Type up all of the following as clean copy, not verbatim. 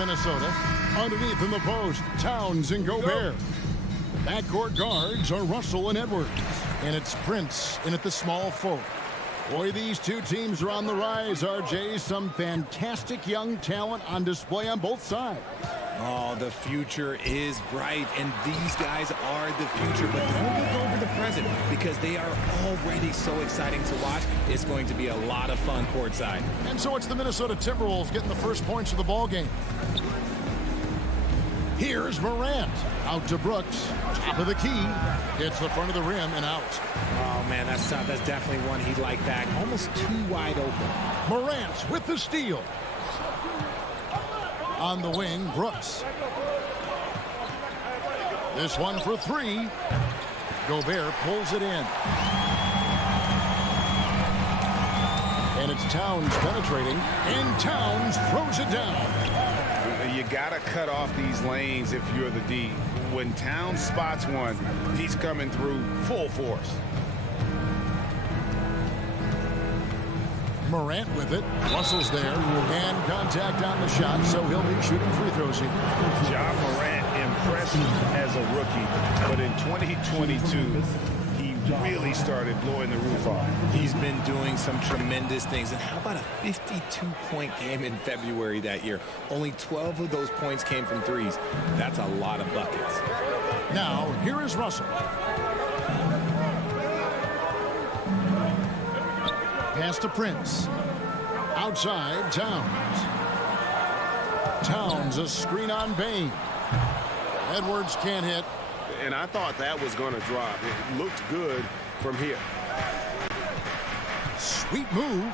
Minnesota. Underneath in the post, Towns and Gobert. Backcourt guards are Russell and Edwards. And it's Prince in at the small forward. Boy, these two teams are on the rise, RJ. Some fantastic young talent on display on both sides. Oh, the future is bright, and these guys are the future. But don't look over the present, because they are already so exciting to watch. It's going to be a lot of fun courtside. And so it's the Minnesota Timberwolves getting the first points of the ball game. Here's Morant. Out to Brooks. Top of the key. Hits the front of the rim and out. Oh, man, that's tough. That's definitely one he'd like back. Almost too wide open. Morant with the steal. On the wing, Brooks. This one for three. Gobert pulls it in. And it's Towns penetrating. And Towns throws it down. You got to cut off these lanes if you're the D. When Towns spots one, he's coming through full force. Morant with it. Russell's there. And contact on the shot, so he'll be shooting free throws here. Ja Morant impressive as a rookie, but in 2022, he really started blowing the roof off. He's been doing some tremendous things. And how about a 52-point game in February that year? Only 12 of those points came from threes. That's a lot of buckets. Now, here is Russell. Pass to Prince. Outside, Towns. Towns, a screen on Bane. Edwards can't hit. And I thought that was going to drop. It looked good from here. Sweet move.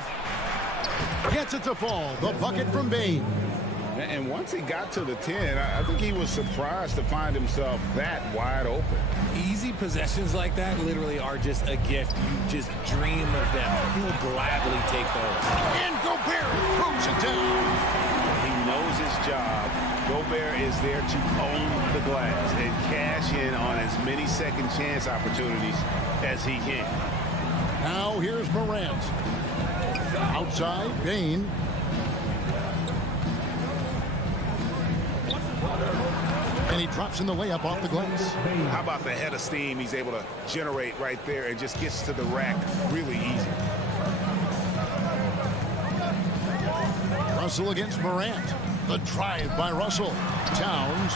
Gets it to fall. The bucket from Bane. And once he got to the 10, I think he was surprised to find himself that wide open. Easy possessions like that literally are just a gift. You just dream of them. He'll gladly take those. And Gobert throws it down. He knows his job. Gobert is there to own the glass and cash in on as many second chance opportunities as he can. Now here's Morant. Outside, Bane. And he drops in the layup off the glass. How about the head of steam he's able to generate right there and just gets to the rack really easy. Russell against Morant. The drive by Russell. Towns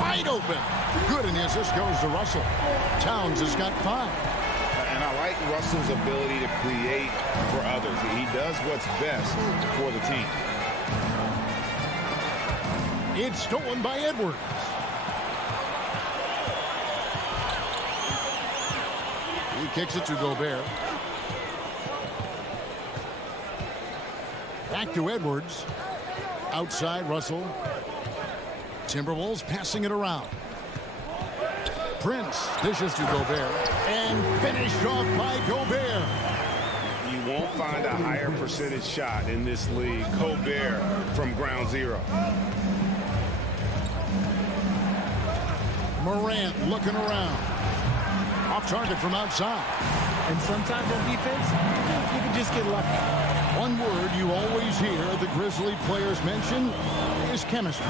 wide open. Good, and the assist goes to Russell. Towns has got 5. And I like Russell's ability to create for others. He does what's best for the team. It's stolen by Edwards. He kicks it to Gobert. Back to Edwards. Outside, Russell. Timberwolves passing it around. Prince dishes to Gobert. And finished off by Gobert. You won't find a higher percentage shot in this league. Gobert from ground zero. Morant looking around. Off target from outside. And sometimes on defense, you can just get lucky. One word you always hear the Grizzly players mention is chemistry.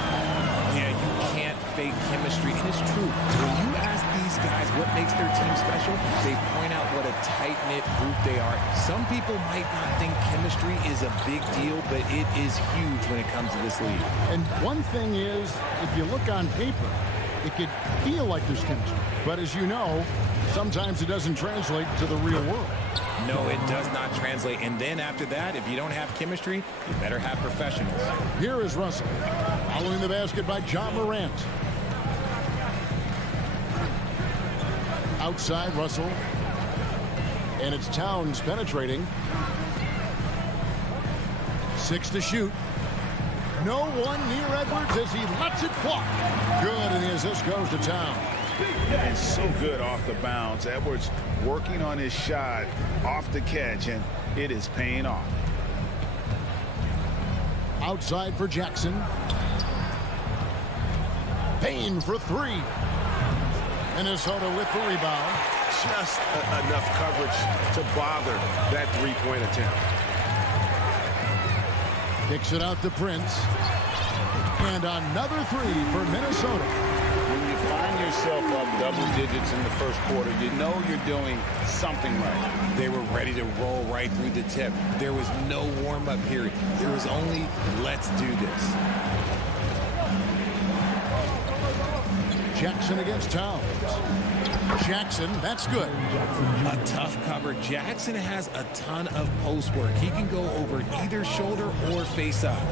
Yeah, you can't fake chemistry. And it's true. When you ask these guys what makes their team special, they point out what a tight-knit group they are. Some people might not think chemistry is a big deal, but it is huge when it comes to this league. And one thing is, if you look on paper, it could feel like there's chemistry. But as you know, sometimes it doesn't translate to the real world. No, it does not translate. And then after that, if you don't have chemistry, you better have professionals. Here is Russell. Following the basket by Ja Morant. Outside, Russell. And it's Towns penetrating. 6 to shoot. No one near Edwards as he lets it fly. Good, and the assist goes to Towns. And so good off the bounce. Edwards working on his shot off the catch, and it is paying off. Outside for Jackson. Payne for 3. Minnesota with the rebound. Just enough coverage to bother that three-point attempt. Kicks it out to Prince. And another three for Minnesota. When you find yourself up double digits in the first quarter, you know you're doing something right. They were ready to roll right through the tip. There was no warm-up period. There was only, let's do this. Jackson against Towns. Jackson, that's good. A tough cover. Jackson has a ton of post work. He can go over either shoulder or face up.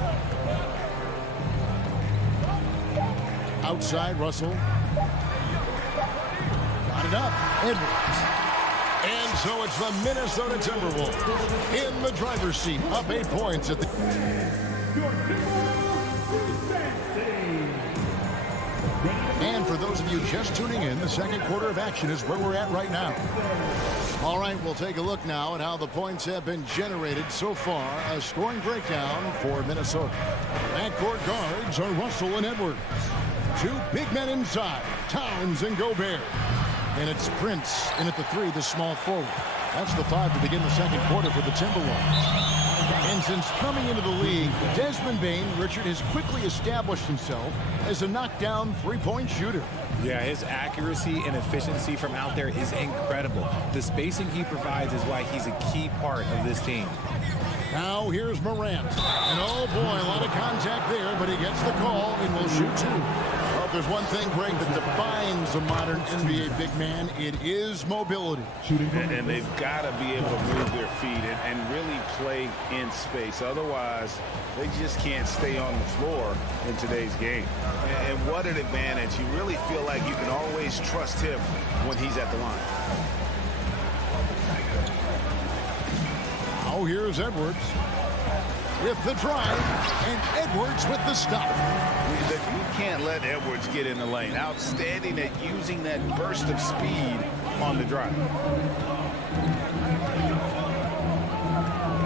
Outside, Russell. Got it up. Edwards. And so it's the Minnesota Timberwolves in the driver's seat, up 8 points at the... And for those of you just tuning in, the second quarter of action is where we're at right now. All right, we'll take a look now at how the points have been generated so far. A scoring breakdown for Minnesota. Backcourt guards are Russell and Edwards. Two big men inside, Towns and Gobert. And it's Prince in at the three, the small forward. That's the five to begin the second quarter for the Timberwolves. And since coming into the league, Desmond Bane, Richard, has quickly established himself as a knockdown three-point shooter. Yeah, his accuracy and efficiency from out there is incredible. The spacing he provides is why he's a key part of this team. Now here's Morant. And oh boy, a lot of contact there, but he gets the call and will shoot two. Well, if there's one thing, Greg, that defines a modern NBA big man, it is mobility. And they've got to be able to move their feet and really play in space. Otherwise, they just can't stay on the floor in today's game. And what an advantage. You really feel like you can always trust him when he's at the line. Now here's Edwards with the drive, and Edwards with the stop. You can't let Edwards get in the lane. Outstanding at using that burst of speed on the drive.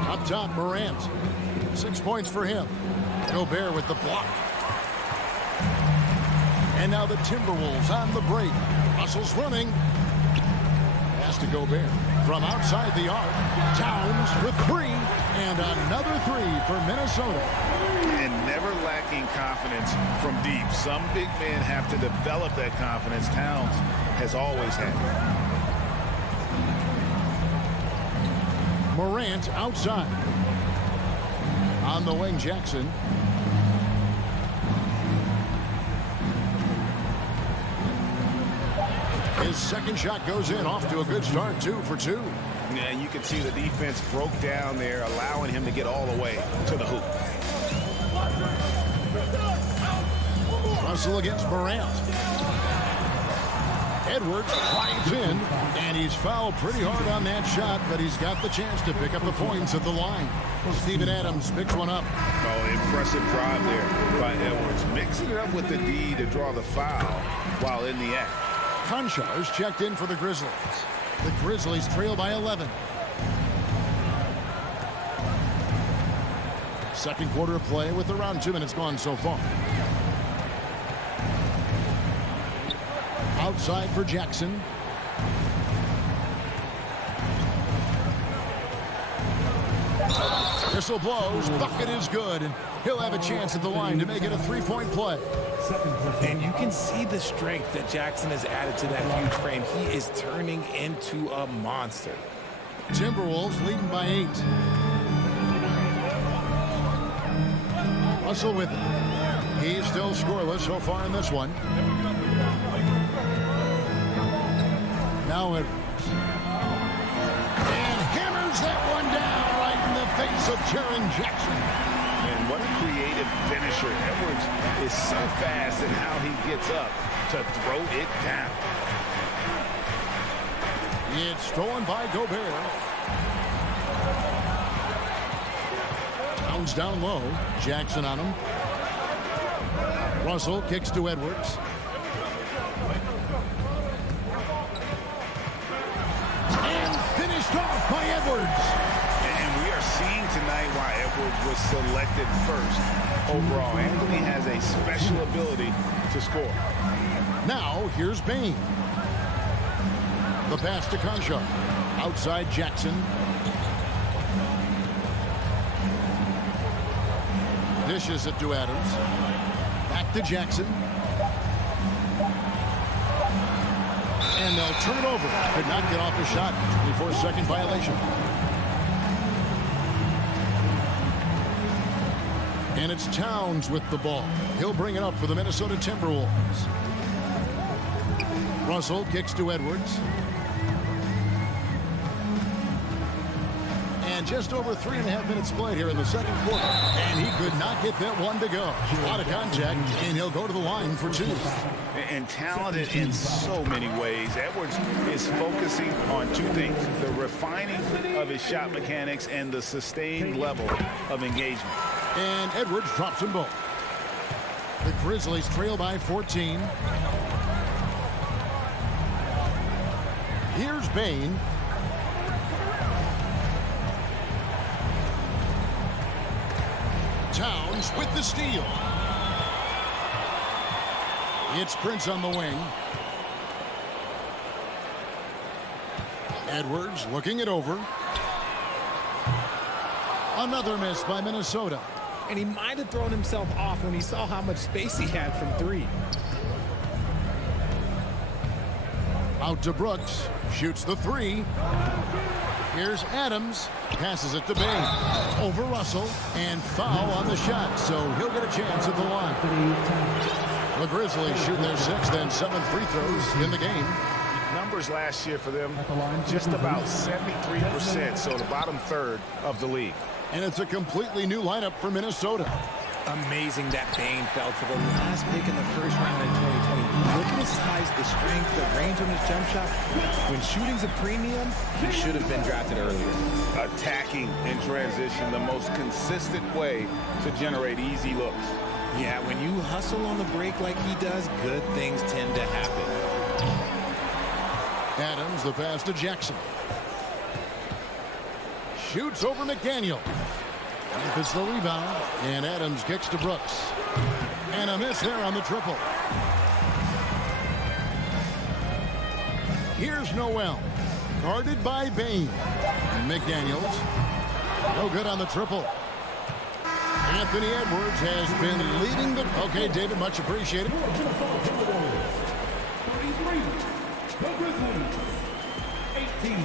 Up top, Morant. 6 points for him. Gobert with the block. And now the Timberwolves on the break. Russell's running. Pass to Gobert. From outside the arc, Towns with three, and another three for Minnesota. And never lacking confidence from deep. Some big men have to develop that confidence. Towns has always had it. Morant outside. On the wing, Jackson. His second shot goes in, off to a good start, 2 for 2. Yeah, you can see the defense broke down there, allowing him to get all the way to the hoop. Russell against Morant. Edwards drives in, and he's fouled pretty hard on that shot, but he's got the chance to pick up the points at the line. Steven Adams picks one up. Oh, impressive drive there by Edwards. Mixing it up with the D to draw the foul while in the act. Konchar's checked in for the Grizzlies. The Grizzlies trail by 11. Second quarter of play with around 2 minutes gone so far. Outside for Jackson. Whistle blows. Bucket is good, and he'll have a chance at the line to make it a three-point play. And you can see the strength that Jackson has added to that huge frame. He is turning into a monster. Timberwolves leading by 8. Russell with it. He's still scoreless so far in this one. Now Edwards. And hammers that one down right in the face of Jaren Jackson. And what a creative finisher. Edwards is so fast in how he gets up to throw it down. It's stolen by Gobert. Towns down low. Jackson on him. Russell kicks to Edwards. And finished off by Edwards. And we are seeing tonight why Edwards was selected first overall. Anthony has a special ability to score. Now here's Bane. The pass to Konchar. Outside Jackson. Dishes it to Adams. Back to Jackson. And they'll turn it over. Could not get off the shot. 24-second violation. And it's Towns with the ball. He'll bring it up for the Minnesota Timberwolves. Russell kicks to Edwards. And just over 3.5 minutes played here in the second quarter. And he could not get that one to go. A lot of contact, and he'll go to the line for two. And talented in so many ways. Edwards is focusing on two things: the refining of his shot mechanics and the sustained level of engagement. And Edwards drops them both. The Grizzlies trail by 14. Here's Bain. Towns with the steal. It's Prince on the wing. Edwards looking it over. Another miss by Minnesota. And he might have thrown himself off when he saw how much space he had from three. Out to Brooks. Shoots the three. Here's Adams. Passes it to Bain. Over Russell. And foul on the shot. So he'll get a chance at the line. The Grizzlies shooting their 6th and 7th free throws in the game. Numbers last year for them, just about 73%, so the bottom third of the league. And it's a completely new lineup for Minnesota. Amazing that Bain fell to the last pick in the first round in 2020. Look at his size, the strength, the range on his jump shot. When shooting's a premium, he should have been drafted earlier. Attacking in transition, the most consistent way to generate easy looks. Yeah, when you hustle on the break like he does, good things tend to happen. Adams, the pass to Jackson. Shoots over McDaniel. Memphis the rebound, and Adams kicks to Brooks. And a miss there on the triple. Here's Noel, guarded by Bain. McDaniels, no good on the triple. Anthony Edwards has been leading the... Okay, David, much appreciated. The Grizzlies, 18.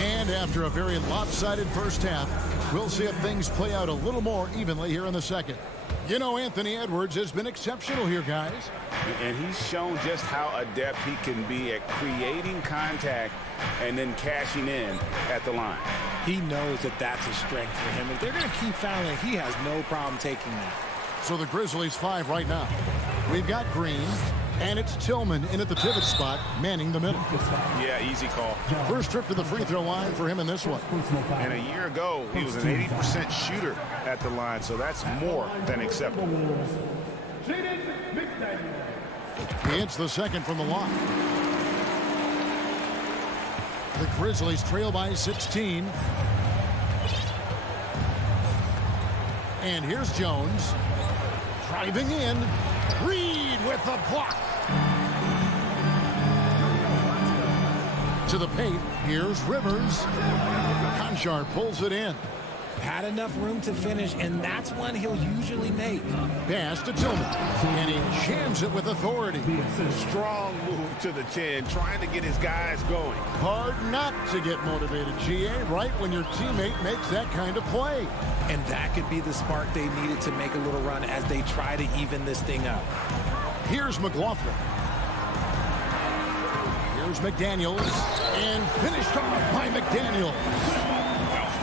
And after a very lopsided first half, we'll see if things play out a little more evenly here in the second. You know, Anthony Edwards has been exceptional here, guys. And he's shown just how adept he can be at creating contact and then cashing in at the line. He knows that that's a strength for him. If they're going to keep fouling, he has no problem taking that. So the Grizzlies 5 right now. We've got Green, and it's Tillman in at the pivot spot, manning the middle. Yeah, easy call. First trip to the free throw line for him in this one. And a year ago, he was an 80% shooter at the line, so that's more than acceptable. He hits the second from the line. The Grizzlies trail by 16. And here's Jones. Driving in. Reed with the block. To the paint. Here's Rivers. Conchar pulls it in. Had enough room to finish, and that's one he'll usually make. Pass to Tillman. And he jams it with authority. Strong move to the 10, trying to get his guys going. Hard not to get motivated, GA, right when your teammate makes that kind of play. And that could be the spark they needed to make a little run as they try to even this thing up. Here's McLaughlin. Here's McDaniels. And finished off by McDaniels.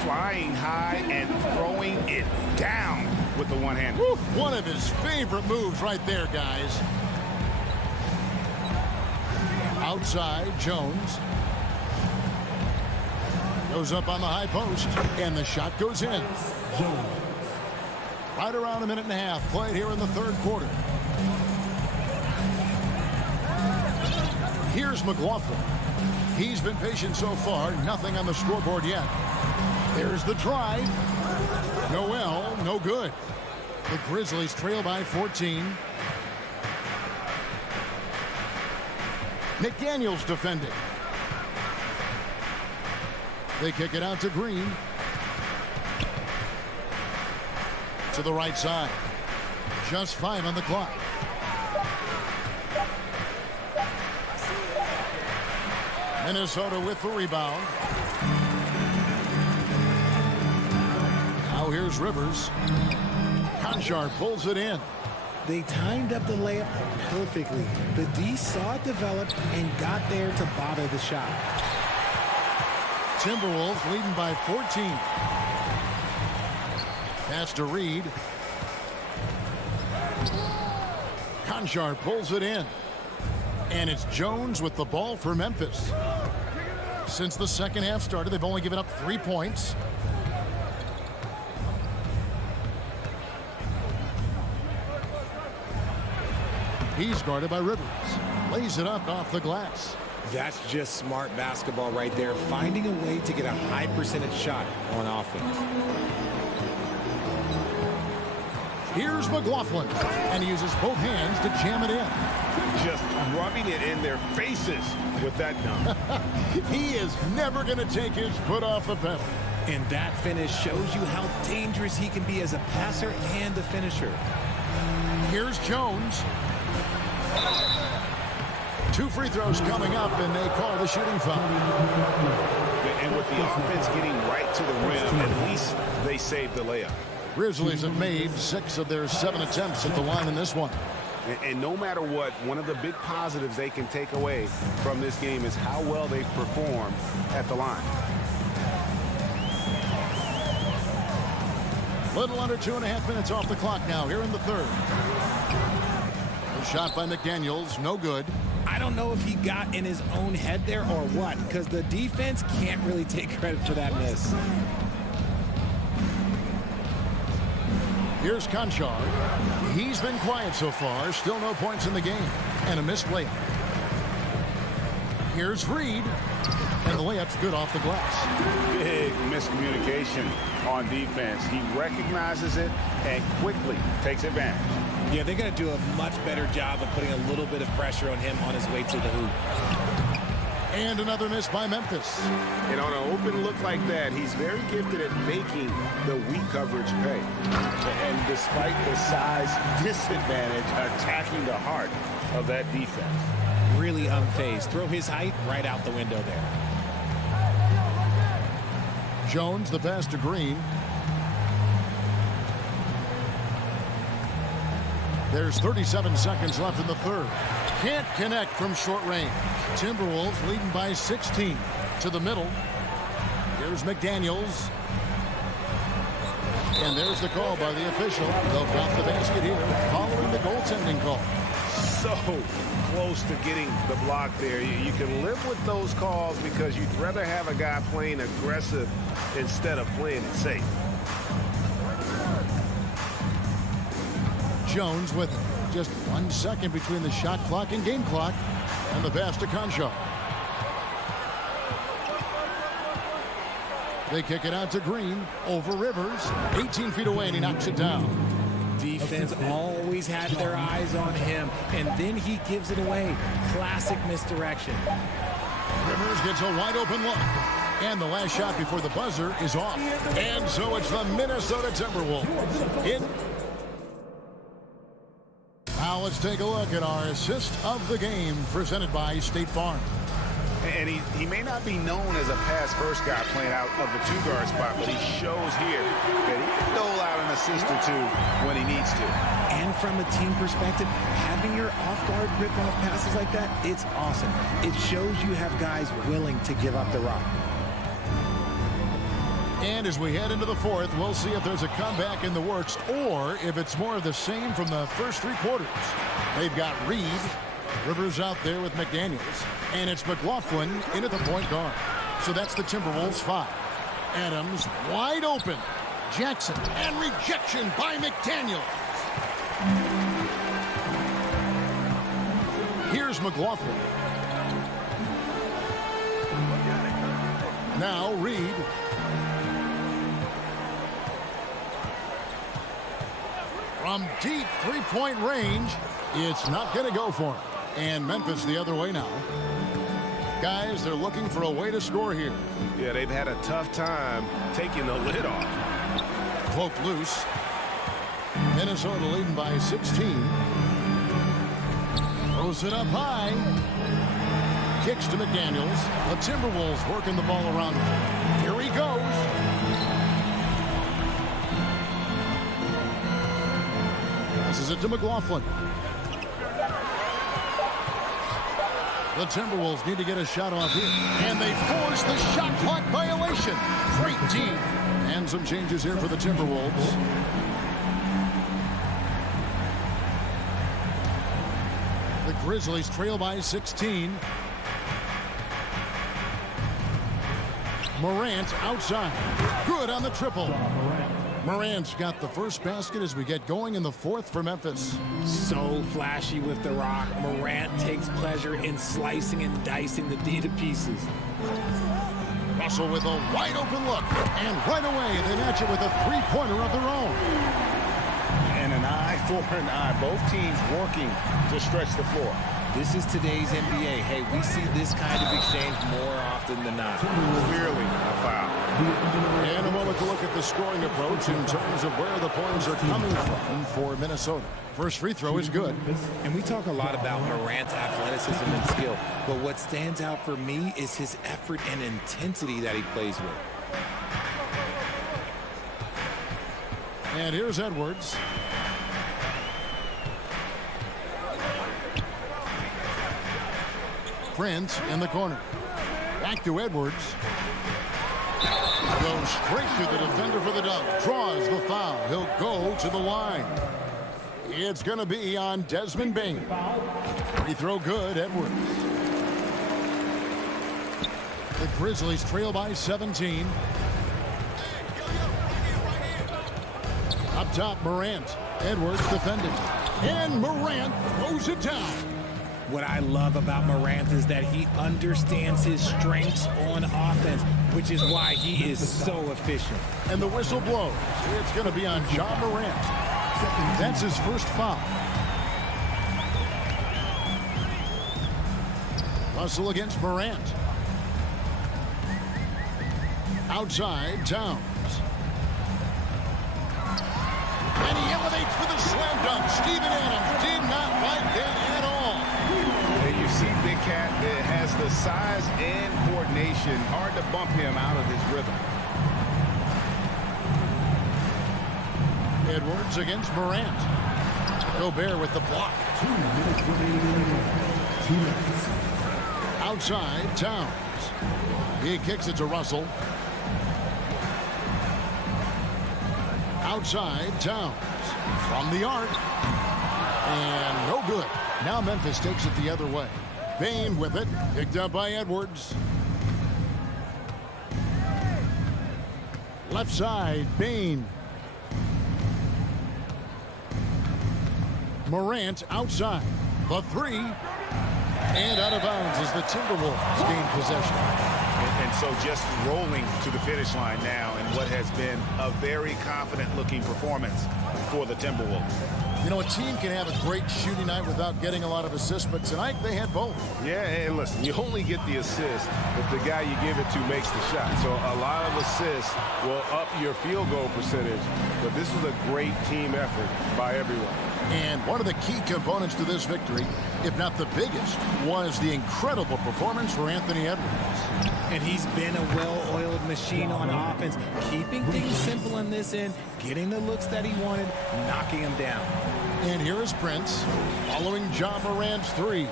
Flying high and throwing it down with the one hand. One of his favorite moves right there, guys. Outside, Jones. Goes up on the high post, and the shot goes in. Right around a minute and a half played here in the third quarter. Here's McLaughlin. He's been patient so far, nothing on the scoreboard yet. There's the drive. Noel, no good. The Grizzlies trail by 14. McDaniels defending. They kick it out to Green. To the right side. Just 5 on the clock. Minnesota with the rebound. Now here's Rivers. Conchar pulls it in. They timed up the layup perfectly. The D saw it develop and got there to bother the shot. Timberwolves leading by 14. Pass to Reed. Conchar pulls it in. And it's Jones with the ball for Memphis. Since the second half started, they've only given up 3 points. He's guarded by Rivers. Lays it up off the glass. That's just smart basketball right there, finding a way to get a high percentage shot on offense. Here's McLaughlin, and he uses both hands to jam it in. Just rubbing it in their faces with that dunk. He is never going to take his foot off the pedal. And that finish shows you how dangerous he can be as a passer and a finisher. Here's Jones. 2 free throws coming up, and they call the shooting foul. And with the offense getting right to the rim, at least they saved the layup. Grizzlies have made 6 of their 7 attempts at the line in this one. And no matter what, one of the big positives they can take away from this game is how well they perform at the line. Little under 2.5 minutes off the clock now here in the third. A shot by McDaniels, no good. I don't know if he got in his own head there or what, because the defense can't really take credit for that miss. Here's Conchar. He's been quiet so far. Still no points in the game. And a missed layup. Here's Reed. And the layup's good off the glass. Big miscommunication on defense. He recognizes it and quickly takes advantage. Yeah, they got to do a much better job of putting a little bit of pressure on him on his way to the hoop. And another miss by Memphis. And on an open look like that, he's very gifted at making the weak coverage pay. And despite the size disadvantage, attacking the heart of that defense. Really unfazed. Throw his height right out the window there. Jones, the pass to Green. There's 37 seconds left in the third. Can't connect from short range. Timberwolves leading by 16. To the middle. Here's McDaniels. And there's the call by the official. They'll drop the basket here following the goaltending call. So close to getting the block there. You can live with those calls because you'd rather have a guy playing aggressive instead of playing it safe. Jones with just 1 second between the shot clock and game clock. And the pass to Conchar. They kick it out to Green. Over Rivers. 18 feet away, and he knocks it down. Defense always had their eyes on him, and then he gives it away. Classic misdirection. Rivers gets a wide open look. And the last shot before the buzzer is off. And so it's the Minnesota Timberwolves. Now let's take a look at our assist of the game presented by State Farm. And he may not be known as a pass-first guy playing out of the two-guard spot, but he shows here that he can dole out an assist or two when he needs to. And from a team perspective, having your off-guard rip-off passes like that, it's awesome. It shows you have guys willing to give up the rock. And as we head into the fourth, we'll see if there's a comeback in the works or if it's more of the same from the first 3 quarters. They've got Reed. Rivers out there with McDaniels. And it's McLaughlin in at the point guard. So that's the Timberwolves 5. Adams wide open. Jackson and rejection by McDaniels. Here's McLaughlin. Now Reed. From deep 3-point range, it's not going to go for him. And Memphis the other way now. Guys, they're looking for a way to score here. Yeah, they've had a tough time taking the lid off. Cloak loose. Minnesota leading by 16. Throws it up high. Kicks to McDaniels. The Timberwolves working the ball around him. Here he goes. Passes it to McLaughlin. The Timberwolves need to get a shot off here. And they force the shot clock violation. Great team. And some changes here for the Timberwolves. The Grizzlies trail by 16. Morant outside. Good on the triple. Morant's got the first basket as we get going in the fourth for Memphis. So flashy with the rock. Morant takes pleasure in slicing and dicing the D to pieces. Russell with a wide open look. And right away they match it with a three-pointer of their own. And an eye for an eye. Both teams working to stretch the floor. This is today's NBA. Hey, we see this kind of exchange more often than not. Clearly a foul. And a moment to look at the scoring approach in terms of where the points are coming from for Minnesota. First free throw is good. And we talk a lot about Morant's athleticism and skill, but what stands out for me is his effort and intensity that he plays with. And here's Edwards. Prince in the corner. Back to Edwards. Goes straight to the defender for the dunk. Draws the foul. He'll go to the line. It's going to be on Desmond Bane. Free throw good, Edwards. The Grizzlies trail by 17. Up top, Morant. Edwards defending. And Morant throws it down. What I love about Morant is that he understands his strengths on offense, which is why he is so efficient. And the whistle blows. It's going to be on Ja Morant. That's his first foul. Russell against Morant. Outside, Towns. And he elevates for the slam dunk. Steven Adams did not like that at all. And you see Big Cat that has the size and coordination. Hard to bump him out of his rhythm. Edwards against Morant. Gobert with the block. 2 minutes remaining. 2 minutes. Outside, Towns. He kicks it to Russell. Outside, Towns. From the arc. And no good. Now Memphis takes it the other way. Bane with it. Picked up by Edwards. Left side, Bane. Morant outside. The three. And out of bounds as the Timberwolves gain possession. And so just rolling to the finish line now in what has been a very confident-looking performance for the Timberwolves. You know, a team can have a great shooting night without getting a lot of assists, but tonight they had both. Yeah, and listen, you only get the assist if the guy you give it to makes the shot. So a lot of assists will up your field goal percentage, but this was a great team effort by everyone. And one of the key components to this victory, if not the biggest, was the incredible performance for Anthony Edwards. And he's been a well-oiled machine on offense, keeping things simple on this end, getting the looks that he wanted, knocking them down. And here is Prince, following Ja Morant's three.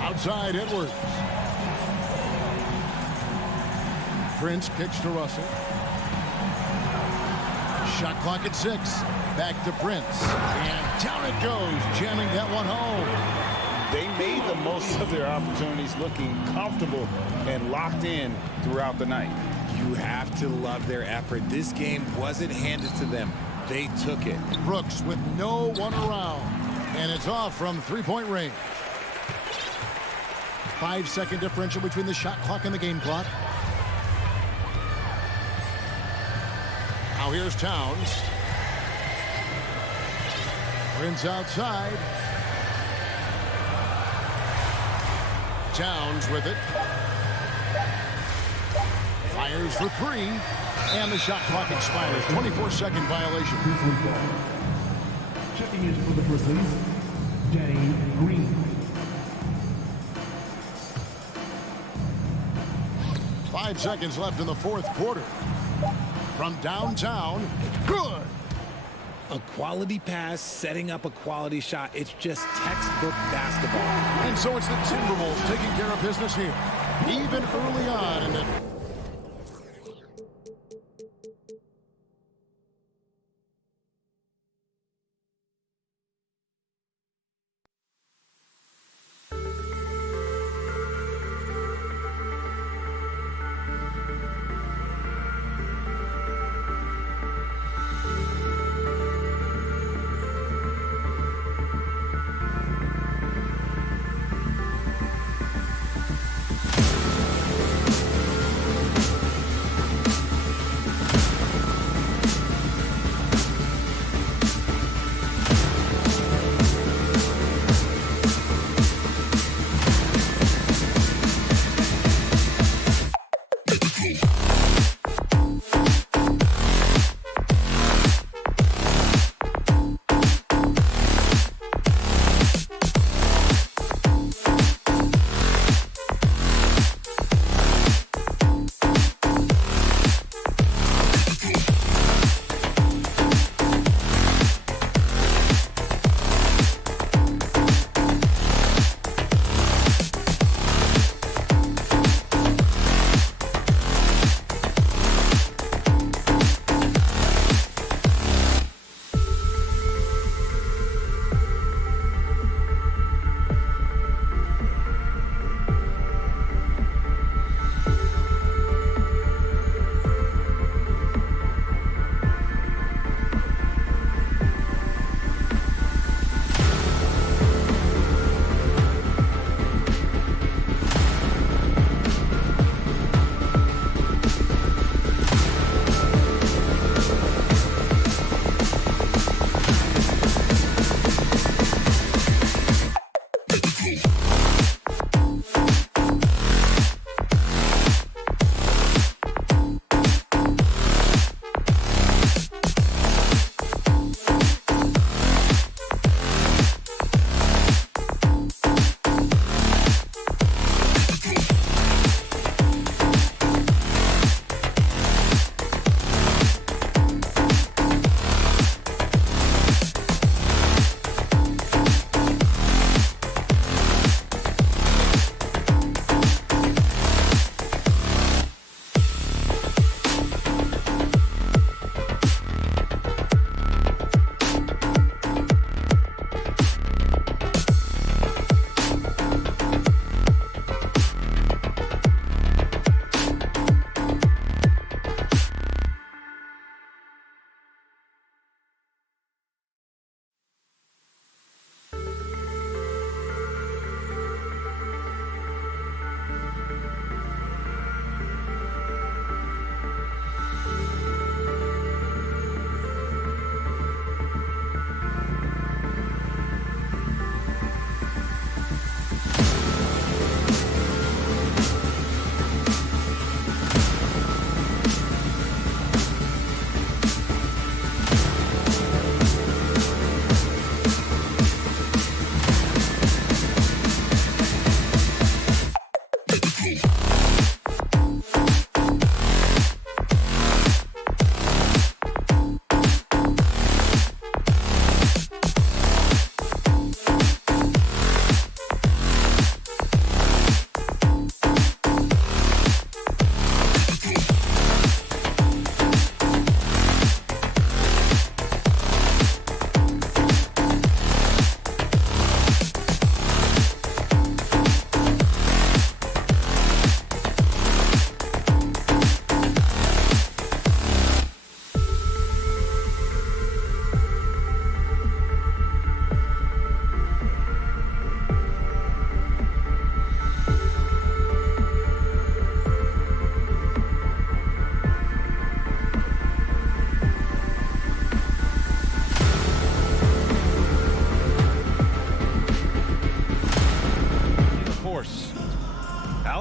Outside, Edwards. Prince kicks to Russell. Shot clock at 6. Back to Prince. And down it goes, jamming that one home. They made the most of their opportunities, looking comfortable and locked in throughout the night. You have to love their effort. This game wasn't handed to them. They took it. Brooks with no one around. And it's off from three-point range. 5-second differential between the shot clock and the game clock. Now here's Towns. Prince outside. Towns with it. Fires for three. And the shot clock expires. 24-second violation. Grizzlies ball. Checking in for the Grizzlies, Danny Green. 5 seconds left in the fourth quarter. From downtown, good. A quality pass, setting up a quality shot. It's just textbook basketball. And so it's the Timberwolves taking care of business here. Even early on in the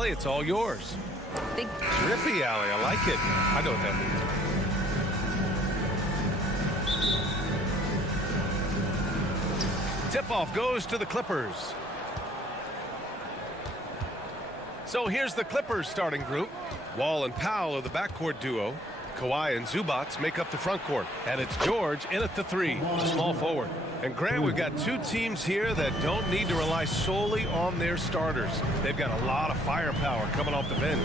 alley, it's all yours. Big Trippy alley, I like it. I know what that means. Tip-off goes to the Clippers. So here's the Clippers starting group. Wall and Powell are the backcourt duo. Kawhi and Zubats make up the front court. And it's George in at the 3, small forward. And Grant, we've got two teams here that don't need to rely solely on their starters. They've got a lot of firepower coming off the bench.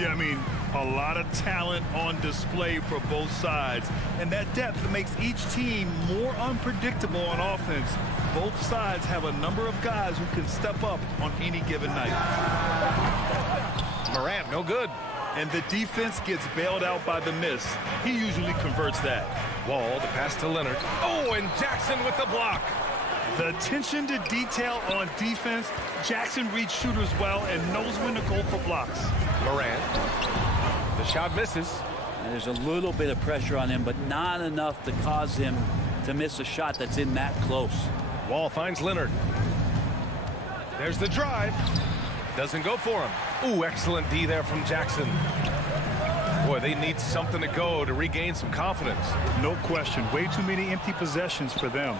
Yeah, I mean, a lot of talent on display for both sides. And that depth makes each team more unpredictable on offense. Both sides have a number of guys who can step up on any given night. Morant, no good. And the defense gets bailed out by the miss. He usually converts that. Wall, the pass to Leonard. Oh, and Jackson with the block. The attention to detail on defense. Jackson reads shooters well and knows when to go for blocks. Morant. The shot misses. And there's a little bit of pressure on him, but not enough to cause him to miss a shot that's in that close. Wall finds Leonard. There's the drive. Doesn't go for him. Ooh, excellent D there from Jackson. Boy, they need something to go to regain some confidence. No question. Way too many empty possessions for them.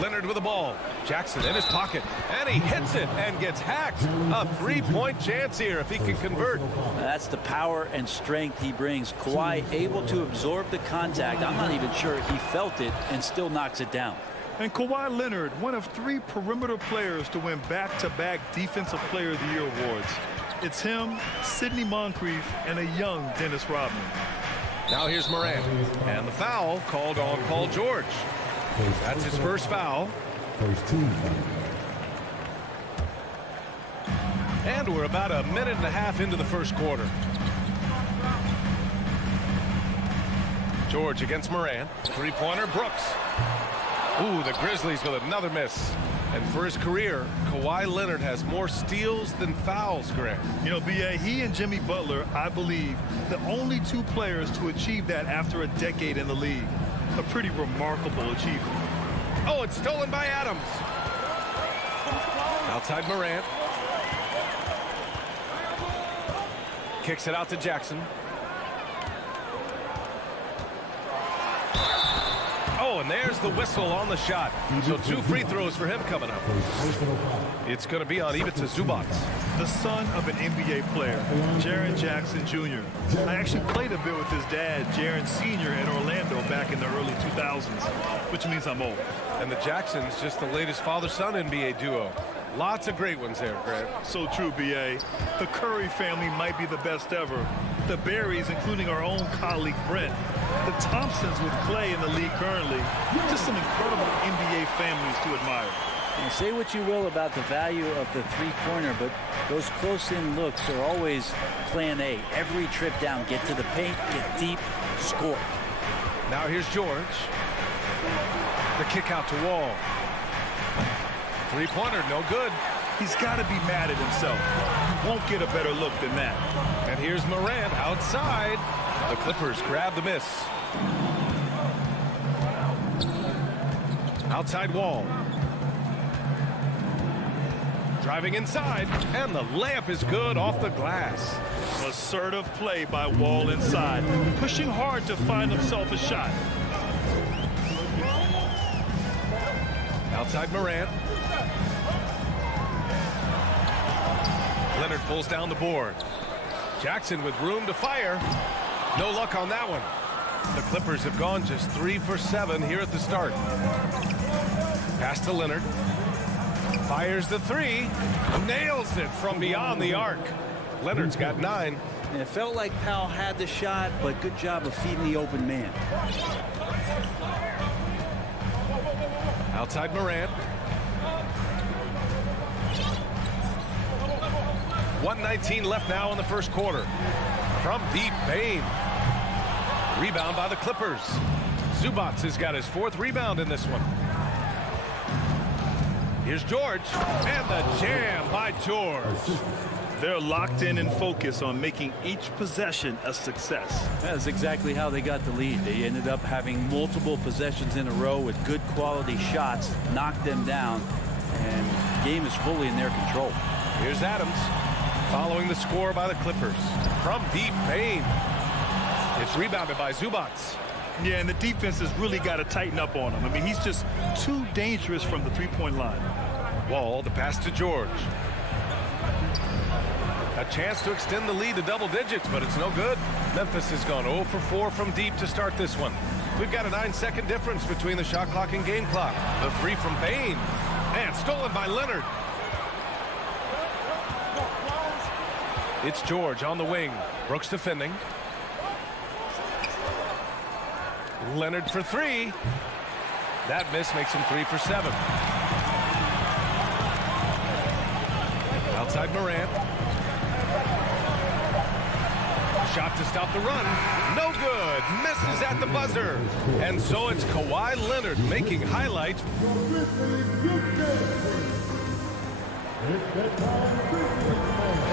Leonard with the ball. Jackson in his pocket. And he hits it and gets hacked. A three-point chance here if he can convert. That's the power and strength he brings. Kawhi able to absorb the contact. I'm not even sure he felt it and still knocks it down. And Kawhi Leonard, one of 3 perimeter players to win back-to-back Defensive Player of the Year awards. It's him, Sidney Moncrief, and a young Dennis Rodman. Now here's Morant. And the foul called on Paul George. That's his first foul. And we're about a minute and a half into the first quarter. George against Morant. Three-pointer, Brooks. Ooh, the Grizzlies with another miss. And for his career, Kawhi Leonard has more steals than fouls, Grant. You know, B.A., he and Jimmy Butler, I believe, the only 2 players to achieve that after a decade in the league. A pretty remarkable achievement. Oh, it's stolen by Adams. Outside Morant. Kicks it out to Jackson. Oh, and there's the whistle on the shot. So 2 free throws for him coming up. It's going to be on Ivica Zubats. The son of an NBA player, Jaren Jackson Jr. I actually played a bit with his dad, Jaren Sr. in Orlando back in the early 2000s, which means I'm old. And the Jacksons, just the latest father-son NBA duo. Lots of great ones there, Grant. So true, B.A. The Curry family might be the best ever. The Berries, including our own colleague Brent. The Thompsons with Clay in the league currently. Just some incredible NBA families to admire. And say what you will about the value of the three-pointer, but those close-in looks are always plan A. Every trip down, get to the paint, get deep, score. Now here's George. The kick out to Wall. Three-pointer, no good. He's got to be mad at himself. Won't get a better look than that. And here's Morant outside. The Clippers grab the miss. Outside Wall. Driving inside, and the layup is good off the glass. Assertive play by Wall inside, pushing hard to find himself a shot. Outside Morant. Leonard pulls down the board. Jackson with room to fire. No luck on that one. The Clippers have gone just 3 for 7 here at the start. Pass to Leonard. Fires the 3. Nails it from beyond the arc. Leonard's got 9. And it felt like Powell had the shot, but good job of feeding the open man. Outside Morant. 1:19 left now in the first quarter. From deep, Bain. Rebound by the Clippers. Zubats has got his 4th rebound in this one. Here's George. And the jam by George. They're locked in and focused on making each possession a success. That's exactly how they got the lead. They ended up having multiple possessions in a row with good quality shots, knocked them down, and the game is fully in their control. Here's Adams. Following the score by the Clippers. From deep, Payne. It's rebounded by Zubats. Yeah, and the defense has really got to tighten up on him. I mean, he's just too dangerous from the three-point line. Wall, the pass to George. A chance to extend the lead to double digits, but it's no good. Memphis has gone 0 for 4 from deep to start this one. We've got a 9-second difference between the shot clock and game clock. The three from Payne. And stolen by Leonard. It's George on the wing. Brooks defending. Leonard for three. That miss makes him 3 for 7. Outside Morant. Shot to stop the run. No good. Misses at the buzzer. And so it's Kawhi Leonard making highlights.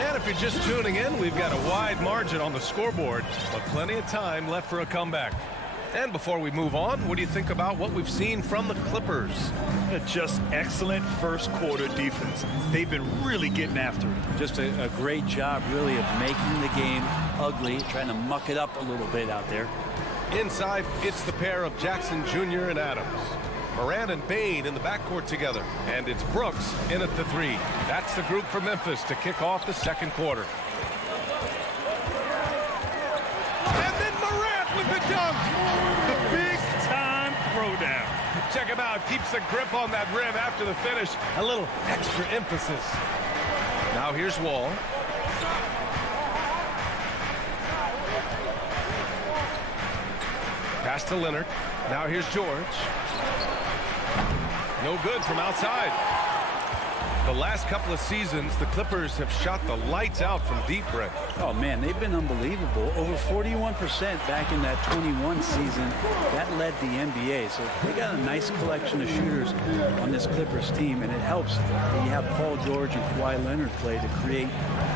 And if you're just tuning in, we've got a wide margin on the scoreboard, but plenty of time left for a comeback. And before we move on, what do you think about what we've seen from the Clippers? Just excellent first quarter defense. They've been really getting after it. Just a great job, really, of making the game ugly, trying to muck it up a little bit out there. Inside, it's the pair of Jackson Jr. and Adams. Morant and Payne in the backcourt together. And it's Brooks in at the three. That's the group for Memphis to kick off the second quarter. And then Morant with the dunk. The big-time throwdown. Check him out. Keeps the grip on that rim after the finish. A little extra emphasis. Now here's Wall. Pass to Leonard. Now here's George. No good from outside. The last couple of seasons, the Clippers have shot the lights out from deep, Brett. Oh, man, they've been unbelievable. Over 41% back in that 21 season. That led the NBA. So they got a nice collection of shooters on this Clippers team, and it helps that you have Paul George and Kawhi Leonard play to create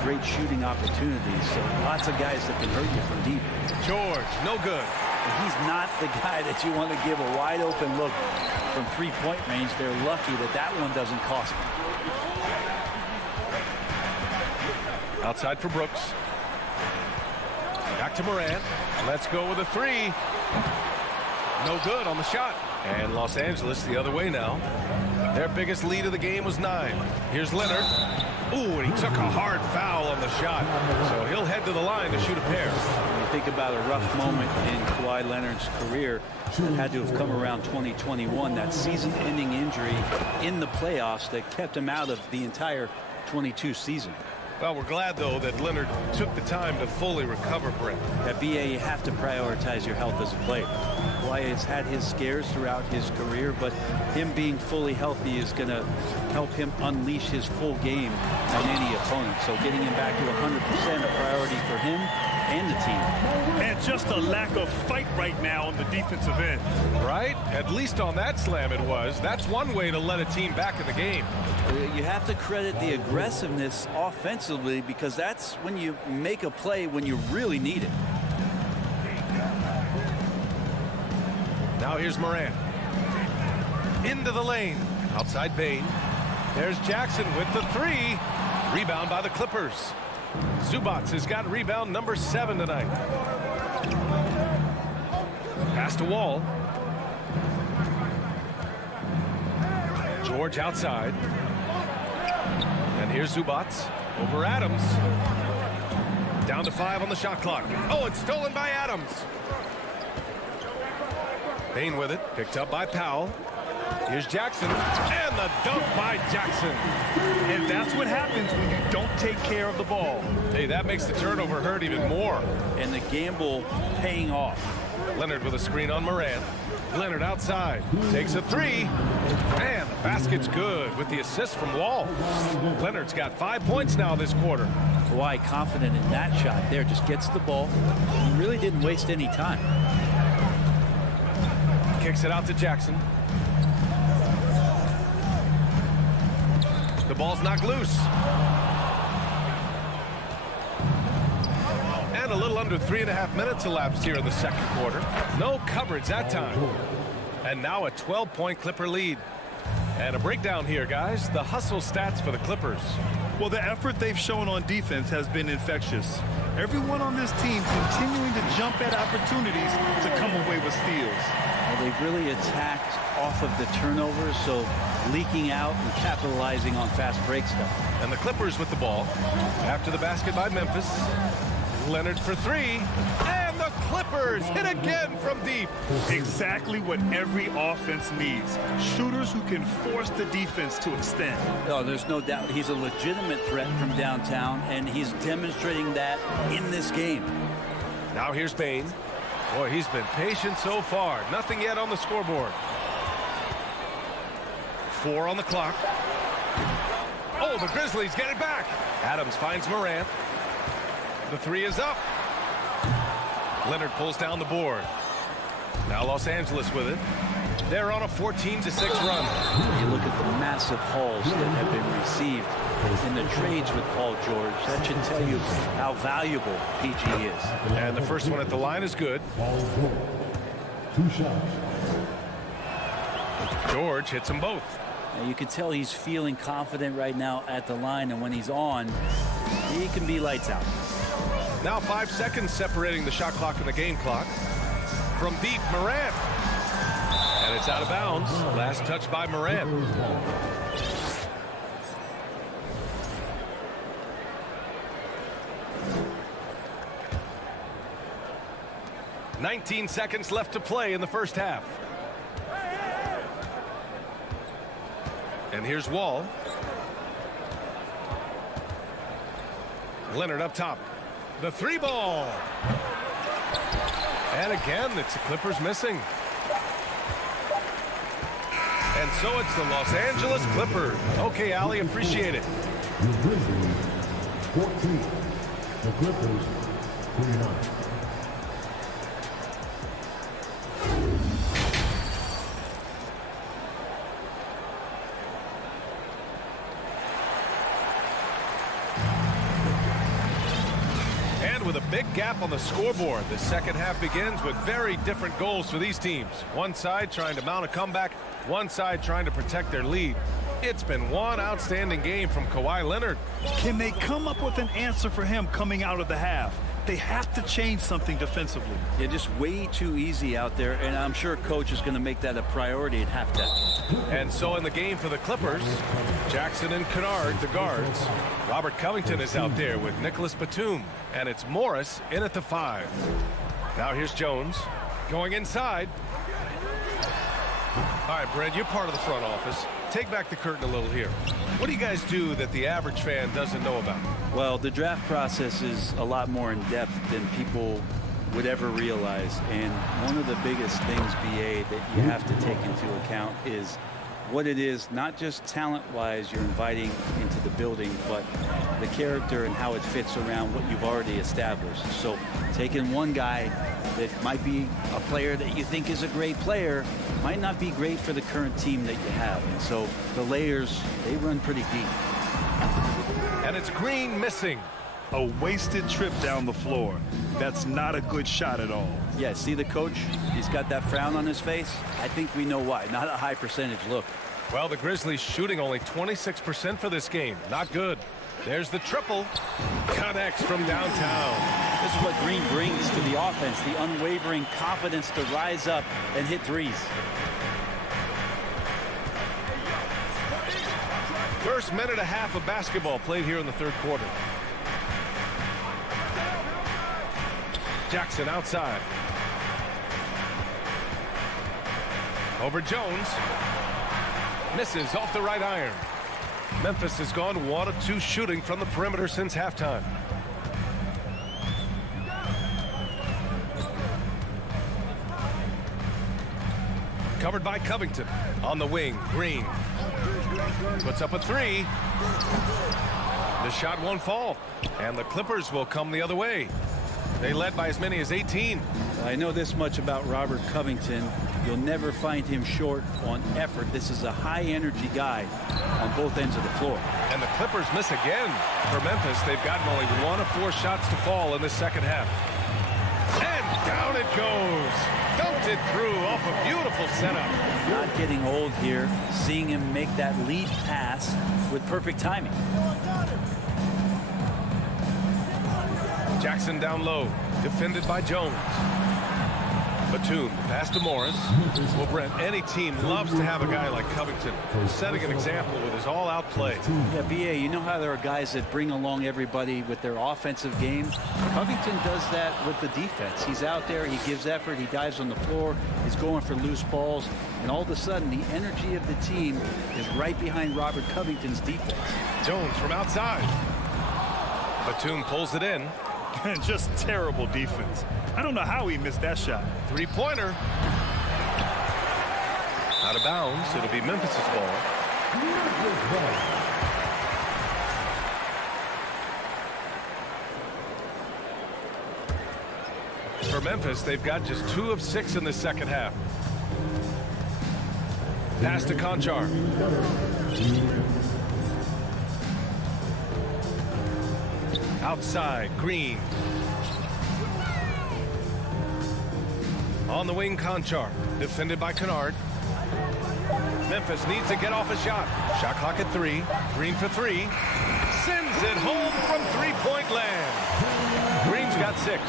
great shooting opportunities. So lots of guys that can hurt you from deep. George, no good. And he's not the guy that you want to give a wide open look from three-point range. They're lucky that that one doesn't cost them. Outside for Brooks. Back to Morant. Let's go with a three. No good on the shot. And Los Angeles the other way now. Their biggest lead of the game was 9. Here's Leonard. Ooh, and he took a hard foul on the shot. So he'll head to the line to shoot a pair. When you think about a rough moment in Kawhi Leonard's career that had to have come around 2021, that season-ending injury in the playoffs that kept him out of the entire 22 season. Well, we're glad, though, that Leonard took the time to fully recover, Brent. At BA, you have to prioritize your health as a player. Kawhi has had his scares throughout his career, but him being fully healthy is going to help him unleash his full game on any opponent. So getting him back to 100% a priority for him and the team. And just a lack of fight right now on the defensive end. Right? At least on that slam it was. That's one way to let a team back in the game. You have to credit the aggressiveness offensively, because that's when you make a play when you really need it. Now here's Morant. Into the lane. Outside Payne. There's Jackson with the three. Rebound by the Clippers. Zubats has got rebound number 7 tonight. Pass to Wall. George outside. And here's Zubats over Adams. Down to 5 on the shot clock. Oh, it's stolen by Adams. Payne with it. Picked up by Powell. Here's Jackson. And the dunk by Jackson. And that's what happens when you don't take care of the ball. Hey, that makes the turnover hurt even more. And the gamble paying off. Leonard with a screen on Morant. Leonard outside. Takes a three. And the basket's good with the assist from Wall. Leonard's got 5 points now this quarter. Kawhi confident in that shot there. Just gets the ball. He really didn't waste any time. Kicks it out to Jackson. The ball's knocked loose. And a little under 3.5 minutes elapsed here in the second quarter. No coverage that time. And now a 12-point Clipper lead. And a breakdown here, guys. The hustle stats for the Clippers. Well, the effort they've shown on defense has been infectious. Everyone on this team continuing to jump at opportunities to come away with steals. Well, they've really attacked off of the turnovers, so leaking out and capitalizing on fast break stuff. And the Clippers with the ball. After the basket by Memphis. Leonard for three. And the Clippers hit again from deep. Exactly what every offense needs. Shooters who can force the defense to extend. Oh, there's no doubt he's a legitimate threat from downtown, and he's demonstrating that in this game. Now here's Bain. Boy, he's been patient so far. Nothing yet on the scoreboard. 4 on the clock. Oh, the Grizzlies get it back. Adams finds Morant. The 3 is up. Leonard pulls down the board. Now Los Angeles with it. They're on a 14-6 run. You look at the massive hauls that have been received in the trades with Paul George. That should tell you how valuable PG is. And the first one at the line is good. 2 shots. George hits them both. Now you can tell he's feeling confident right now at the line, and when he's on, he can be lights out. Now 5 seconds separating the shot clock and the game clock. From deep, Morant. And it's out of bounds. Last touch by Morant. "19 seconds left to play in the first half. And here's Wall. Leonard up top. The 3 ball. And again, it's the Clippers missing. And so it's the Los Angeles Clippers. Okay, Ali, appreciate it. The Grizzlies 14. The Clippers 29. With a big gap on the scoreboard, the second half begins with very different goals for these teams. One side trying to mount a comeback, one side trying to protect their lead. It's been one outstanding game from Kawhi Leonard. Can they come up with an answer for him coming out of the half? They have to change something defensively. Yeah, just way too easy out there, and I'm sure coach is going to make that a priority at halftime. And so in the game for the Clippers, Jackson and Kennard, the guards. Robert Covington is out there with Nicholas Batum, and it's Morris in at the 5. Now here's Jones going inside. All right, Brent, you're part of the front office. Take back the curtain a little here. What do you guys do that the average fan doesn't know about? Well, the draft process is a lot more in depth than people would ever realize. And one of the biggest things, BA, that you have to take into account is what it is, not just talent-wise you're inviting into the building, but the character and how it fits around what you've already established. So taking one guy that might be a player that you think is a great player might not be great for the current team that you have. And so the layers, they run pretty deep. And it's Green missing. A wasted trip down the floor. That's not a good shot at all. Yeah, see the coach? He's got that frown on his face. I think we know why. Not a high percentage look. Well, the Grizzlies shooting only 26% for this game. Not good. There's the triple. Connects from downtown. This is what Green brings to the offense, the unwavering confidence to rise up and hit threes. First minute and a half of basketball played here in the third quarter. Jackson outside. Over Jones. Misses off the right iron. Memphis has gone 1 of 2 shooting from the perimeter since halftime. Covered by Covington. On the wing, Green. Puts up a 3. The shot won't fall. And the Clippers will come the other way. They led by as many as 18. I know this much about Robert Covington. You'll never find him short on effort. This is a high-energy guy on both ends of the floor. And the Clippers miss again. For Memphis, they've gotten only 1 of 4 shots to fall in the second half. And down it goes. dumped it through off a beautiful setup. Not getting old here, seeing him make that lead pass with perfect timing. Jackson down low, defended by Jones. Batum, pass to Morris. Well, Brent, any team loves to have a guy like Covington setting an example with his all-out play. Yeah, B.A., you know how there are guys that bring along everybody with their offensive game? Covington does that with the defense. He's out there, he gives effort, he dives on the floor, he's going for loose balls, and all of a sudden the energy of the team is right behind Robert Covington's defense. Jones from outside. Batum pulls it in. Just terrible defense. I don't know how he missed that shot. Three-pointer. Out of bounds. It'll be Memphis' ball. For Memphis, they've got just 2 of 6 in the second half. Pass to Conchar. Outside, Green. On the wing, Conchar. Defended by Kennard. Memphis needs to get off a shot. Shot clock at 3. Green for 3. Sends it home from three-point land. Green's got 6.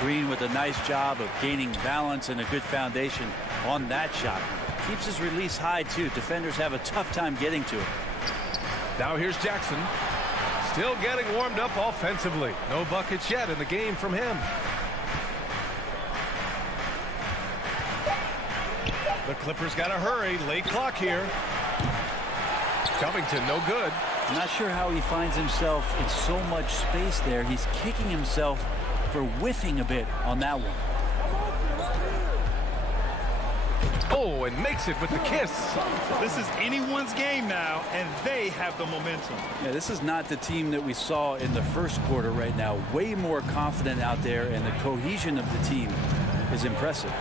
Green with a nice job of gaining balance and a good foundation on that shot. Keeps his release high, too. Defenders have a tough time getting to it. Now here's Jackson. Still getting warmed up offensively. No buckets yet in the game from him. The Clippers got to hurry. Late clock here. Covington, no good. I'm not sure how he finds himself in so much space there. He's kicking himself for whiffing a bit on that one. Oh, and makes it with the kiss. This is anyone's game now, and they have the momentum. Yeah, this is not the team that we saw in the first quarter right now. Way more confident out there, and the cohesion of the team is impressive.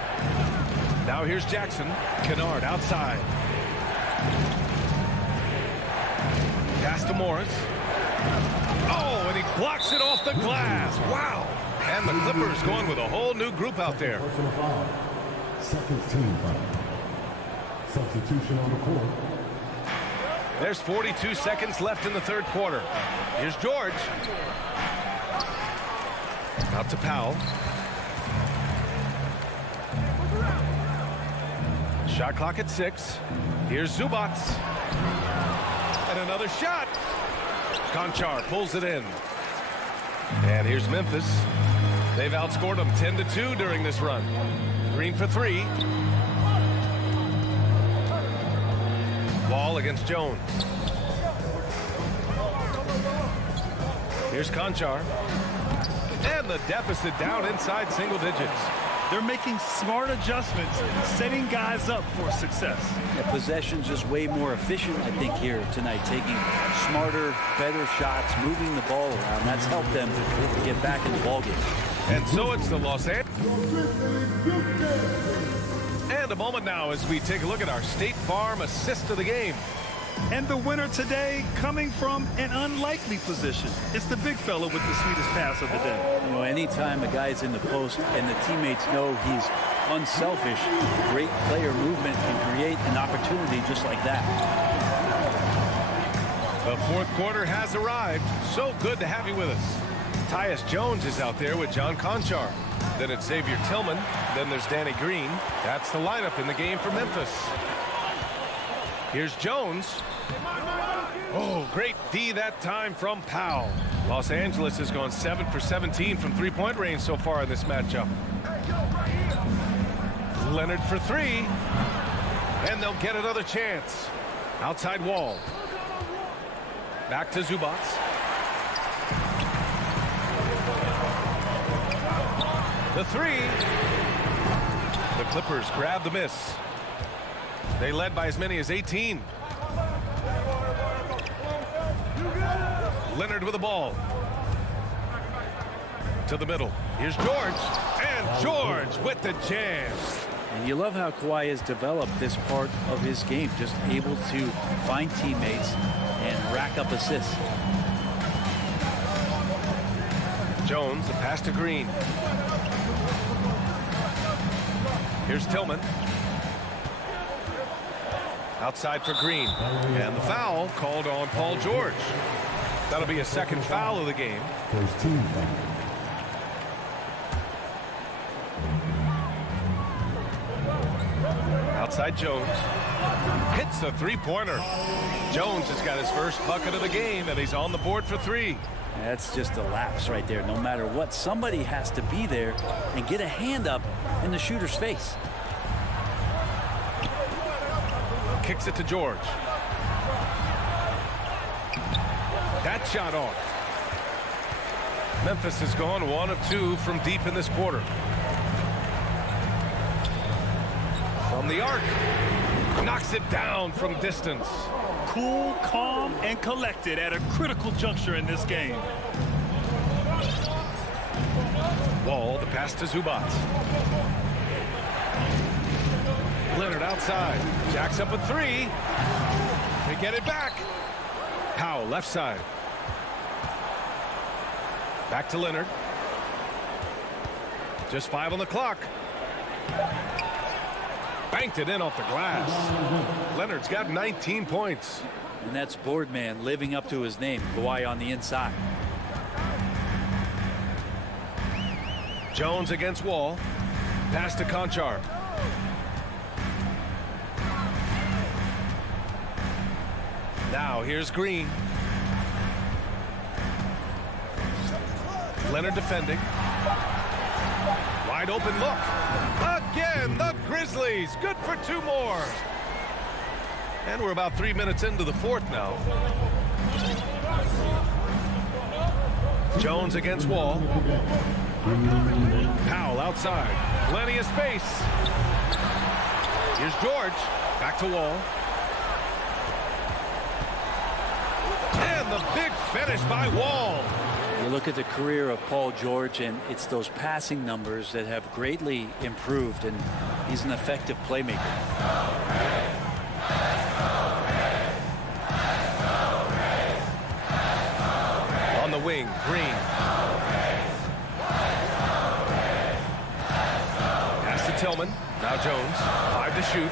Now here's Jackson. Kennard outside. Pass to Morris. Oh, and he blocks it off the glass. Wow. And the Clippers going with a whole new group out there. Second team foul. Substitution on the court. There's 42 seconds left in the third quarter. Here's George. Out to Powell. Shot clock at 6. Here's Zubats. And another shot. Conchar pulls it in. And here's Memphis. They've outscored them 10-2 during this run. Green for 3. Wall against Jones. Here's Conchar. And the deficit down inside single digits. They're making smart adjustments, setting guys up for success. Yeah, possession's just way more efficient, I think, here tonight. Taking smarter, better shots, moving the ball around. That's helped them to get back in the ballgame. And so it's the Los Angeles. And a moment now as we take a look at our State Farm assist of the game. And the winner today coming from an unlikely position. It's the big fella with the sweetest pass of the day. You know, anytime a guy's in the post and the teammates know he's unselfish, great player movement can create an opportunity just like that. The fourth quarter has arrived. So good to have you with us. Tyus Jones is out there with John Conchar. Then it's Xavier Tillman. Then there's Danny Green. That's the lineup in the game for Memphis. Here's Jones. Oh, great D that time from Powell. Los Angeles has gone 7 for 17 from three-point range so far in this matchup. Leonard for 3. And they'll get another chance. Outside Wall. Back to Zubats. The 3. The Clippers grab the miss. They led by as many as 18. Leonard with the ball. To the middle. Here's George. And George with the jam. And you love how Kawhi has developed this part of his game. Just able to find teammates and rack up assists. Jones, the pass to Green. Here's Tillman. Outside for Green. And the foul called on Paul George. That'll be a second foul of the game. First team foul. Outside Jones. Hits a three-pointer. Jones has got his first bucket of the game, and he's on the board for 3. That's just a lapse right there. No matter what, somebody has to be there and get a hand up in the shooter's face. Kicks it to George. That shot off. Memphis has gone 1 of 2 from deep in this quarter. From the arc. Knocks it down from distance. Cool, calm, and collected at a critical juncture in this game. Wall, the pass to Zubac. Leonard outside. Jacks up a 3. They get it back. Powell left side. Back to Leonard. Just 5 on the clock. Banked it in off the glass. Leonard's got 19 points. And that's Boardman living up to his name. Kawhi on the inside. Jones against Wall. Pass to Conchar. Now here's Green. Leonard defending. Wide open look. Again, the Grizzlies. Good for 2 more. And we're about 3 minutes into the 4th now. Jones against Wall. Powell outside. Plenty of space. Here's George. Back to Wall. And the big finish by Wall. You look at the career of Paul George, and it's those passing numbers that have greatly improved, and he's an effective playmaker. On the wing, Green. Pass to Tillman. Now Jones. 5 to shoot.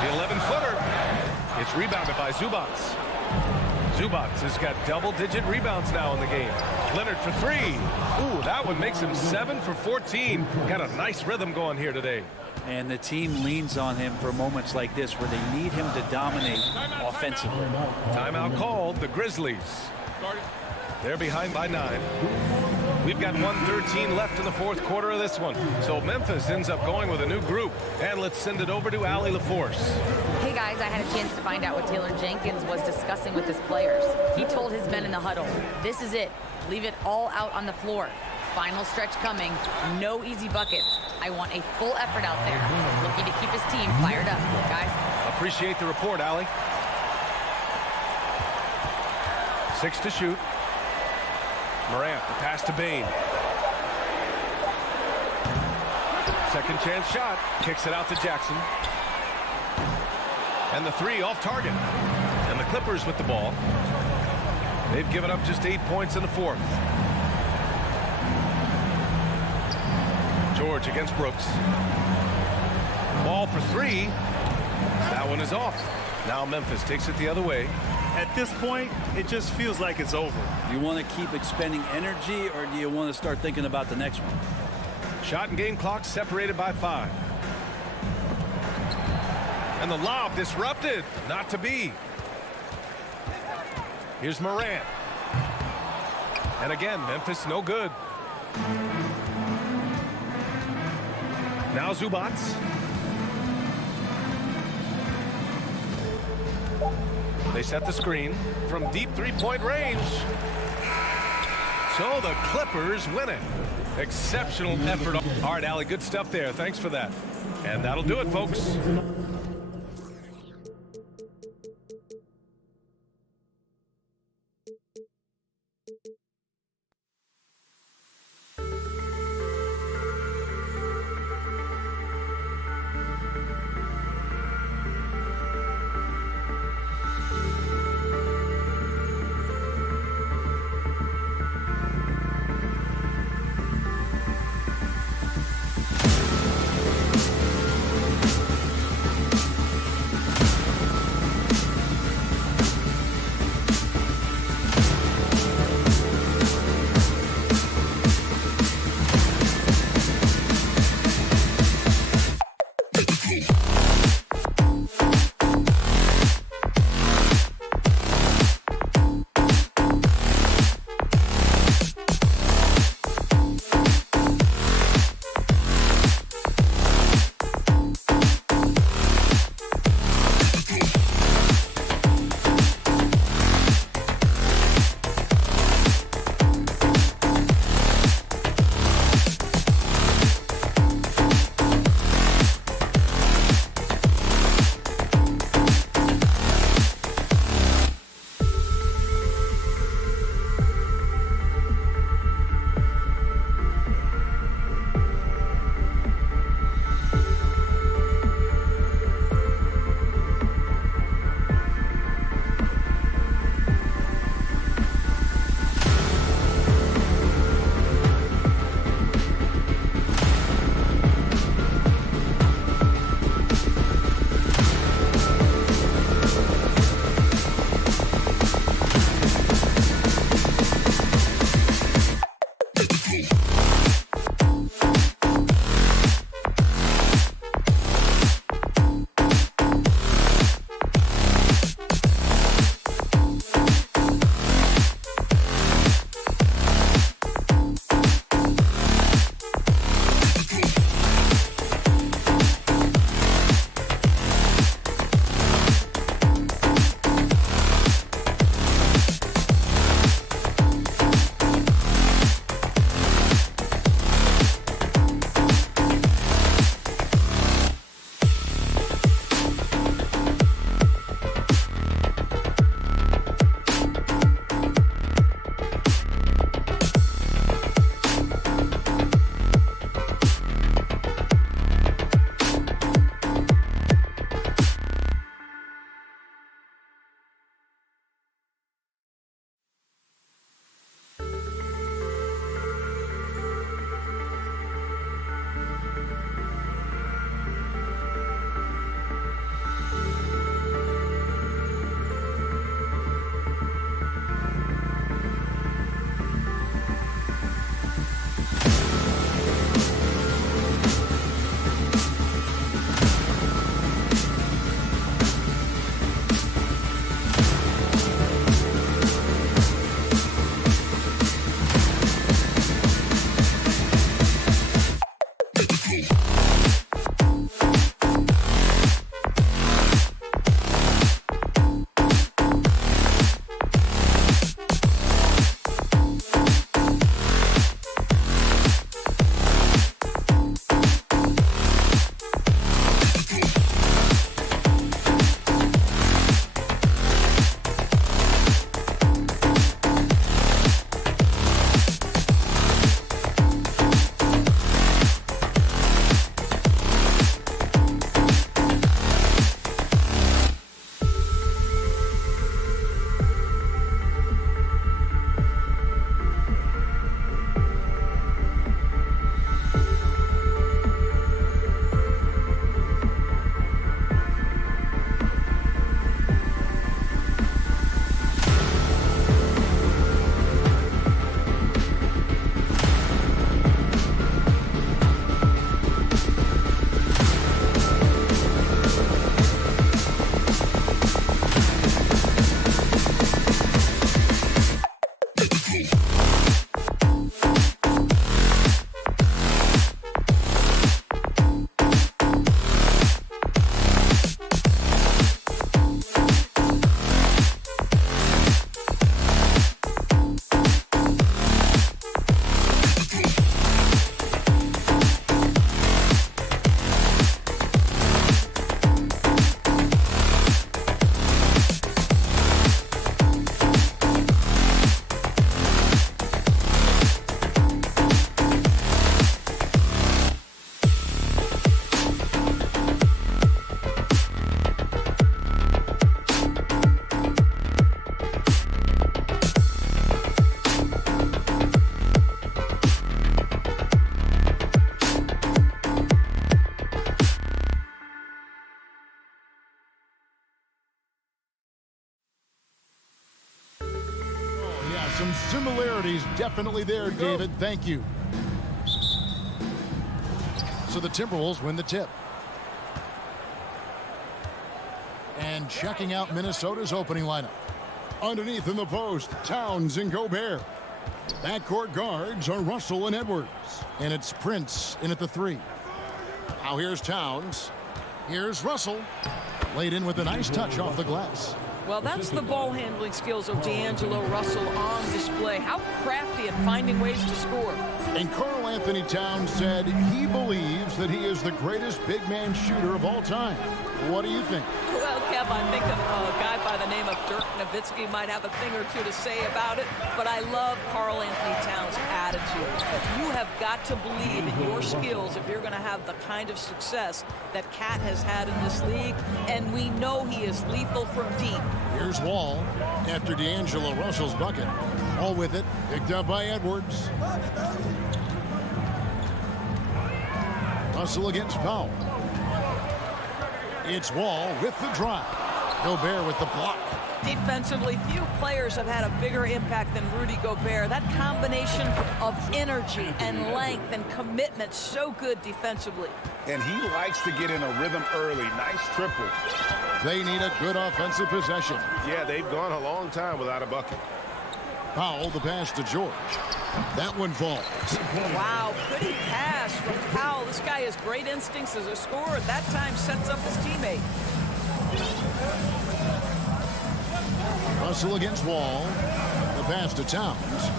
The 11-footer. It's rebounded by Zubac. Zubac has got double-digit rebounds now in the game. Leonard for 3. Ooh, that one makes him 7 for 14. Got a nice rhythm going here today. And the team leans on him for moments like this where they need him to dominate offensively. Timeout called. The Grizzlies. They're behind by 9. We've got 1:13 left in the 4th quarter of this one. So Memphis ends up going with a new group. And let's send it over to Allie LaForce. Hey guys, I had a chance to find out what Taylor Jenkins was discussing with his players. He told his men in the huddle, this is it. Leave it all out on the floor. Final stretch coming. No easy buckets. I want a full effort out there. Looking to keep his team fired up, guys. Appreciate the report, Allie. 6 to shoot. Morant, the pass to Bain. Second chance shot. Kicks it out to Jackson. And the 3 off target. And the Clippers with the ball. They've given up just 8 points in the 4th. George against Brooks. Ball for 3. That one is off. Now Memphis takes it the other way. At this point, it just feels like it's over. Do you want to keep expending energy, or do you want to start thinking about the next one? Shot and game clock separated by 5. And the lob disrupted. Not to be. Here's Morant. And again, Memphis no good. Now Zubac. They set the screen from deep 3-point range. So the Clippers win it. Exceptional effort. All right, Allie, good stuff there. Thanks for that. And that'll do it, folks. Some similarities definitely there, David. Thank you. So the Timberwolves win the tip. And checking out Minnesota's opening lineup. Underneath in the post, Towns and Gobert. Backcourt guards are Russell and Edwards. And it's Prince in at the 3. Now here's Towns. Here's Russell. Laid in with a nice touch off the glass. Well, that's the ball handling skills of D'Angelo Russell on display. How crafty at finding ways to score. And Karl Anthony Towns said he believes that he is the greatest big man shooter of all time. What do you think? Well, Kev, I think a guy by the name of Dirk Nowitzki might have a thing or two to say about it, but I love Karl Anthony Towns' attitude. You have got to believe in your skills if you're going to have the kind of success that Cat has had in this league, and we know he is lethal from deep. Here's Wall after D'Angelo Russell's bucket. All with it, picked up by Edwards. Russell against Powell. It's Wall with the drive. Gobert with the block. Defensively, few players have had a bigger impact than Rudy Gobert. That combination of energy and length and commitment, so good defensively. And he likes to get in a rhythm early. Nice triple. They need a good offensive possession. Yeah, they've gone a long time without a bucket. Powell, the pass to George. That one falls. Wow, pretty pass from Powell. This guy has great instincts as a scorer. At that time, sets up his teammate. Russell against Wall. The pass to Towns.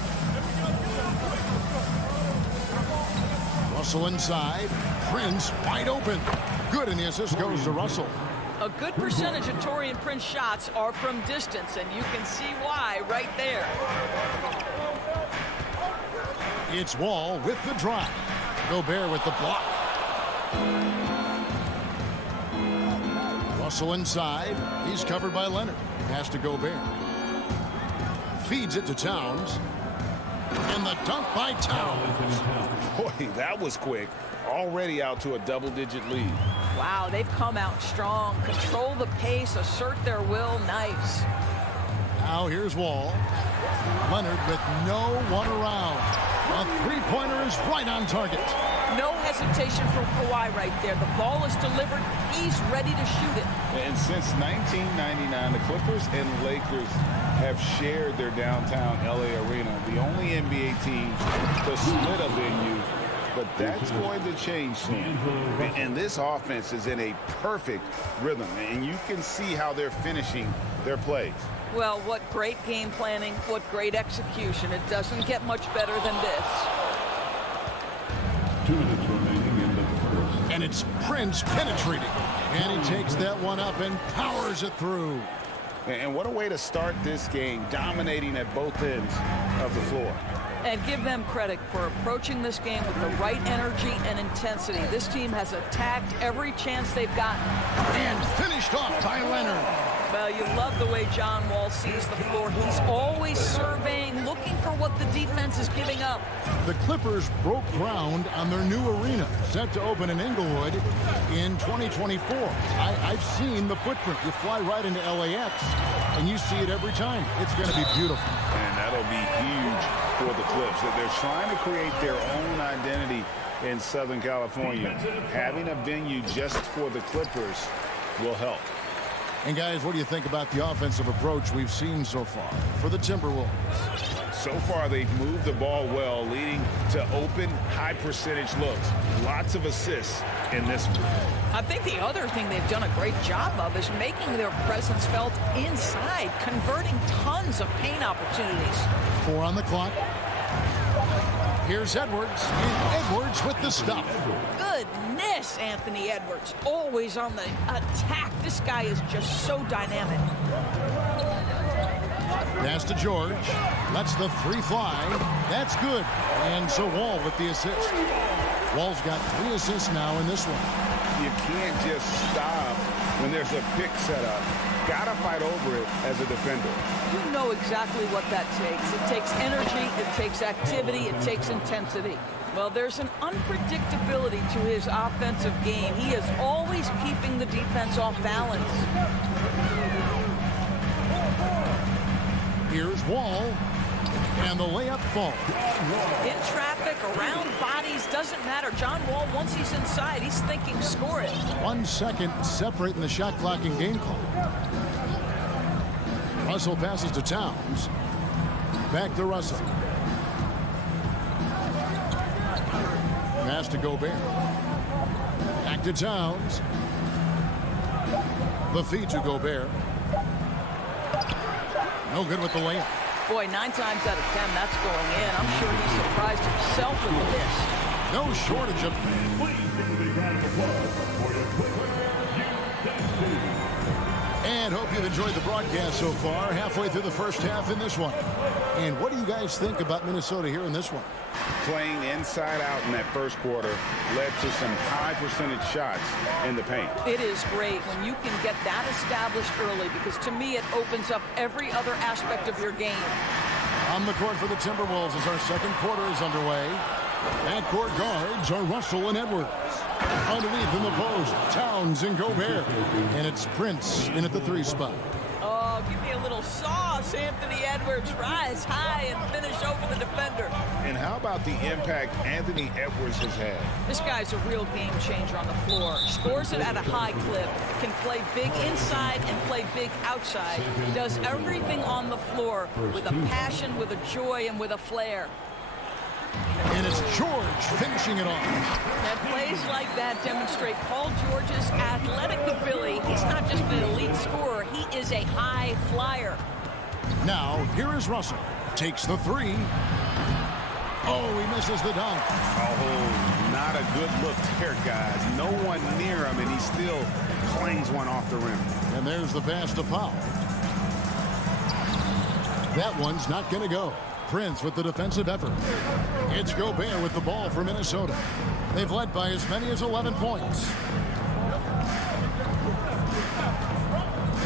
Russell inside. Prince wide open. Good, and the assist goes to Russell. A good percentage of Taurean Prince shots are from distance, and you can see why right there. It's Wall with the drive. Gobert with the block. Russell inside. He's covered by Leonard. Pass to Gobert. Feeds it to Towns. And the dunk by Towns. Boy, that was quick. Already out to a double-digit lead. Wow, they've come out strong. Control the pace, assert their will. Nice. Now here's Wall. Leonard with no one around. A three-pointer is right on target. No hesitation from Kawhi right there. The ball is delivered. He's ready to shoot it. And since 1999, the Clippers and Lakers have shared their downtown LA arena. The only NBA team to split a venue. But that's going to change soon. And this offense is in a perfect rhythm. And you can see how they're finishing their plays. Well, what great game planning, what great execution. It doesn't get much better than this. 2 minutes remaining in the first. And it's Prince penetrating. And he takes that one up and powers it through. And what a way to start this game, dominating at both ends of the floor. And give them credit for approaching this game with the right energy and intensity. This team has attacked every chance they've gotten. And finished off by Leonard. Well, you love the way John Wall sees the floor. He's always surveying, looking for what the defense is giving up. The Clippers broke ground on their new arena, set to open in Inglewood in 2024. I've seen the footprint. You fly right into LAX, and you see it every time. It's going to be beautiful. And that'll be huge for the Clips. That they're trying to create their own identity in Southern California. Having a venue just for the Clippers will help. And guys, what do you think about the offensive approach we've seen so far for the Timberwolves? So far, they've moved the ball well, leading to open, high-percentage looks. Lots of assists in this one. I think the other thing they've done a great job of is making their presence felt inside, converting tons of paint opportunities. 4 on the clock. Here's Edwards, and Edwards with the stuff. Goodness, Anthony Edwards, always on the attack. This guy is just so dynamic. Pass to George. Lets the 3 fly. That's good. And so Wall with the assist. Wall's got 3 assists now in this one. You can't just stop when there's a pick set up. Gotta fight over it as a defender. You know exactly what that takes. It takes energy, it takes activity, it takes intensity. Well, there's an unpredictability to his offensive game. He is always keeping the defense off balance. Here's Wall. And the layup falls. In traffic, around bodies, doesn't matter. John Wall, once he's inside, he's thinking score it. 1 second separating the shot clock and game clock. Russell passes to Towns. Back to Russell. Pass to Gobert. Back to Towns. The feed to Gobert. No good with the layup. Boy, 9 times out of 10, that's going in. I'm sure he's surprised himself with the miss. No shortage of... And hope you've enjoyed the broadcast so far. Halfway through the first half in this one. And what do you guys think about Minnesota here in this one? Playing inside out in that first quarter led to some high percentage shots in the paint. It is great when you can get that established early, because to me it opens up every other aspect of your game. On the court for the Timberwolves as our second quarter is underway. Backcourt guards are Russell and Edwards. Underneath in the post, Towns and Gobert. And it's Prince in at the 3 spot. Oh, give me a little sauce, Anthony Edwards. Rise high and finish over the defender. And how about the impact Anthony Edwards has had? This guy's a real game changer on the floor. Scores it at a high clip. Can play big inside and play big outside. Does everything on the floor with a passion, with a joy, and with a flair. And it's George finishing it off. And plays like that demonstrate Paul George's athletic ability. He's not just an elite scorer, he is a high flyer. Now, here is Russell. Takes the 3. Oh, he misses the dunk. Oh, not a good look there, guys. No one near him, and he still clangs one off the rim. And there's the pass to Powell. That one's not going to go. Prince with the defensive effort. It's Gobert with the ball for Minnesota. They've led by as many as 11 points.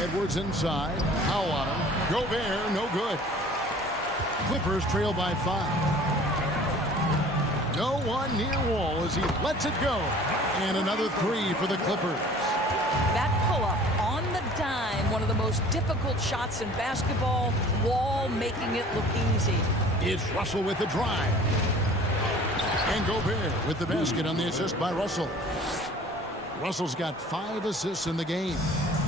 Edwards inside. Powell on him. Gobert, no good. Clippers trail by 5. No one near Wall as he lets it go. And another 3 for the Clippers. That pull-up on the dime, one of the most difficult shots in basketball. Wall making it look easy. It's Russell with the drive. And Gobert with the basket on the assist by Russell. Russell's got 5 assists in the game.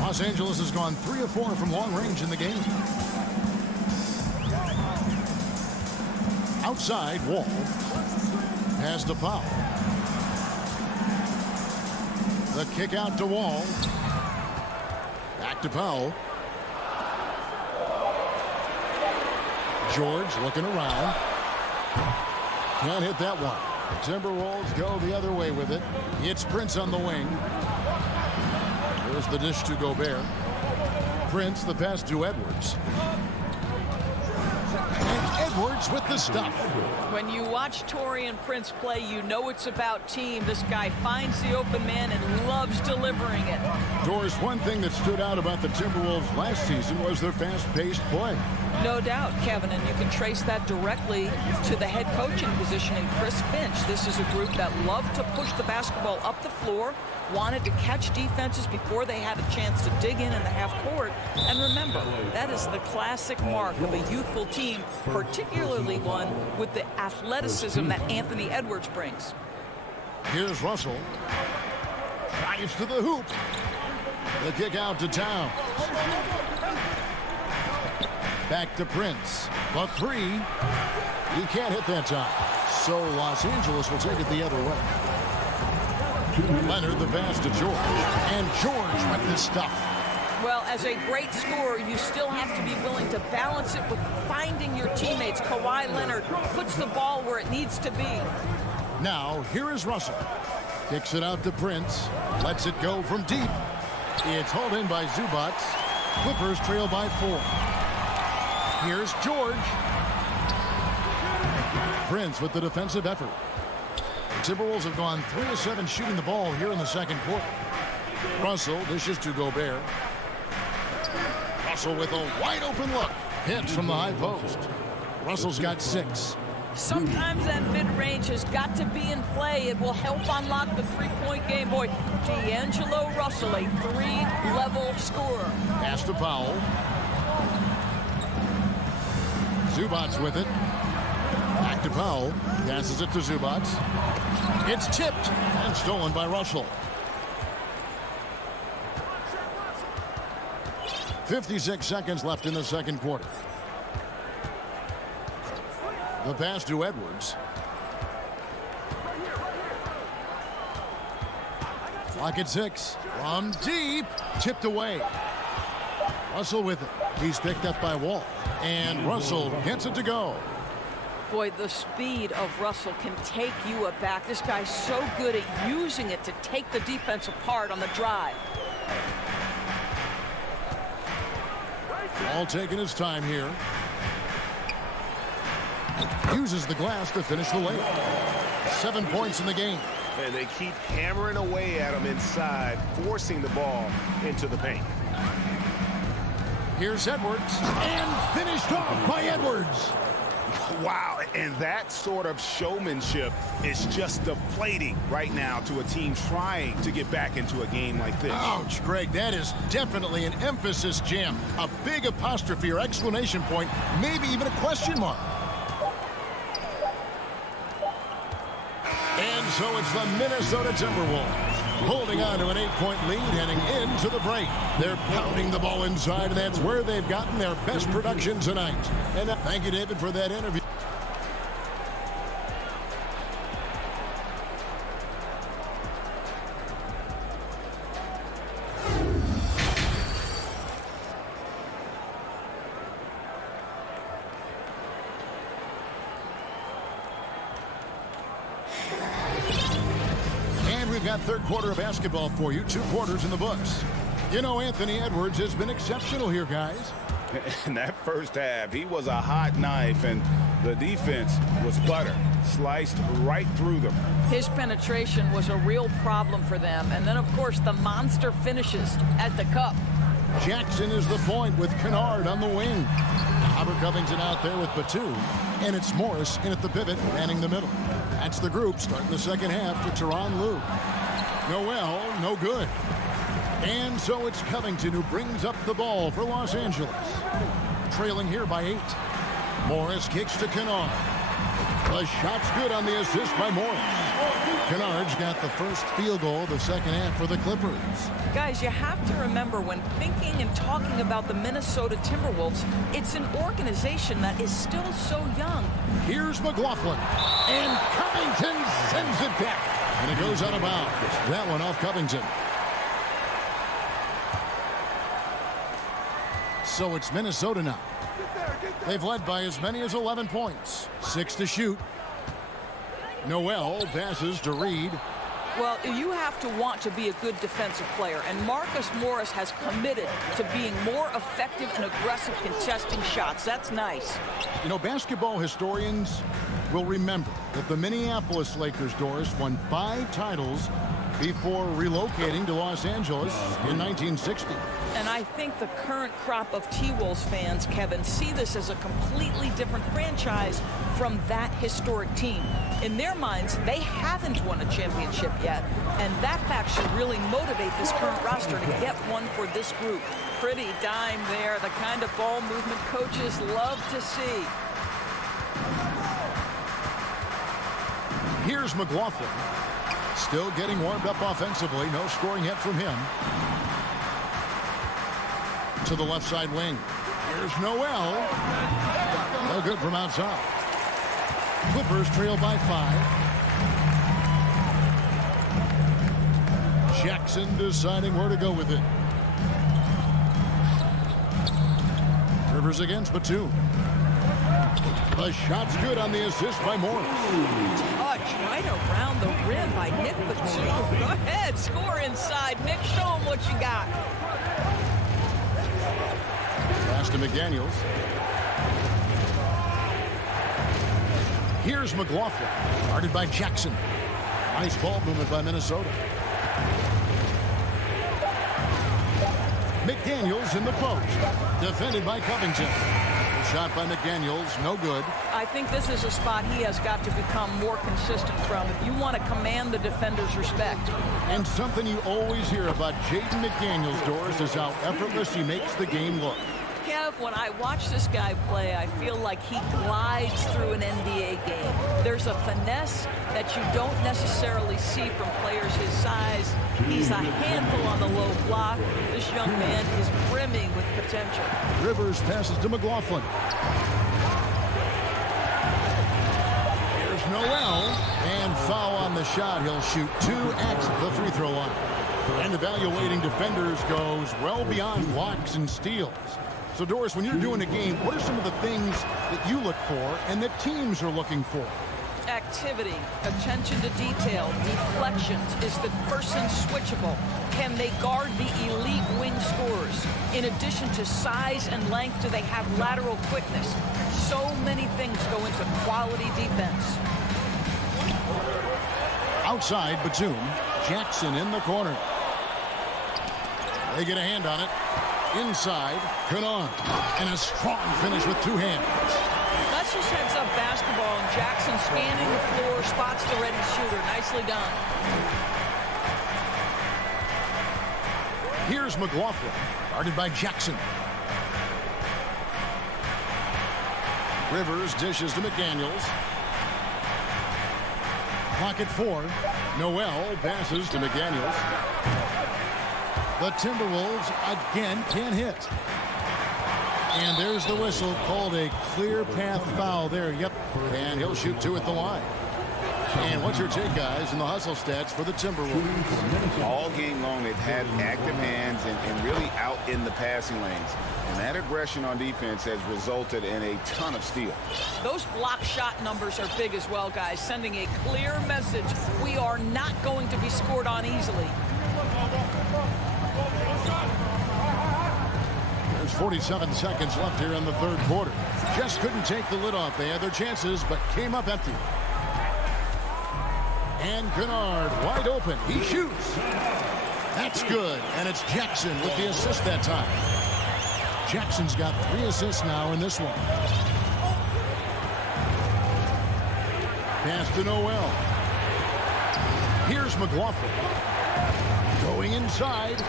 Los Angeles has gone 3 of 4 from long range in the game. Outside, Wall. Pass to Powell. The kick out to Wall. Back to Powell. George looking around. Can't hit that one. The Timberwolves go the other way with it. It's Prince on the wing. There's the dish to Gobert. Prince, the pass to Edwards. And Edwards with the stuff. When you watch Taurean Prince play, you know it's about team. This guy finds the open man and loves delivering it. Doris, one thing that stood out about the Timberwolves last season was their fast-paced play. No doubt, Kevin, and you can trace that directly to the head coaching position in Chris Finch. This is a group that loved to push the basketball up the floor, wanted to catch defenses before they had a chance to dig in the half court. And remember, that is the classic mark of a youthful team, particularly one with the athleticism that Anthony Edwards brings. Here's Russell. Drives to the hoop. The kick out to Towns. Back to Prince. The 3. He can't hit that time. So Los Angeles will take it the other way. Leonard the pass to George. And George with this stuff. Well, as a great scorer, you still have to be willing to balance it with finding your teammates. Kawhi Leonard puts the ball where it needs to be. Now, here is Russell. Kicks it out to Prince. Lets it go from deep. It's hauled in by Zubac. Clippers trail by 4. Here's George. Prince with the defensive effort. The Timberwolves have gone 3 of 7 shooting the ball here in the second quarter. Russell dishes to Gobert. Russell with a wide open look. Hits from the high post. Russell's got 6. Sometimes that mid-range has got to be in play. It will help unlock the three-point game. Boy, D'Angelo Russell, a 3-level scorer. Pass to Powell. Zubats with it. Back to Powell. Passes it to Zubats. It's tipped and stolen by Russell. 56 seconds left in the second quarter. The pass to Edwards. Clock at 6. From deep. Tipped away. Russell with it. He's picked up by Wall. And Russell gets it to go. Boy, the speed of Russell can take you aback. This guy's so good at using it to take the defense apart on the drive. All taking his time here. Uses the glass to finish the layup. 7 points in the game. And they keep hammering away at him inside, forcing the ball into the paint. Here's Edwards. And finished off by Edwards. Wow, and that sort of showmanship is just deflating right now to a team trying to get back into a game like this. Ouch, Greg, that is definitely an emphasis jam. A big apostrophe or exclamation point, maybe even a question mark. And so it's the Minnesota Timberwolves holding on to an 8-point lead heading into the break. They're pounding the ball inside, and that's where they've gotten their best production tonight. And thank you, David, for that interview. Got third quarter of basketball for you. 2 quarters in the books. You know, Anthony Edwards has been exceptional here, guys. In that first half, he was a hot knife, and the defense was butter. Sliced right through them. His penetration was a real problem for them. And then, of course, the monster finishes at the cup. Jackson is the point with Kennard on the wing. Robert Covington out there with Batum. And it's Morris in at the pivot, manning the middle. That's the group starting the second half for Tyronn Lue. Noel, no good. And so it's Covington who brings up the ball for Los Angeles. Trailing here by 8. Morris kicks to Kennard. The shot's good on the assist by Morris. Kennard's got the first field goal of the second half for the Clippers. Guys, you have to remember when thinking and talking about the Minnesota Timberwolves, it's an organization that is still so young. Here's McLaughlin. And Covington sends it back. And it goes out of bounds. That one off Covington. So it's Minnesota now. They've led by as many as 11 points. 6 to shoot. Noel passes to Reed. Well, you have to want to be a good defensive player, and Marcus Morris has committed to being more effective and aggressive contesting shots. That's nice. You know, basketball historians will remember that the Minneapolis Lakers, Doris, won 5 titles before relocating to Los Angeles in 1960. And I think the current crop of T-Wolves fans, Kevin, see this as a completely different franchise from that historic team. In their minds, they haven't won a championship yet, and that fact should really motivate this current roster to get one for this group. Pretty dime there, the kind of ball movement coaches love to see. Here's McLaughlin. Still getting warmed up offensively. No scoring yet from him. To the left side wing. Here's Noel. No good from outside. Clippers trail by 5. Jackson deciding where to go with it. Rivers against Batum. The shot's good on the assist by Morris. Touch right around the rim by Nick Batum. Go ahead, score inside. Nick, show him what you got. Pass to McDaniels. Here's McLaughlin. Guarded by Jackson. Nice ball movement by Minnesota. McDaniels in the post. Defended by Covington. Shot by McDaniels, no good. I think this is a spot he has got to become more consistent from if you want to command the defender's respect. And something you always hear about Jaden McDaniels, Doris, is how effortless he makes the game look. Kev, when I watch this guy play, I feel like he glides through an NBA game. There's a finesse that you don't necessarily see from players his size. He's a handful on the low block. This young man is brimming with potential. Rivers passes to McLaughlin. Here's Noel, and foul on the shot. He'll shoot 2 at the free throw line. And evaluating defenders goes well beyond blocks and steals. So, Doris, when you're doing a game, what are some of the things that you look for and that teams are looking for? Activity, attention to detail, deflections. Is the person switchable? Can they guard the elite wing scorers? In addition to size and length, do they have lateral quickness? So many things go into quality defense. Outside, Batum. Jackson in the corner. They get a hand on it. Inside, Kennard. And a strong finish with 2 hands. That's just heads up basketball, and Jackson scanning the floor, spots the ready shooter. Nicely done. Here's McLaughlin, guarded by Jackson. Rivers dishes to McDaniels. Clock at 4. Noel passes to McDaniels. The Timberwolves again can't hit. And there's the whistle, called a clear path foul there. Yep, and he'll shoot 2 at the line. And what's your take, guys, in the hustle stats for the Timberwolves? All game long, they've had active hands and really out in the passing lanes. And that aggression on defense has resulted in a ton of steals. Those block shot numbers are big as well, guys, sending a clear message. We are not going to be scored on easily. There's 47 seconds left here in the third quarter. Just couldn't take the lid off. They had their chances, but came up empty. And Kennard wide open. He shoots. That's good. And it's Jackson with the assist that time. Jackson's got 3 assists now in this one. Pass to Noel. Here's McLaughlin. Going inside.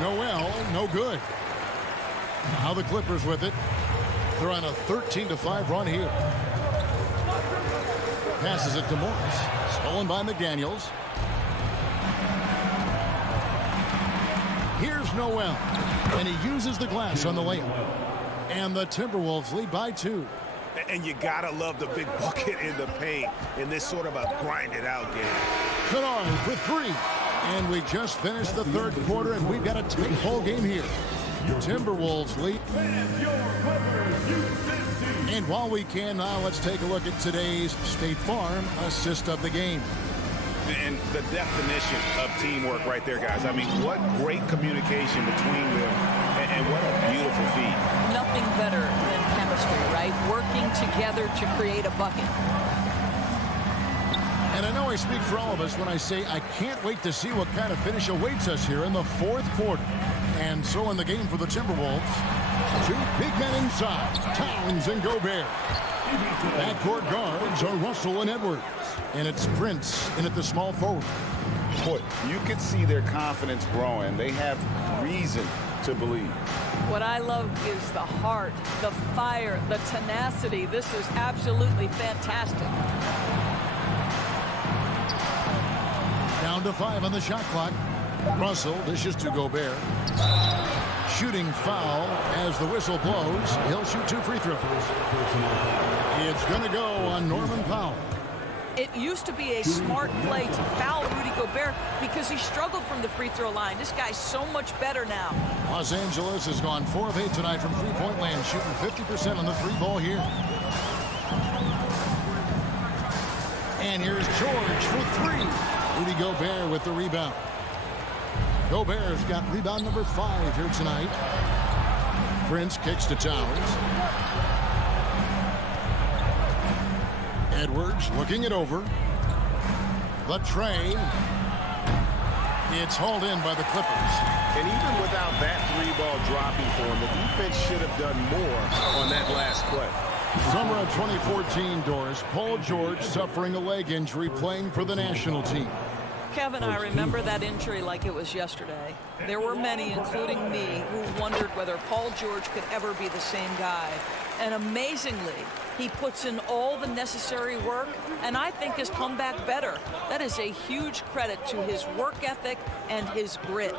Noel, no good. Now the Clippers with it. They're on a 13-5 run here. Passes it to Morris. Stolen by McDaniels. Here's Noel. And he uses the glass on the layup. And the Timberwolves lead by 2. And you gotta love the big bucket in the paint in this sort of a grind-it-out game. Kennard for 3. And we just finished the third quarter, and we've got a tight ball game here. Timberwolves lead. And while we can now, let's take a look at today's State Farm assist of the game. And the definition of teamwork right there, guys. I mean, what great communication between them, and what a beautiful feed. Nothing better than chemistry, right? Working together to create a bucket. And I know I speak for all of us when I say I can't wait to see what kind of finish awaits us here in the fourth quarter. And so in the game for the Timberwolves, 2 big men inside, Towns and Gobert. Backcourt guards are Russell and Edwards. And it's Prince in at the small forward. Boy, you can see their confidence growing. They have reason to believe. What I love is the heart, the fire, the tenacity. This is absolutely fantastic. Down to 5 on the shot clock. Russell dishes to Gobert. Shooting foul as the whistle blows. He'll shoot 2 free throws. It's going to go on Norman Powell. It used to be a smart play to foul Rudy Gobert because he struggled from the free throw line. This guy's so much better now. Los Angeles has gone 4 of 8 tonight from three-point land, shooting 50% on the 3-ball here. And here's George for 3. Rudy Gobert with the rebound. Gobert's got rebound number 5 here tonight. Prince kicks to Towns. Edwards looking it over. The tray. It's hauled in by the Clippers. And even without that 3-ball dropping for him, the defense should have done more on that last play. Summer of 2014, Doris. Paul George suffering a leg injury playing for the national team. Kevin, I remember that injury like it was yesterday. There were many, including me, who wondered whether Paul George could ever be the same guy. And amazingly, he puts in all the necessary work, and I think has come back better. That is a huge credit to his work ethic and his grit.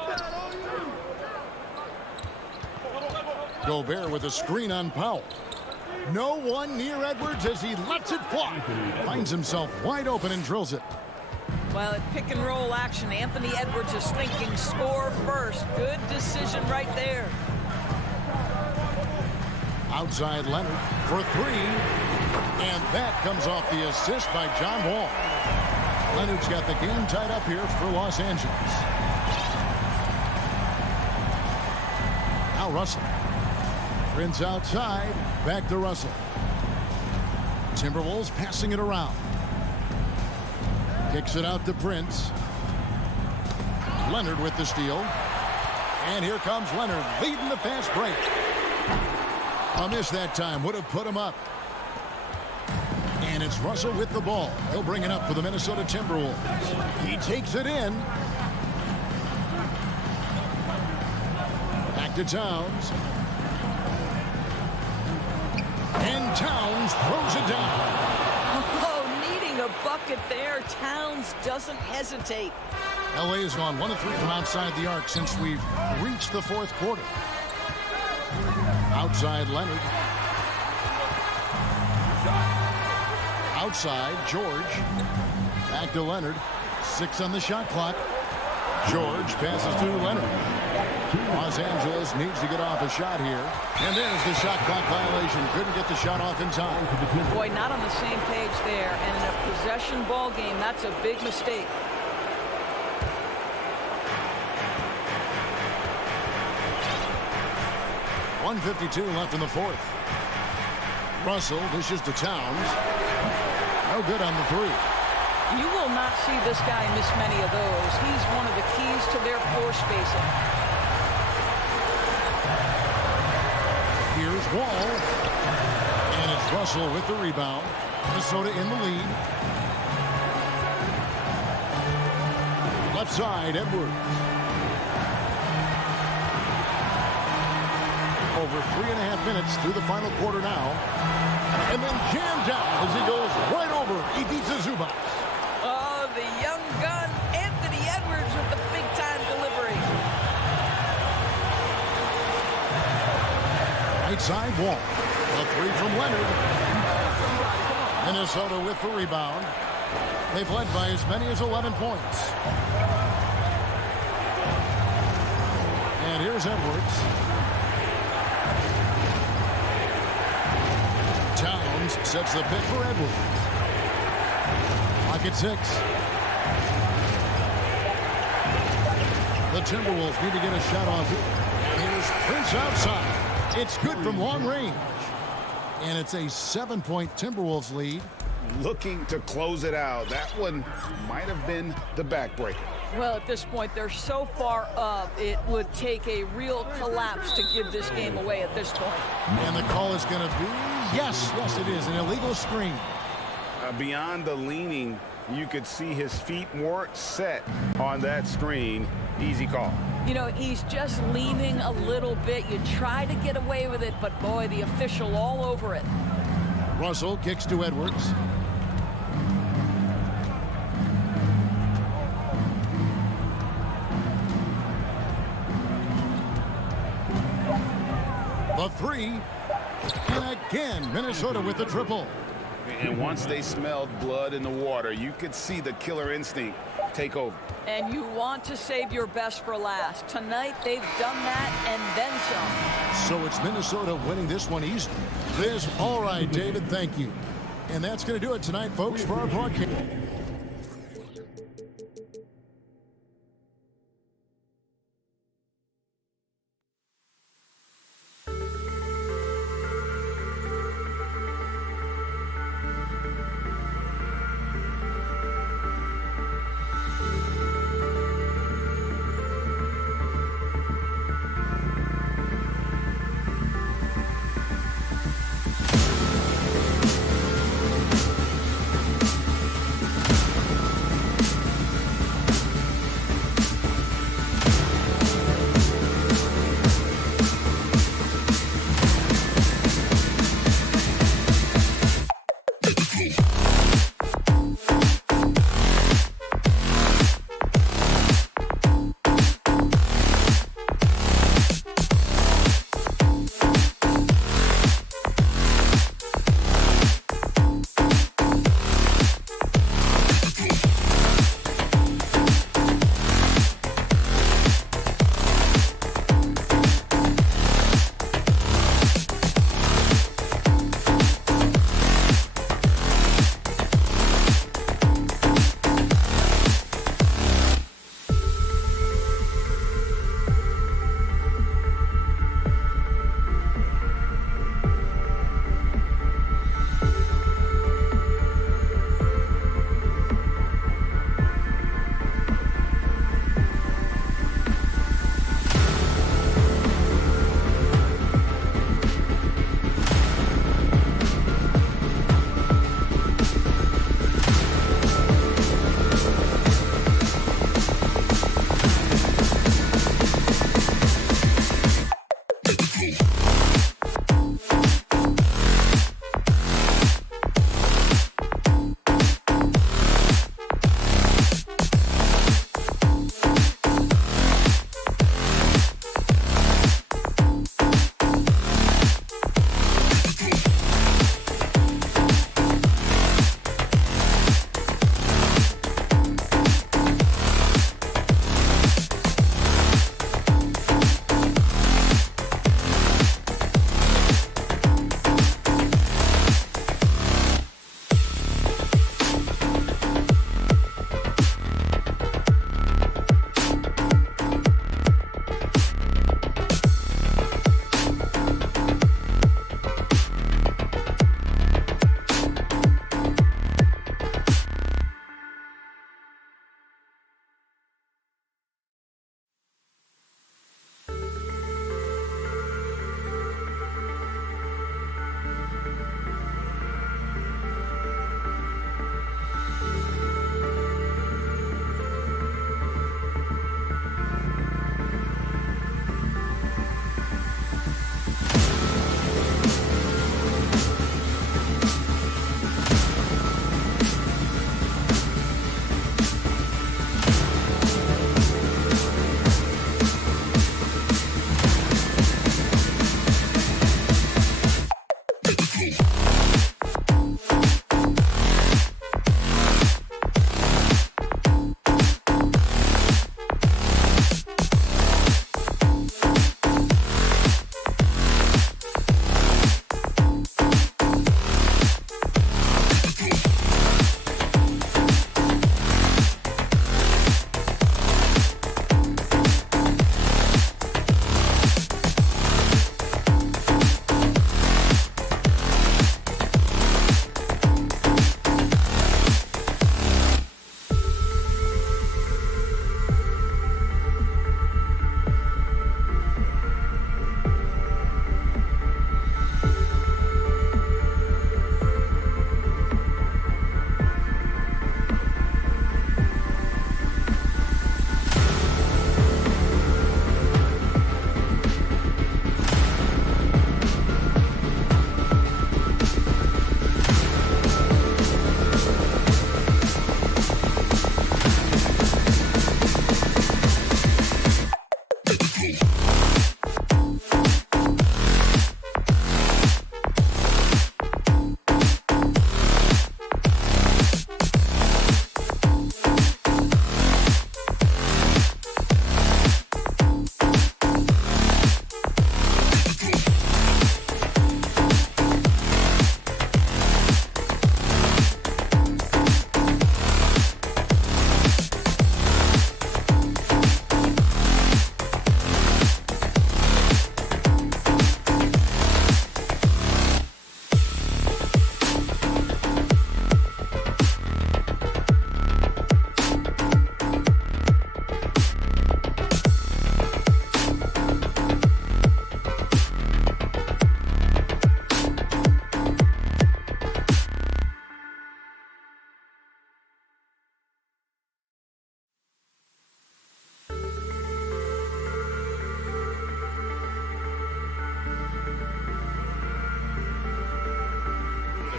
Gobert with a screen on Powell. No one near Edwards as he lets it fly. Finds himself wide open and drills it. Well, at pick and roll action, Anthony Edwards is thinking score first. Good decision right there. Outside Leonard for three. And that comes off the assist by John Wall. Leonard's got the game tied up here for Los Angeles. Now Russell. Prince outside. Back to Russell. Timberwolves passing it around. Kicks it out to Prince. Leonard with the steal. And here comes Leonard leading the fast break. A miss that time. Would have put him up. And it's Russell with the ball. He'll bring it up for the Minnesota Timberwolves. He takes it in. Back to Towns. And Towns throws it down. Oh, needing a bucket there. Towns doesn't hesitate. LA has gone 1 of 3 from outside the arc since we've reached the fourth quarter. Outside Leonard. Outside George. Back to Leonard. 6 on the shot clock. George passes to Leonard. Los Angeles needs to get off a shot here. And there's the shot clock violation. Couldn't get the shot off in time. Boy, not on the same page there. And in a possession ball game, that's a big mistake. .152 left in the fourth. Russell dishes to Towns. No good on the three. You will not see this guy miss many of those. He's one of the keys to their floor spacing. Here's Wall. And it's Russell with the rebound. Minnesota in the lead. Left side, Edwards. Over 3.5 minutes through the final quarter now. And then jammed down as he goes right over Ivica Zubac. Oh, the young gun, Anthony Edwards with the big-time delivery. Right side Wall. A three from Leonard. Minnesota with the rebound. They've led by as many as 11 points. And here's Edwards. Towns sets the pick for Edwards. Clock at 6. The Timberwolves need to get a shot off here. Here's Prince outside. It's good from long range. And it's a 7-point Timberwolves lead. Looking to close it out. That one might have been the backbreaker. Well, at this point, they're so far up, it would take a real collapse to give this game away at this point. And the call is going to be, yes, it is, an illegal screen. Beyond the leaning, you could see his feet weren't set on that screen. Easy call. You know, he's just leaning a little bit. You try to get away with it, but boy, the official all over it. Russell kicks to Edwards. The three. And again, Minnesota with the triple. And once they smelled blood in the water, you could see the killer instinct take over. And you want to save your best for last. Tonight, they've done that and then some. So it's Minnesota winning this one easily. All right, David, thank you. And that's going to do it tonight, folks, for our broadcast.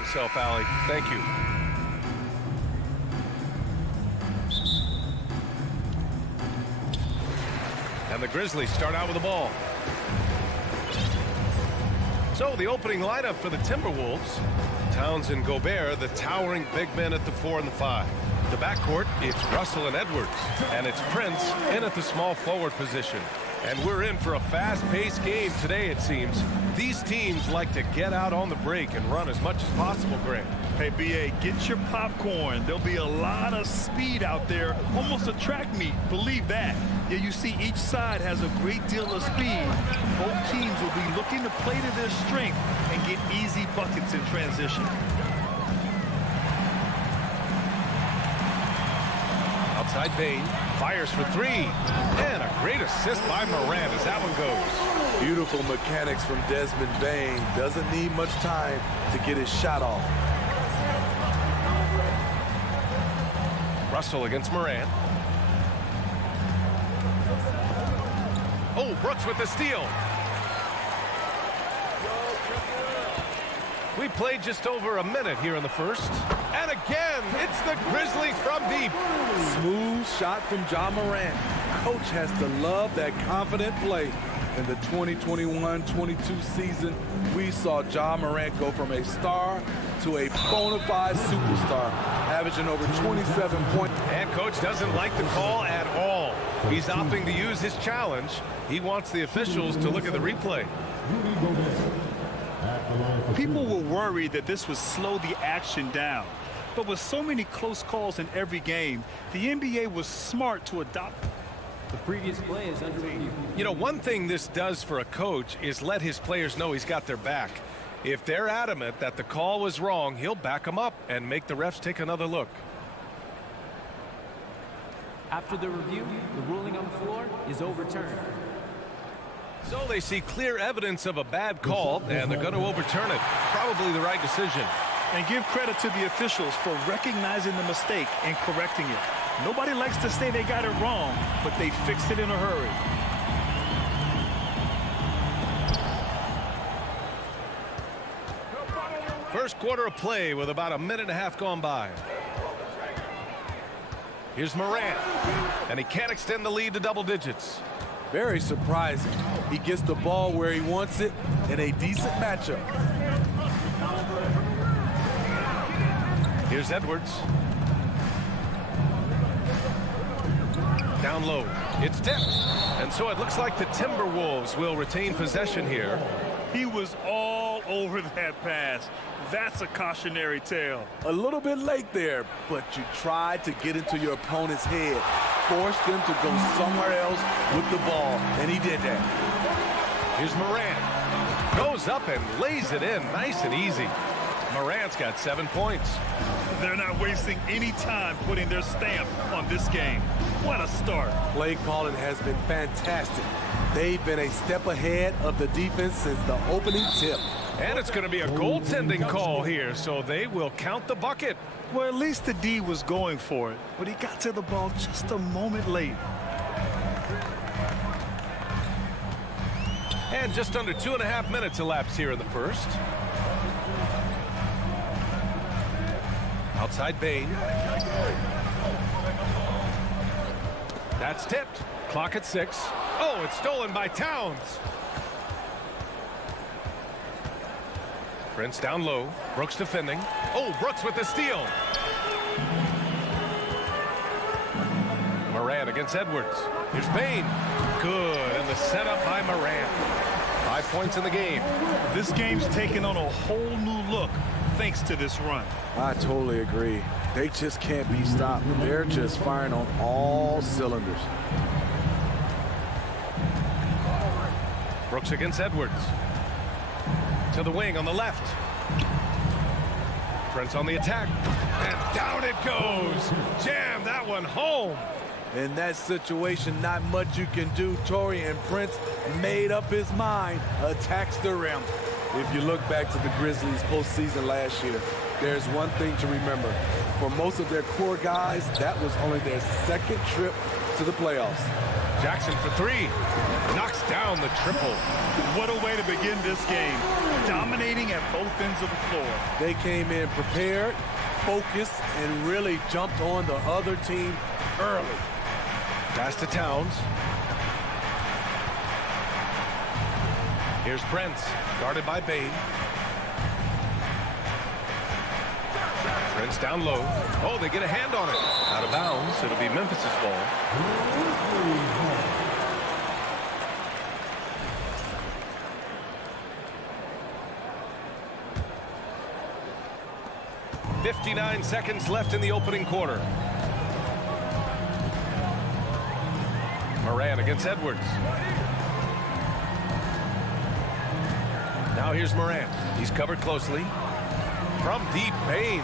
Himself, Allie. Thank you. And the Grizzlies start out with the ball. So the opening lineup for the Timberwolves. Towns and Gobert, the towering big men at the 4 and the 5. The backcourt, it's Russell and Edwards. And it's Prince in at the small forward position. And we're in for a fast-paced game today, it seems. These teams like to get out on the break and run as much as possible, Grant. Hey, B.A., get your popcorn. There'll be a lot of speed out there, almost a track meet. Believe that. Yeah, you see each side has a great deal of speed. Both teams will be looking to play to their strength and get easy buckets in transition. Outside Bain, fires for 3. And a great assist by Morant as that one goes. Beautiful mechanics from Desmond Bain. Doesn't need much time to get his shot off. Russell against Morant. Oh, Brooks with the steal. We played just over a minute here in the first. And again, it's the Grizzlies from deep. Smooth shot from Ja Morant. Coach has to love that confident play. In the 2021-22 season, we saw Ja Morant go from a star to a bona fide superstar, averaging over 27 points. And coach doesn't like the call at all. He's opting to use his challenge. He wants the officials to look at the replay. People were worried that this would slow the action down. But with so many close calls in every game, the NBA was smart to adopt. The previous play is under review. You know, one thing this does for a coach is let his players know he's got their back. If they're adamant that the call was wrong, he'll back them up and make the refs take another look. After the review, the ruling on the floor is overturned. So they see clear evidence of a bad call, and they're going to overturn it. Probably the right decision. And give credit to the officials for recognizing the mistake and correcting it. Nobody likes to say they got it wrong, but they fixed it in a hurry. First quarter of play with about a minute and a half gone by. Here's Morant, and he can't extend the lead to double digits. Very surprising. He gets the ball where he wants it in a decent matchup. Here's Edwards. Down low. It's tipped. And so it looks like the Timberwolves will retain possession here. He was all over that pass. That's a cautionary tale. A little bit late there, but you tried to get into your opponent's head. Forced them to go somewhere else with the ball, and he did that. Here's Morant. Goes up and lays it in nice and easy. Morant's got 7 points. They're not wasting any time putting their stamp on this game. What a start. Play calling has been fantastic. They've been a step ahead of the defense since the opening tip. And it's going to be a goaltending call here, so they will count the bucket. Well, at least the D was going for it, but he got to the ball just a moment late. And just under 2.5 minutes elapsed here in the first. Outside Bain. That's tipped. Clock at 6. Oh, Oh, it's stolen by Towns. Prince down low. Brooks defending. Oh, Brooks with the steal. Moran against Edwards. Here's Bain. Good, and the setup by Moran. 5 points in the game. This game's taken on a whole new look thanks to this run. I totally agree. They just can't be stopped. They're just firing on all cylinders. Brooks against Edwards. To the wing on the left. Prince on the attack. And down it goes. Jam that one home. In that situation, not much you can do. Taurean Prince made up his mind, attacks the rim. If you look back to the Grizzlies postseason last year, there's one thing to remember. For most of their core guys, that was only their second trip to the playoffs. Jackson for three. Knocks down the triple. What a way to begin this game. Dominating at both ends of the floor. They came in prepared, focused, and really jumped on the other team early. Pass to Towns. Here's Prince, guarded by Bain. Prince down low. Oh, they get a hand on it. Out of bounds. It'll be Memphis's ball. 59 seconds left in the opening quarter. Moran against Edwards. Now here's Moran. He's covered closely. From deep, Bain.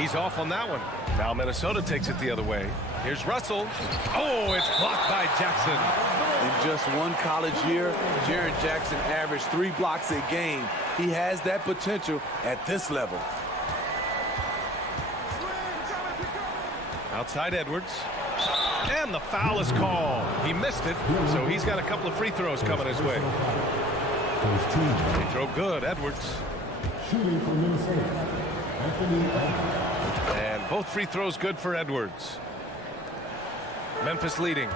He's off on that one. Now Minnesota takes it the other way. Here's Russell. Oh, it's blocked by Jackson. In just one college year, Jaren Jackson averaged 3 blocks a game. He has that potential at this level. Outside Edwards. And the foul is called. He missed it, so he's got a couple of free throws coming his way. Free throw good, Edwards. Shooting for Minnesota, Anthony. And both free throws good for Edwards. Memphis leading.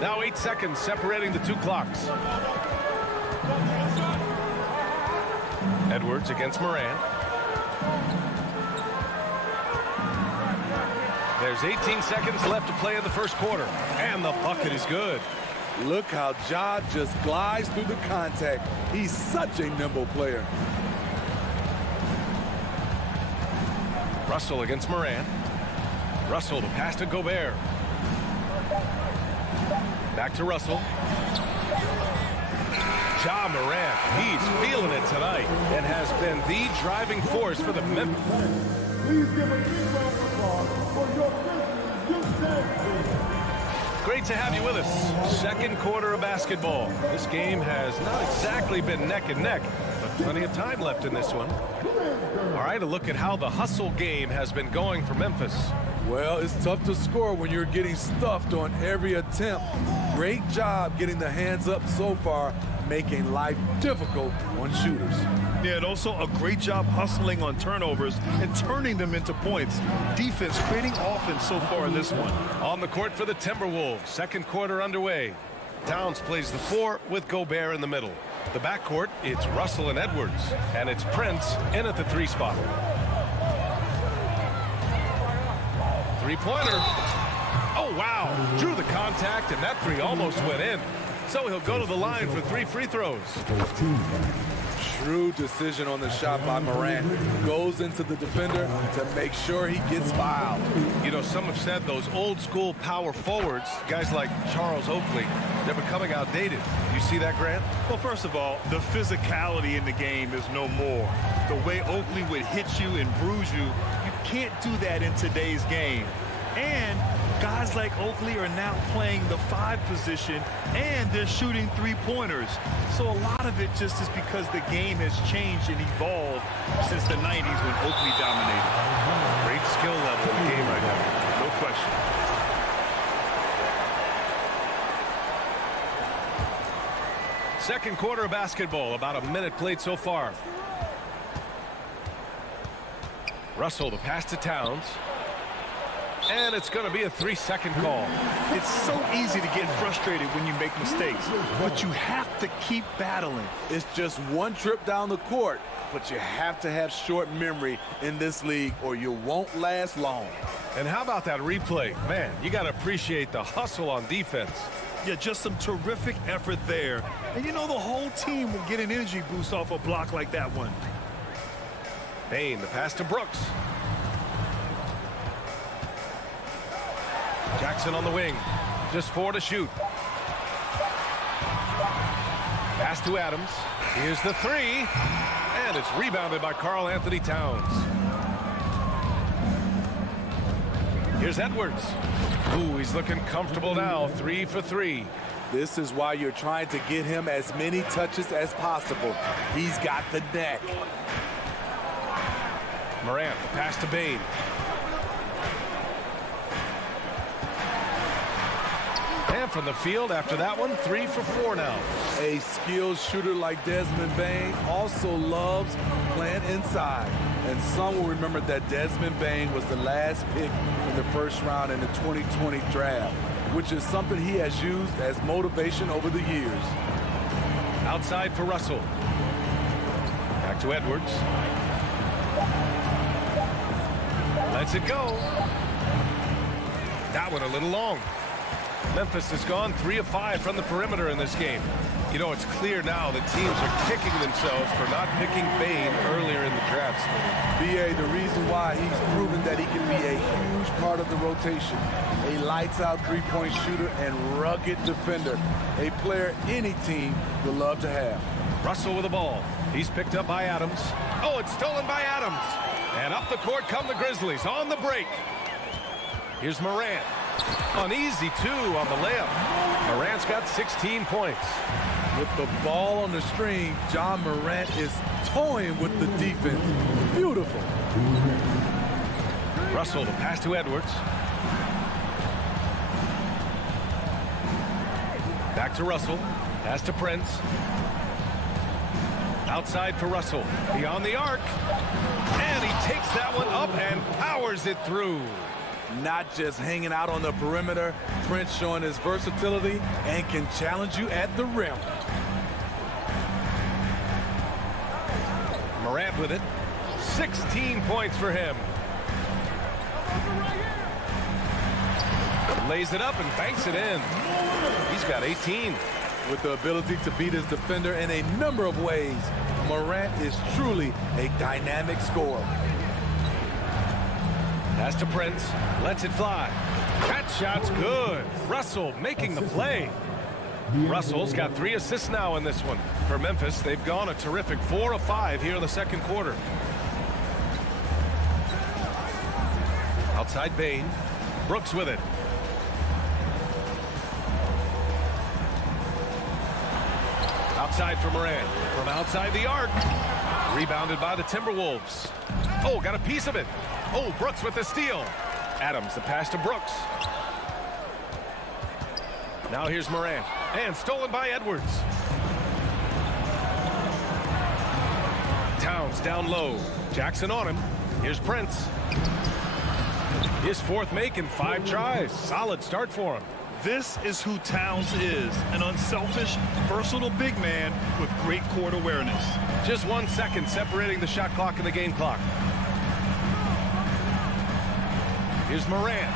Now 8 seconds separating the 2 clocks. Edwards against Moran. There's 18 seconds left to play in the first quarter. And the bucket is good. Look how Ja just glides through the contact. He's such a nimble player. Russell against Moran. Russell the pass to Gobert. Back to Russell. Ja Moran, he's feeling it tonight and has been the driving force for the Memphis. Please give a big round of applause for your Grizzlies. Great to have you with us. Second quarter of basketball. This game has not exactly been neck and neck, but plenty of time left in this one. All right, a look at how the hustle game has been going for Memphis. Well, it's tough to score when you're getting stuffed on every attempt. Great job getting the hands up so far, making life difficult on shooters. Yeah, and also a great job hustling on turnovers and turning them into points. Defense creating offense so far in this one. On the court for the Timberwolves, second quarter underway. Towns plays the 4 with Gobert in the middle. The backcourt, it's Russell and Edwards, and it's Prince in at the 3 spot. Three-pointer. Oh, wow. Drew the contact, and that 3 almost went in. So he'll go to the line for 3 free throws. Shrewd decision on the shot by Moran. Goes into the defender to make sure he gets fouled. You know, some have said those old-school power forwards, guys like Charles Oakley, they're becoming outdated. You see that, Grant? Well, first of all, the physicality in the game is no more. The way Oakley would hit you and bruise you, you can't do that in today's game. And guys like Oakley are now playing the 5 position, and they're shooting 3-pointers. So a lot of it just is because the game has changed and evolved since the 90s when Oakley dominated. Great skill level in the game right now. No question. Second quarter of basketball, about a minute played so far. Russell, the pass to Towns. And it's going to be a 3-second call. It's so easy to get frustrated when you make mistakes, but you have to keep battling. It's just one trip down the court, but you have to have short memory in this league or you won't last long. And how about that replay? Man, you got to appreciate the hustle on defense. Yeah, just some terrific effort there. And you know the whole team will get an energy boost off a block like that one. Bain, the pass to Brooks. Jackson on the wing. Just 4 to shoot. Pass to Adams. Here's the 3. And it's rebounded by Karl Anthony Towns. Here's Edwards. Ooh, he's looking comfortable now. 3 for 3. This is why you're trying to get him as many touches as possible. He's got the neck. Morant, the pass to Bain. And from the field after that one, 3 for 4 now. A skilled shooter like Desmond Bain also loves playing inside. And some will remember that Desmond Bain was the last pick in the first round in the 2020 draft, which is something he has used as motivation over the years. Outside for Russell. Back to Edwards. Lets it go. That one a little long. Memphis has gone 3 of 5 from the perimeter in this game. You know, it's clear now that teams are kicking themselves for not picking Bain earlier in the draft. B.A., the reason why he's proven that he can be a huge part of the rotation. A lights-out three-point shooter and rugged defender. A player any team would love to have. Russell with the ball. He's picked up by Adams. Oh, it's stolen by Adams. And up the court come the Grizzlies on the break. Here's Morant. An easy 2 on the layup. Morant's got 16 points. With the ball on the string, John Morant is toying with the defense. Beautiful. Russell, the pass to Edwards. Back to Russell. Pass to Prince. Outside for Russell. Beyond the arc. And he takes that one up and powers it through. Not just hanging out on the perimeter, Prince showing his versatility and can challenge you at the rim. Morant with it. 16 points for him. Lays it up and banks it in. He's got 18. With the ability to beat his defender in a number of ways, Morant is truly a dynamic scorer. Pass to Prince. Lets it fly. That shot's good. Russell making the play. Russell's got 3 assists now in this one. For Memphis, they've gone a terrific 4 of 5 here in the second quarter. Outside Bain. Brooks with it. Outside for Morant. From outside the arc. Rebounded by the Timberwolves. Oh, got a piece of it. Oh, Brooks with the steal. Adams, the pass to Brooks. Now here's Morant. And stolen by Edwards. Towns down low. Jackson on him. Here's Prince. His 4th make in 5 tries. Solid start for him. This is who Towns is, an unselfish, versatile big man with great court awareness. Just 1 second separating the shot clock and the game clock. Here's Morant.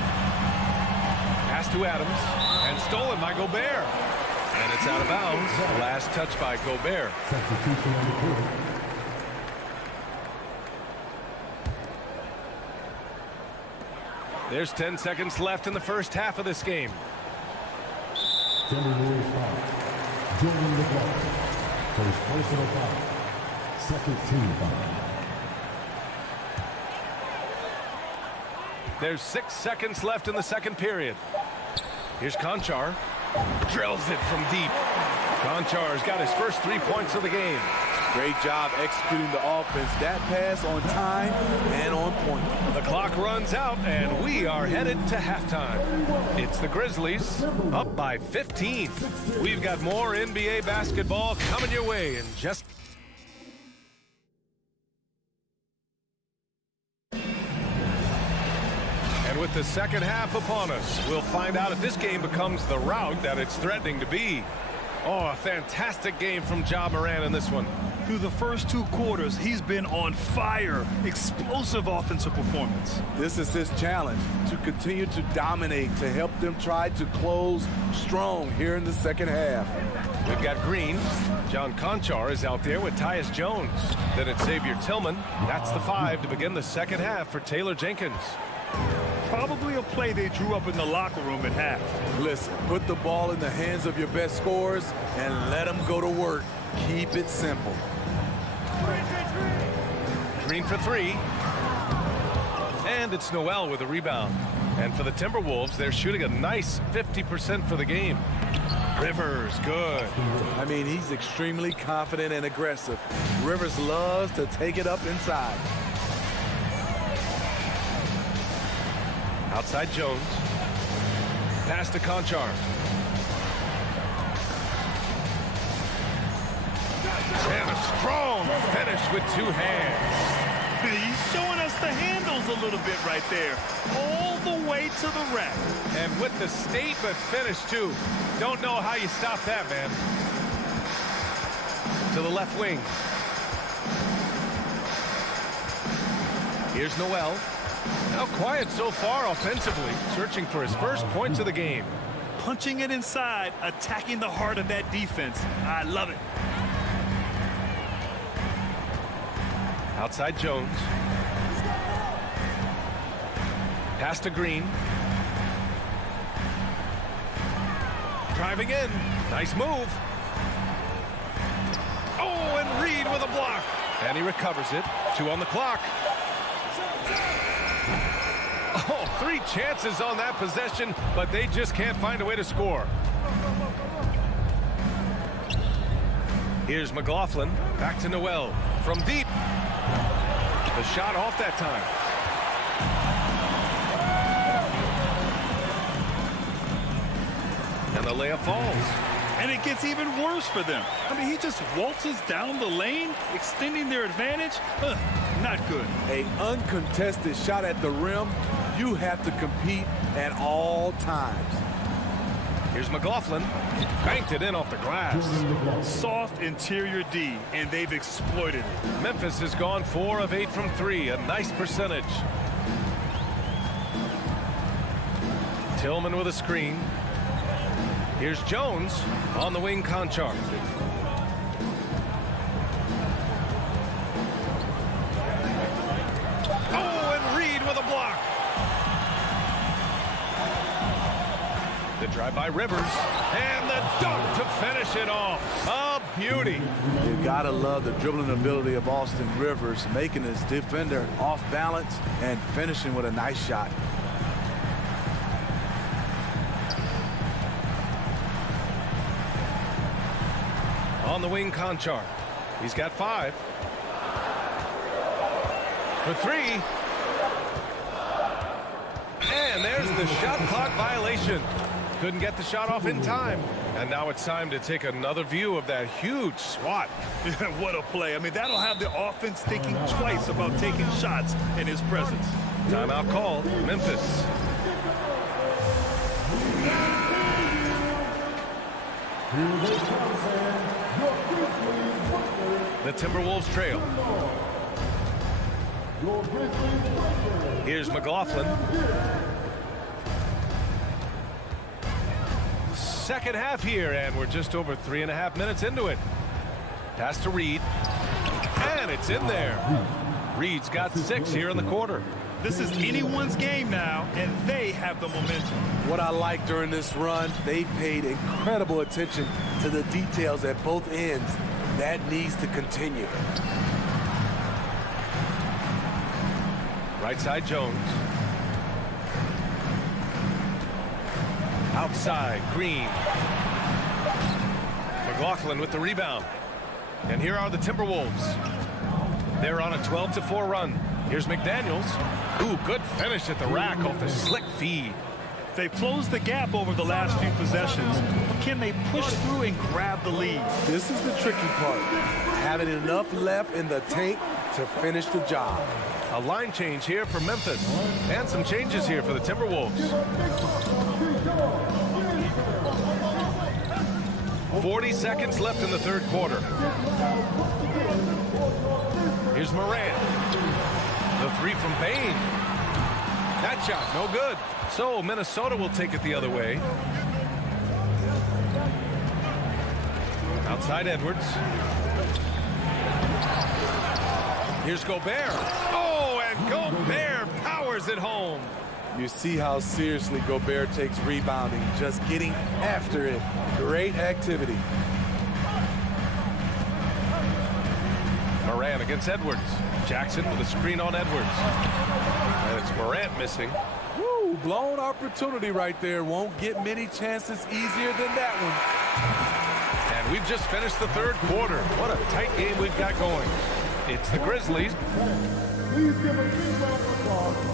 Pass to Adams. And stolen by Gobert. And it's out of bounds. Last touch by Gobert. There's 10 seconds left in the first half of this game. Timberwolves foul. Joining the block. First personal foul. Second team foul. There's 6 seconds left in the second period. Here's Conchar. Drills it from deep. Conchar's got his first 3 points of the game. Great job executing the offense. That pass on time and on point. The clock runs out, and we are headed to halftime. It's the Grizzlies up by 15. We've got more NBA basketball coming your way in just... And And with the second half upon us, we'll find out if this game becomes the rout that it's threatening to be. Oh, a fantastic game from Ja Morant in this one. Through the first 2 quarters, he's been on fire. Explosive offensive performance. This is his challenge, to continue to dominate, to help them try to close strong here in the second half. We've got Green. John Conchar is out there with Tyus Jones. Then it's Xavier Tillman. That's the 5 to begin the second half for Taylor Jenkins. Probably a play they drew up in the locker room at half. Listen, put the ball in the hands of your best scorers and let them go to work. Keep it simple. Green for 3. And it's Noel with a rebound. And for the Timberwolves, they're shooting a nice 50% for the game. Rivers, good. I mean, he's extremely confident and aggressive. Rivers loves to take it up inside. Outside Jones. Pass to Conchar. And a strong finish with 2 hands. He's showing us the handles a little bit right there. All the way to the rack. And with the statement finish, too. Don't know how you stop that, man. To the left wing. Here's Noel. Now quiet so far offensively, searching for his first points of the game. Punching it inside, attacking the heart of that defense. I love it. Outside Jones. Pass to Green. Driving in. Nice move. Oh, and Reed with a block. And he recovers it. 2 on the clock. Oh, 3 chances on that possession, but they just can't find a way to score. Here's McLaughlin. Back to Noel. From deep. The shot off that time. And the layup falls. And it gets even worse for them. I mean, he just waltzes down the lane, extending their advantage. Not good. An uncontested shot at the rim. You have to compete at all times. Here's McLaughlin. Banked it in off the glass. Soft interior D, and they've exploited it. Memphis has gone 4 of 8 from 3. A nice percentage. Tillman with a screen. Here's Jones on the wing. Conchar. Oh, and Reed with a block. The drive by Rivers, and the dunk to finish it off. A beauty. You gotta love the dribbling ability of Austin Rivers, making his defender off balance and finishing with a nice shot. On the wing, Conchar. He's got 5. For 3. And there's the shot clock violation. Couldn't get the shot off in time. And now it's time to take another view of that huge swat. What a play. I mean, that'll have the offense thinking twice about taking shots in his presence. Timeout called. Memphis. The Timberwolves trail. Here's McLaughlin. Second half here, and we're just over 3.5 minutes into it. Pass to Reed, and it's in there. Reed's got 6 here in the quarter. This is anyone's game now, and they have the momentum. What I like during this run, they paid incredible attention to the details at both ends. That needs to continue. Right side Jones. Outside Green. McLaughlin with the rebound. And here are the Timberwolves. They're on a 12-4 run. Here's McDaniels. Ooh, good finish at the rack off the slick feed. They've closed the gap over the last few possessions. Can they push through and grab the lead? This is the tricky part. Having enough left in the tank to finish the job. A line change here for Memphis. And some changes here for the Timberwolves. 40 seconds left in the third quarter. Here's Morant. The three from Bain. That shot, no good. So Minnesota will take it the other way. Outside Edwards. Here's Gobert. Oh, and Gobert powers it home. You see how seriously Gobert takes rebounding, just getting after it. Great activity. Morant against Edwards. Jackson with a screen on Edwards. And it's Morant missing. Woo, blown opportunity right there. Won't get many chances easier than that one. And we've just finished the third quarter. What a tight game we've got going. It's the Grizzlies.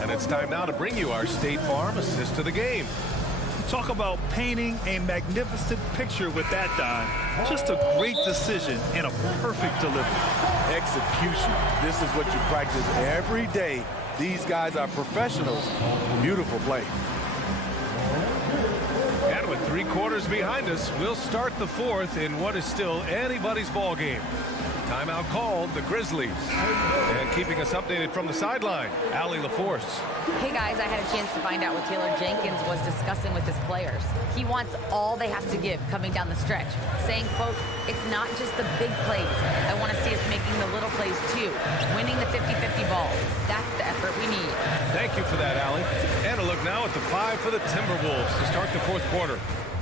And it's time now to bring you our State Farm assist to the game. Talk about painting a magnificent picture with that dime. Just a great decision and a perfect delivery. Execution. This is what you practice every day. These guys are professionals. Beautiful play. And with 3 quarters behind us, we'll start the fourth in what is still anybody's ball game. Timeout called, the Grizzlies. And keeping us updated from the sideline, Allie LaForce. Hey guys, I had a chance to find out what Taylor Jenkins was discussing with his players. He wants all they have to give coming down the stretch, saying, quote, it's not just the big plays. I want to see us making the little plays too, winning the 50-50 ball. That's the effort we need. Thank you for that, Allie. And a look now at the 5 for the Timberwolves to start the fourth quarter.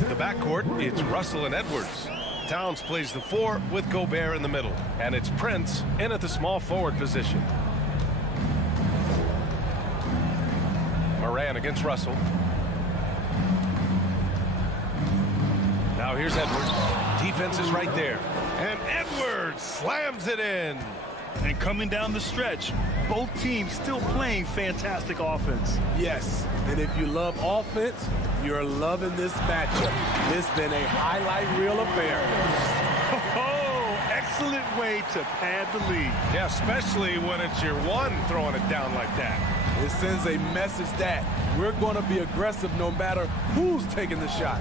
The backcourt, it's Russell and Edwards. Towns plays the 4 with Gobert in the middle. And it's Prince in at the small forward position. Morant against Russell. Now here's Edwards. Defense is right there. And Edwards slams it in. And coming down the stretch, both teams still playing fantastic offense. Yes, and if you love offense, you're loving this matchup. It's been a highlight reel affair. Oh, excellent way to pad the lead. Yeah, especially when it's your one throwing it down like that. It sends a message that we're going to be aggressive no matter who's taking the shot.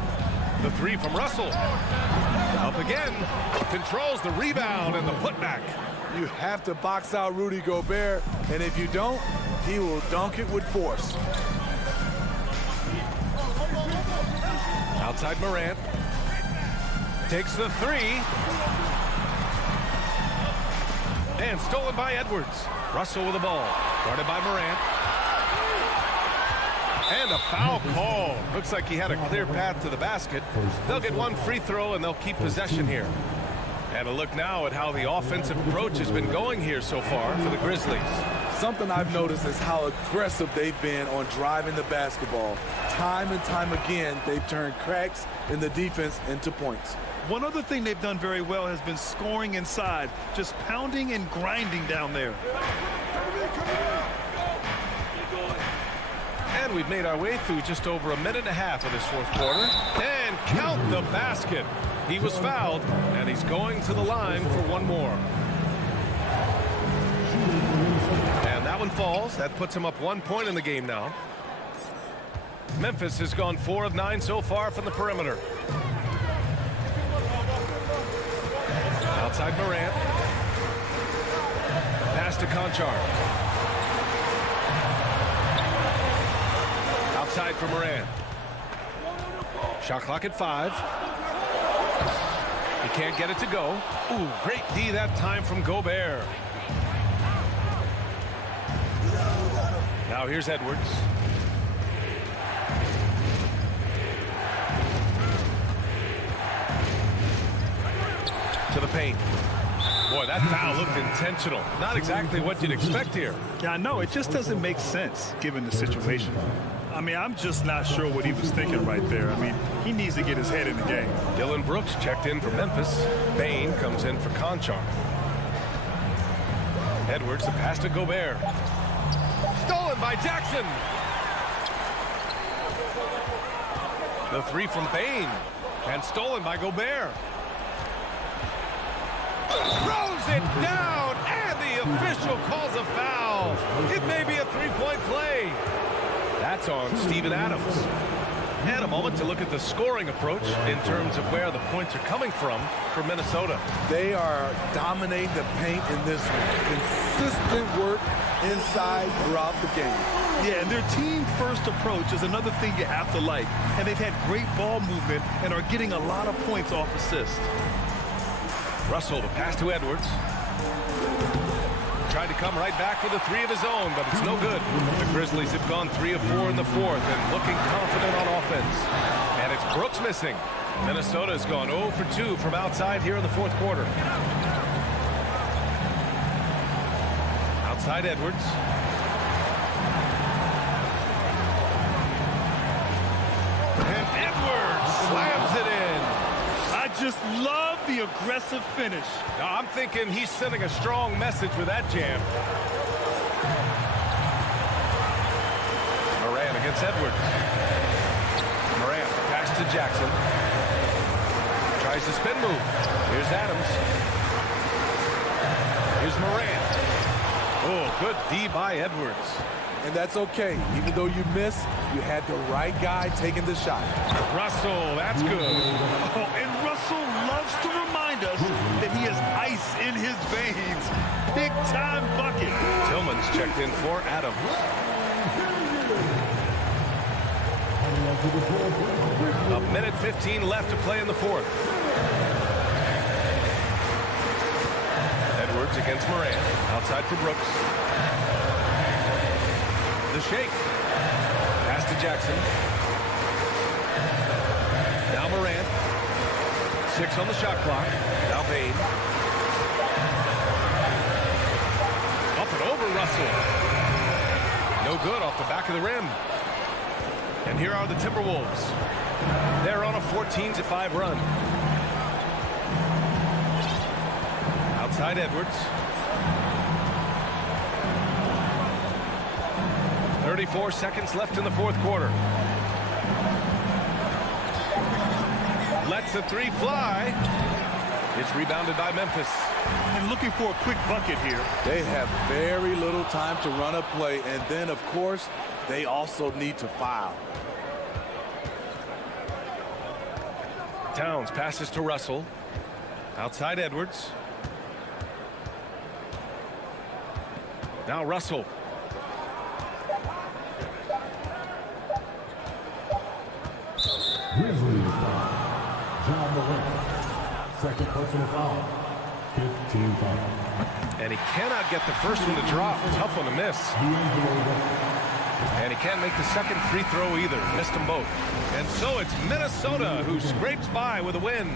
The 3 from Russell. Up again. Controls the rebound and the putback. You have to box out Rudy Gobert, and if you don't, he will dunk it with force. Outside Morant. Takes the 3. And stolen by Edwards. Russell with the ball. Guarded by Morant. And a foul call. Looks like he had a clear path to the basket. They'll get one free throw and they'll keep possession here. And a look now at how the offensive approach has been going here so far for the Grizzlies. Something I've noticed is how aggressive they've been on driving the basketball. Time and time again, they've turned cracks in the defense into points. One other thing they've done very well has been scoring inside, just pounding and grinding down there. And we've made our way through just over a minute and a half of this fourth quarter. And count the basket. He was fouled, and he's going to the line for one more. And that one falls. That puts him up 1 point in the game now. Memphis has gone 4 of 9 so far from the perimeter. Outside Morant. Pass to Conchar. Outside for Morant. Shot clock at 5. He can't get it to go. Ooh, great D that time from Gobert. Now here's Edwards. To the paint. Boy, that foul looked intentional. Not exactly what you'd expect here. Yeah, I know. It just doesn't make sense given the situation. I mean, I'm just not sure what he was thinking right there. I mean, he needs to get his head in the game. Dylan Brooks checked in for Memphis. Bain comes in for Conchar. Edwards, the pass to Gobert. Stolen by Jackson. The 3 from Bain. And stolen by Gobert. Throws it down, and the official calls a foul. It may be a three-point play. That's on Steven Adams. And a moment to look at the scoring approach in terms of where the points are coming from for Minnesota. They are dominating the paint in this one. Consistent work inside throughout the game. Yeah, and their team-first approach is another thing you have to like. And they've had great ball movement and are getting a lot of points off assists. Russell, the pass to Edwards. Tried to come right back with a three of his own, but it's no good. The Grizzlies have gone 3 of 4 in the fourth and looking confident on offense. And it's Brooks missing. Minnesota's gone 0 for 2 from outside here in the fourth quarter. Outside Edwards. And Edwards slams it in. I just love the aggressive finish. Now, I'm thinking he's sending a strong message with that jam. Moran against Edwards. Moran, pass to Jackson. Tries the spin move. Here's Adams. Here's Moran. Oh, good D by Edwards. And that's okay. Even though you miss, you had the right guy taking the shot. Russell, that's good. Oh, and Russell loves to remind us that he has ice in his veins. Big-time bucket. Tillman's checked in for Adams. A minute 15 left to play in the fourth. Edwards against Moran. Outside for Brooks. The shake. Pass to Jackson. Now Moran. 6 on the shot clock. Now Bain. Up and over Russell. No good off the back of the rim. And here are the Timberwolves. They're on a 14-5 run. Outside Edwards. 34 seconds left in the fourth quarter. Lets the three fly. It's rebounded by Memphis. And looking for a quick bucket here. They have very little time to run a play, and then, of course, they also need to foul. Towns passes to Russell. Outside Edwards. Now Russell. Grizzlies foul. John Morant. Second personal foul. 15 foul. And he cannot get the first one to drop. Tough one to miss. And he can't make the second free throw either. Missed them both. And so it's Minnesota who scrapes by with a win.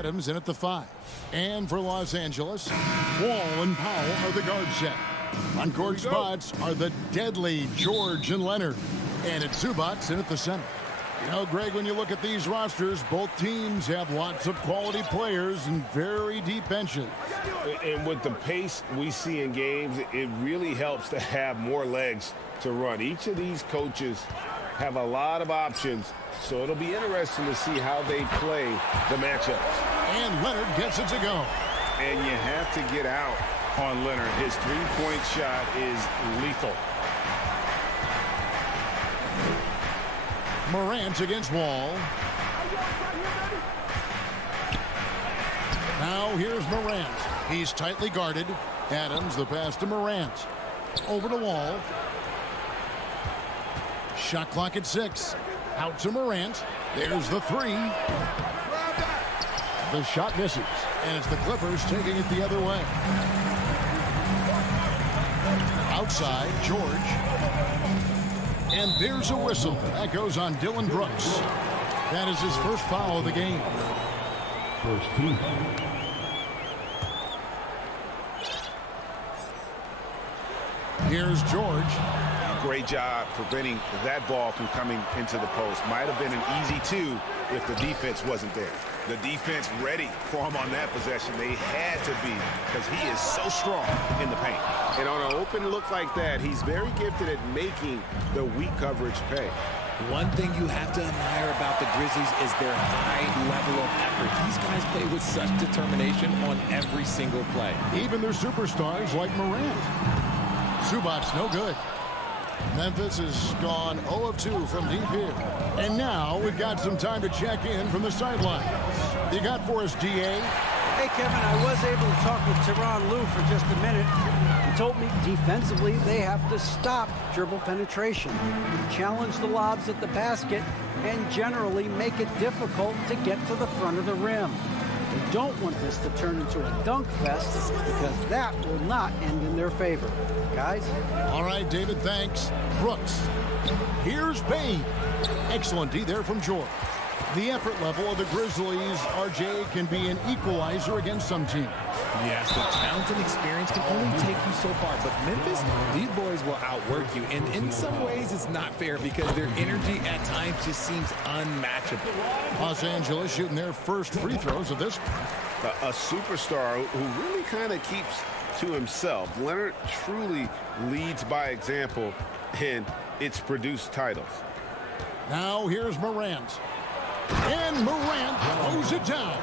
Adams in at the 5. And for Los Angeles, Wall and Powell are the guard set. On court spots are the deadly George and Leonard. And it's Zubac in at the center. You know, Greg, when you look at these rosters, both teams have lots of quality players and very deep benches. And with the pace we see in games, it really helps to have more legs to run. Each of these coaches have a lot of options, so it'll be interesting to see how they play the matchups. And Leonard gets it to go. And you have to get out on Leonard. His three-point shot is lethal. Morant against Wall. Now here's Morant. He's tightly guarded. Adams, the pass to Morant. Over to Wall. Shot clock at 6. Out to Morant. There's the 3. The shot misses. And it's the Clippers taking it the other way. Outside, George. And there's a whistle. That goes on Dylan Brooks. That is his first foul of the game. First team. Here's George. Great job preventing that ball from coming into the post. Might have been an easy 2 if the defense wasn't there. The defense ready for him on that possession. They had to be, because he is so strong in the paint. And on an open look like that, he's very gifted at making the weak coverage pay. One thing you have to admire about the Grizzlies is their high level of effort. These guys play with such determination on every single play. Even their superstars like Morant. Zubac no good. Memphis has gone 0 of 2 from deep here. And now we've got some time to check in from the sidelines. You got for us, DA? Hey, Kevin, I was able to talk with Tyronn Lue for just a minute. He told me defensively they have to stop dribble penetration, challenge the lobs at the basket, and generally make it difficult to get to the front of the rim. They don't want this to turn into a dunk fest because that will not end in their favor. Guys? All right, David, thanks. Brooks. Here's Payne. Excellent D there from George. The effort level of the Grizzlies, RJ, can be an equalizer against some teams. Yes, the talent and experience can only take you so far. But Memphis, these boys will outwork you. And in some ways, it's not fair because their energy at times just seems unmatchable. Los Angeles shooting their first free throws of this. A superstar who really kind of keeps to himself. Leonard truly leads by example, and it's produced titles. Now here's Morant. And Morant throws it down.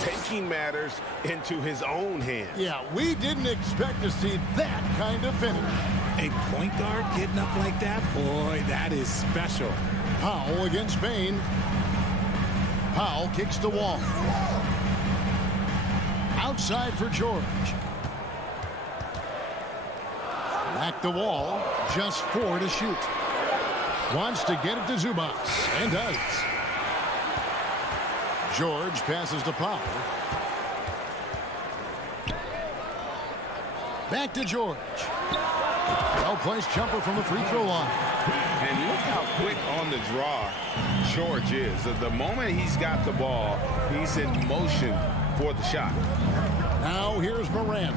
Taking matters into his own hands. Yeah, we didn't expect to see that kind of finish. A point guard getting up like that? Boy, that is special. Powell against Payne. Powell kicks the Wall. Outside for George. Back the Wall. Just 4 to shoot. Wants to get it to Zubac. And does. George passes to Powell. Back to George. Well-placed jumper from the free throw line. And look how quick on the draw George is. The moment he's got the ball, he's in motion for the shot. Now here's Morant.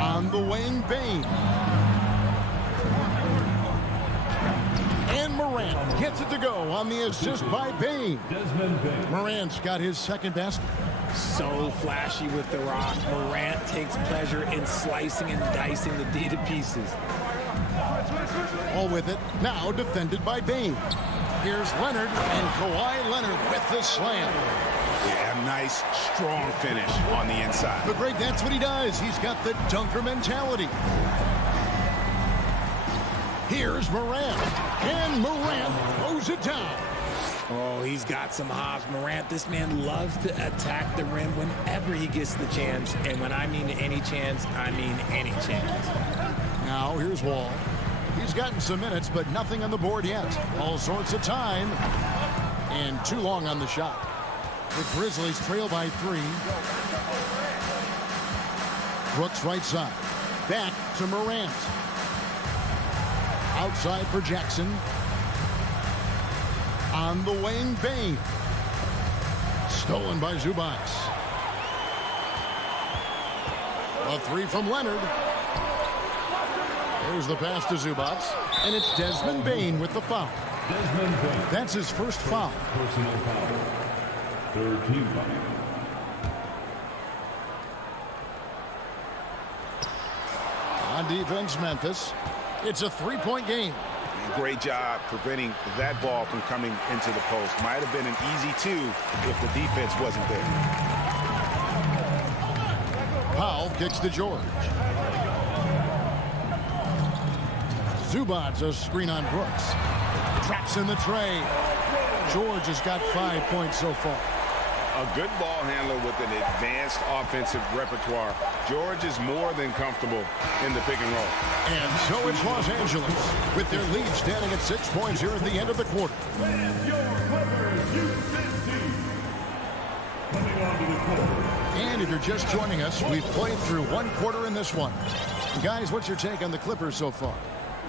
On the wing, Payne. And Morant gets it to go on the assist by Payne. Morant's got his second basket. So flashy with the rock. Morant takes pleasure in slicing and dicing the D to pieces. All with it. Now defended by Payne. Here's Leonard, and Kawhi Leonard with the slam. Yeah, nice, strong finish on the inside. But Greg, that's what he does. He's got the dunker mentality. Here's Morant. And Morant throws it down. Oh, he's got some hops. Morant, this man loves to attack the rim whenever he gets the chance. And when I mean any chance, I mean any chance. Now here's Wall. He's gotten some minutes, but nothing on the board yet. All sorts of time. And too long on the shot. The Grizzlies trail by 3. Brooks right side. Back to Morant. Outside for Jackson. On the wing, Bane. Stolen by Zubac. A three from Leonard. There's the pass to Zubac. And it's Desmond Bane with the foul. That's his first foul. Personal foul. Third team foul. On defense, Memphis. It's a three-point game. Great job preventing that ball from coming into the post. Might have been an easy two if the defense wasn't there. Powell kicks to George. Zubac a screen on Brooks. Traps in the tray. George has got 5 points so far. A good ball handler with an advanced offensive repertoire. George is more than comfortable in the pick and roll. And so it's Los Angeles with their lead standing at 6 points here at the end of the quarter. And if you're just joining us, we've played through one quarter in this one. Guys, what's your take on the Clippers so far?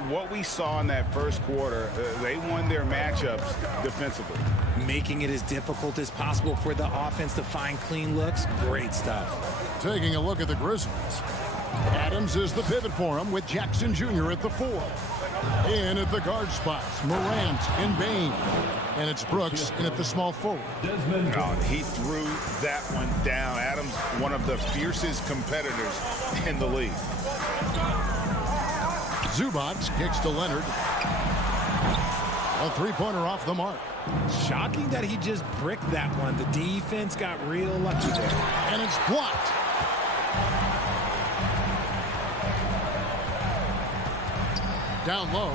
What we saw in that first quarter, they won their matchups defensively. Making it as difficult as possible for the offense to find clean looks. Great stuff. Taking a look at the Grizzlies. Adams is the pivot for him with Jackson Jr. at the 4. In at the guard spots, Morant and Bane. And it's Brooks in at the small forward. He threw that one down. Adams, one of the fiercest competitors in the league. Zubac kicks to Leonard. A three-pointer off the mark. Shocking that he just bricked that one. The defense got real lucky there. And it's blocked. Down low.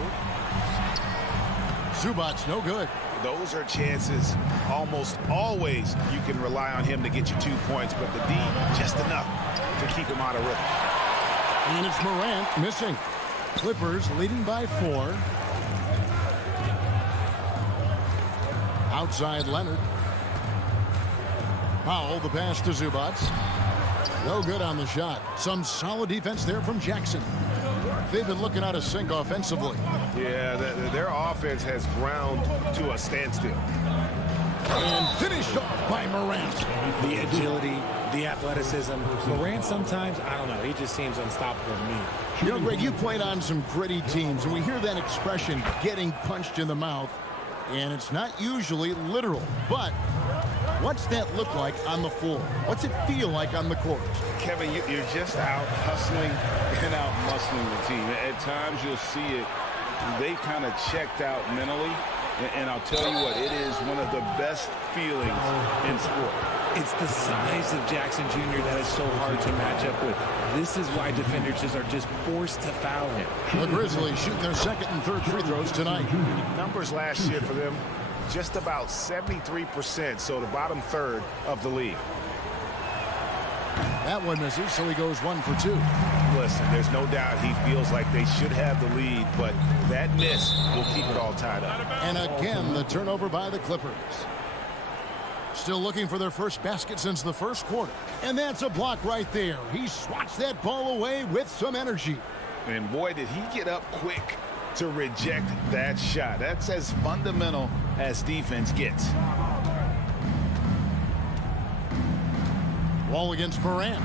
Zubac no good. Those are chances almost always you can rely on him to get you 2 points, but the D just enough to keep him out of rhythm. And it's Morant missing. Clippers leading by 4. Outside Leonard. Powell, the pass to Zubac. No good on the shot. Some solid defense there from Jackson. They've been looking out of sync offensively. Yeah, their offense has ground to a standstill. And finished off by Morant. The agility, the athleticism. Morant sometimes, I don't know, he just seems unstoppable to me. You know, Greg, you played on some gritty teams, and we hear that expression, getting punched in the mouth, and it's not usually literal. But what's that look like on the floor? What's it feel like on the court? Kevin, you're just out hustling and out muscling the team. At times you'll see it. They kind of checked out mentally. And I'll tell you what, it is one of the best feelings in sport. It's the size of Jackson Jr. that is so hard to match up with. This is why defenders are just forced to foul him. The Grizzlies shooting their second and third free throws tonight. Numbers last year for them, just about 73%, so the bottom third of the league. That one misses, so he goes 1 for 2. Listen, there's no doubt he feels like they should have the lead, but that miss will keep it all tied up. And again, the turnover by the Clippers. Still looking for their first basket since the first quarter. And that's a block right there. He swats that ball away with some energy. And boy, did he get up quick to reject that shot. That's as fundamental as defense gets. Wall against Morant.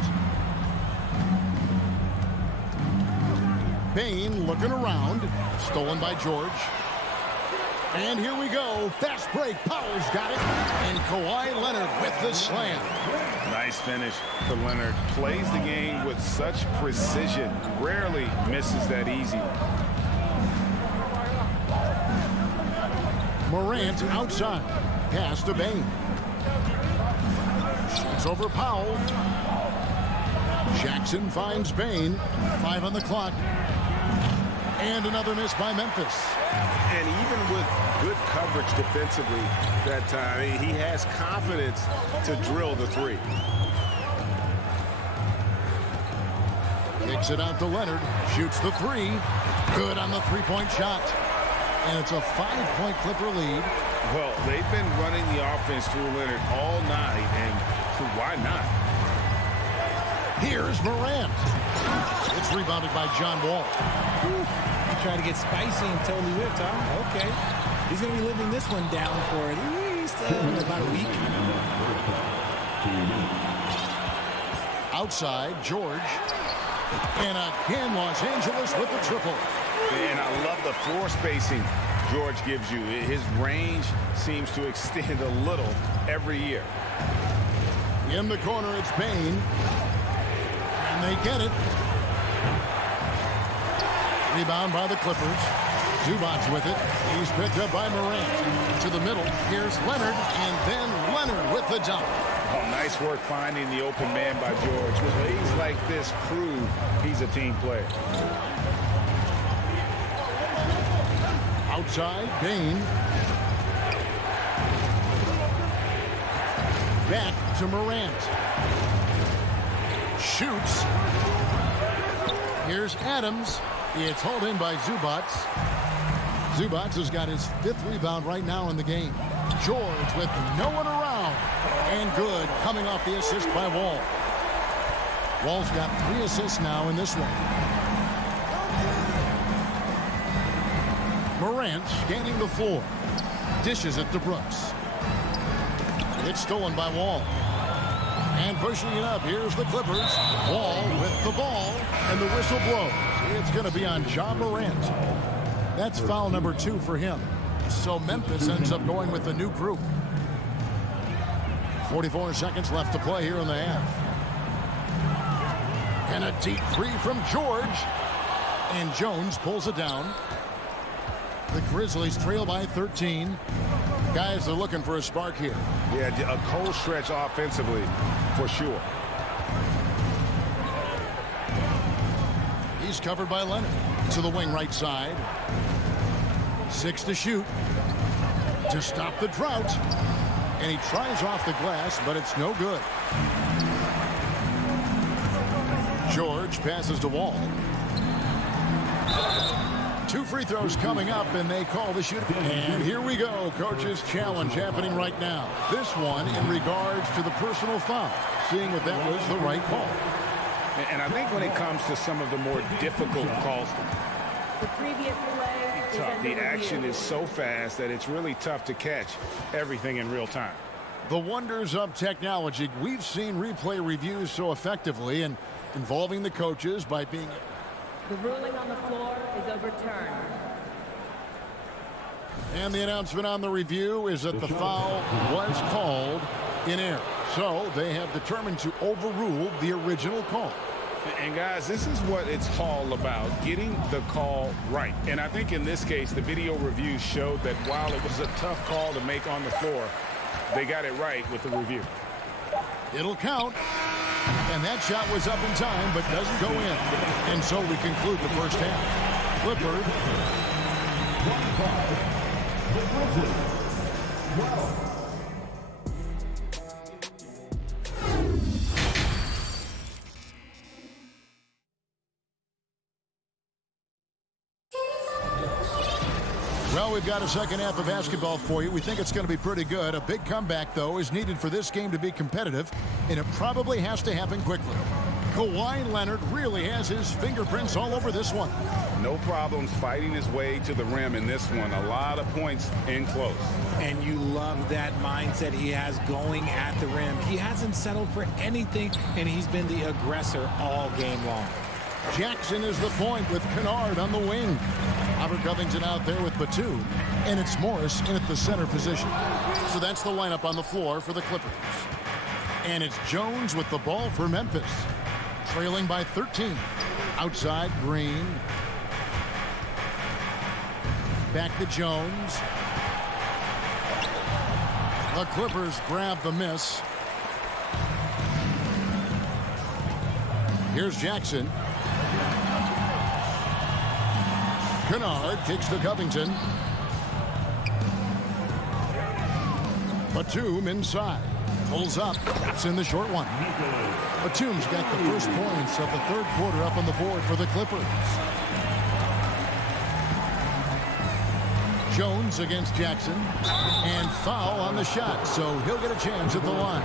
Bane looking around. Stolen by George. And here we go. Fast break. Powell's got it. And Kawhi Leonard with the slam. Nice finish for Leonard. Plays the game with such precision. Rarely misses that easy. Morant outside. Pass to Bane. Shoots over Powell. Jackson finds Bane. 5 on the clock. And another miss by Memphis. And even with good coverage defensively that time, he has confidence to drill the three. Kicks it out to Leonard. Shoots the 3. Good on the three-point shot. And it's a 5-point Clipper lead. Well, they've been running the offense through Leonard all night, and why not? Here's Morant. It's rebounded by John Wall. You try to get spicy and totally whipped, huh? Okay. He's going to be living this one down for at least about a week. Outside, George. And again, Los Angeles with the triple. And I love the floor spacing George gives you. His range seems to extend a little every year. In the corner, it's Payne. And they get it. Rebound by the Clippers. Zubac with it. He's picked up by Morant. To the middle. Here's Leonard. And then Leonard with the dunk. Oh, nice work finding the open man by George. Plays like this prove he's a team player. Outside, Payne. Back to Morant. Shoots. Here's Adams. It's hauled in by Zubac. Zubac has got his 5th rebound right now in the game. George with no one around. And good, coming off the assist by Wall. Wall's got 3 assists now in this one. Morant scanning the floor. Dishes it to Brooks. It's stolen by Wall. And pushing it up, here's the Clippers. Wall with the ball, and the whistle blows. It's going to be on Ja Morant. That's foul number 2 for him. So Memphis ends up going with the new group. 44 seconds left to play here in the half. And a deep 3 from George. And Jones pulls it down. The Grizzlies trail by 13. Guys are looking for a spark here. Yeah, a cold stretch offensively for sure. He's covered by Leonard. To the wing right side. 6 to shoot. To stop the drought. And he tries off the glass, but it's no good. George passes to Wall. 2 free throws coming up, and they call the shooter. And here we go. Coach's challenge happening right now. This one in regards to the personal foul. Seeing if that was the right call. And I think when it comes to some of the more difficult calls, The previous play is tough. under The action review. is so fast that it's really tough to catch everything in real time. The wonders of technology. We've seen replay reviews so effectively and involving the coaches by being... The ruling on the floor is overturned. And the announcement on the review is that the foul was called in error. So they have determined to overrule the original call. And guys, this is what it's all about, getting the call right. And I think in this case, the video review showed that while it was a tough call to make on the floor, they got it right with the review. It'll count. And that shot was up in time, but doesn't go in. And so we conclude the first half. Clippers. Well, we've got a second half of basketball for you. We think it's going to be pretty good. A big comeback, though, is needed for this game to be competitive, and it probably has to happen quickly. Kawhi Leonard really has his fingerprints all over this one. No problems fighting his way to the rim in this one. A lot of points in close. And you love that mindset he has going at the rim. He hasn't settled for anything, and he's been the aggressor all game long. Jackson is the point with Kennard on the wing. Robert Covington out there with Batum. And it's Morris in at the center position. So that's the lineup on the floor for the Clippers. And it's Jones with the ball for Memphis. Trailing by 13. Outside, Green. Back to Jones. The Clippers grab the miss. Here's Jackson. Kennard kicks to Covington. Batum inside. Pulls up. That's in the short one. Batum's got the first points of the third quarter up on the board for the Clippers. Jones against Jackson. And foul on the shot, so he'll get a chance at the line.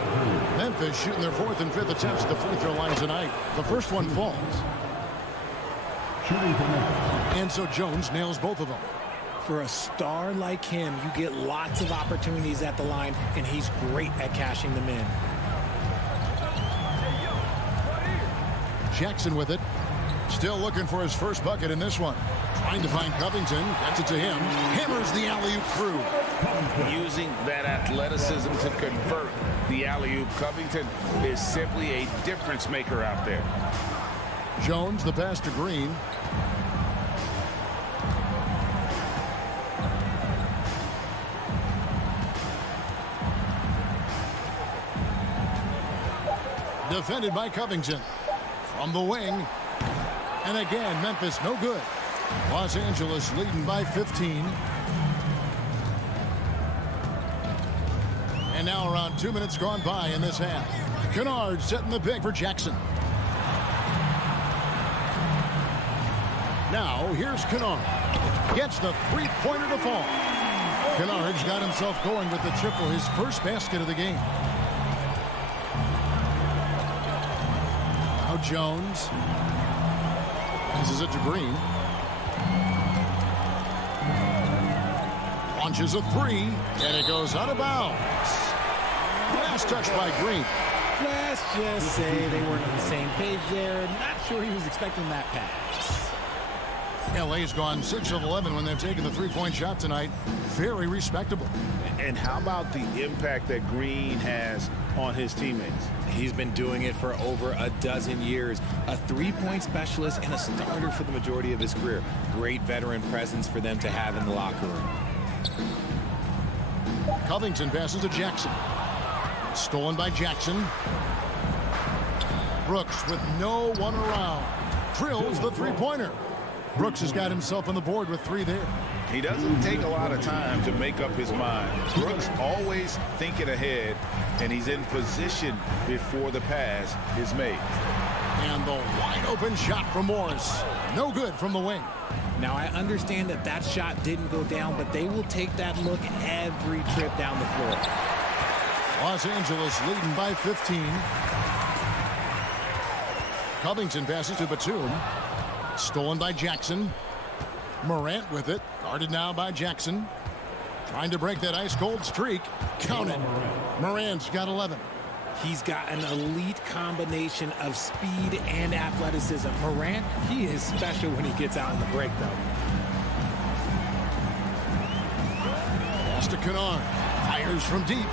Memphis shooting their 4th and 5th attempts at the free throw line tonight. The first one falls. And so Jones nails both of them. For a star like him, you get lots of opportunities at the line, and he's great at cashing them in. Jackson with it. Still looking for his first bucket in this one. Trying to find Covington. Gets it to him. Hammers the alley-oop through. Using that athleticism to convert the alley-oop. Covington is simply a difference maker out there. Jones, the pass to Green. Defended by Covington. From the wing. And again, Memphis no good. Los Angeles leading by 15. And now around 2 minutes gone by in this half. Kennard setting the pick for Jackson. Now here's Kennard. Gets the three-pointer to fall. Kennard's got himself going with the triple, his first basket of the game. Now Jones. This is it to Green. Launches a three, and it goes out of bounds. Last touch by Green. Let's just say they weren't on the same page there. Not sure he was expecting that pass. LA's gone 6 of 11 when they've taken the three-point shot tonight. Very respectable. And how about the impact that Green has on his teammates? He's been doing it for over a dozen years. A three-point specialist and a starter for the majority of his career. Great veteran presence for them to have in the locker room. Covington passes to Jackson. Stolen by Jackson. Brooks with no one around. Drills the three-pointer. Brooks has got himself on the board with 3 there. He doesn't take a lot of time to make up his mind. Brooks always thinking ahead, and he's in position before the pass is made. And the wide open shot from Morris. No good from the wing. Now, I understand that that shot didn't go down, but they will take that look every trip down the floor. Los Angeles leading by 15. Covington passes to Batum. Stolen by Jackson. Morant with it. Guarded now by Jackson. Trying to break that ice-cold streak. Count it. Morant's got 11. He's got an elite combination of speed and athleticism. Morant, he is special when he gets out on the break, though. Pass to Kennard. Fires from deep.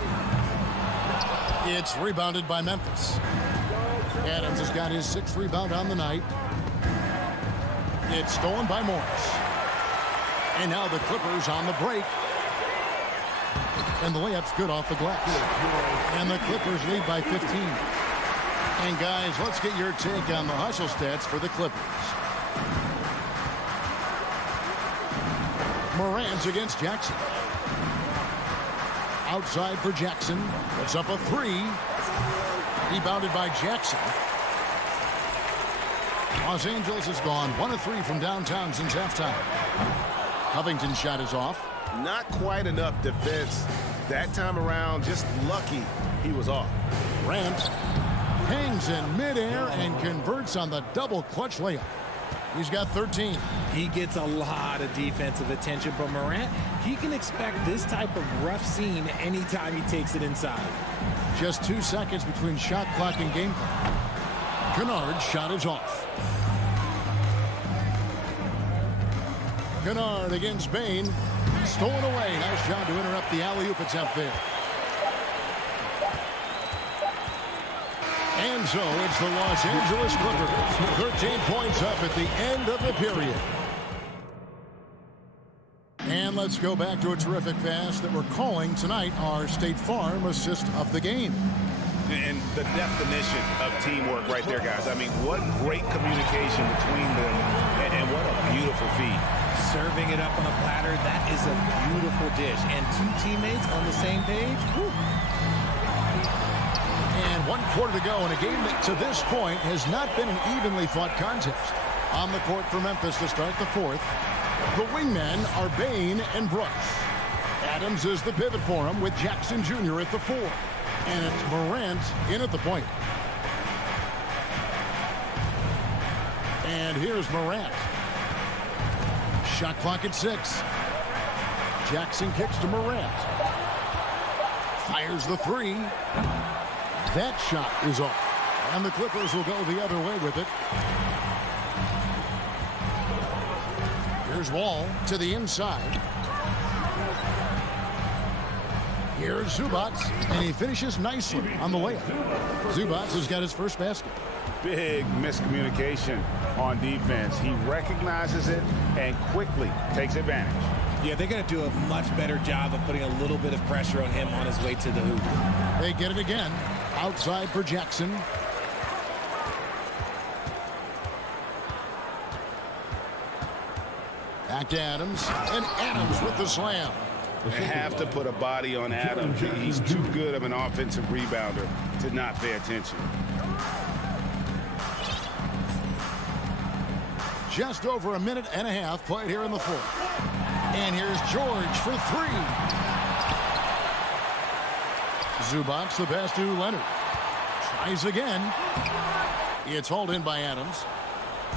It's rebounded by Memphis. Adams has got his 6th rebound on the night. It's stolen by Morris. And now the Clippers on the break. And the layup's good off the glass. And the Clippers lead by 15. And guys, let's get your take on the hustle stats for the Clippers. Morant's against Jackson. Outside for Jackson. Puts up a 3. Rebounded by Jackson. Los Angeles has gone 1 of 3 from downtown since halftime. Covington's shot is off. Not quite enough defense that time around. Just lucky he was off. Grant hangs in midair and converts on the double clutch layup. He's got 13. He gets a lot of defensive attention, but Morant, he can expect this type of rough scene anytime he takes it inside. Just 2 seconds between shot clock and game clock. Kennard's shot is off. Kennard against Bain. Stolen away. Nice job to interrupt the alley-oop attempt there. And so it's the Los Angeles Clippers. 13 points up at the end of the period. And let's go back to a terrific pass that we're calling tonight our State Farm assist of the game. And the definition of teamwork right there, guys. I mean, what great communication between them, and what a beautiful feed. Serving it up on a platter, that is a beautiful dish. And 2 teammates on the same page. Whew. And 1 quarter to go in a game that to this point has not been an evenly fought contest. On the court for Memphis to start the 4th. The wingmen are Bain and Brooks. Adams is the pivot for him with Jackson Jr. at the 4. And it's Morant in at the point. And here's Morant. Shot clock at 6. Jackson kicks to Morant. Fires the three. That shot is off. And the Clippers will go the other way with it. Here's Wall to the inside. Here's Zubats, and he finishes nicely on the layup. Zubats has got his first basket. Big miscommunication on defense. He recognizes it and quickly takes advantage. Yeah, they're going to do a much better job of putting a little bit of pressure on him on his way to the hoop. They get it again. Outside for Jackson. Back to Adams. And Adams with the slam. They have to put a body on Adams. He's too good of an offensive rebounder to not pay attention. Just over a minute and a half played here in the fourth. And here's George for three. Zubats the pass to Leonard. Tries again. It's hauled in by Adams.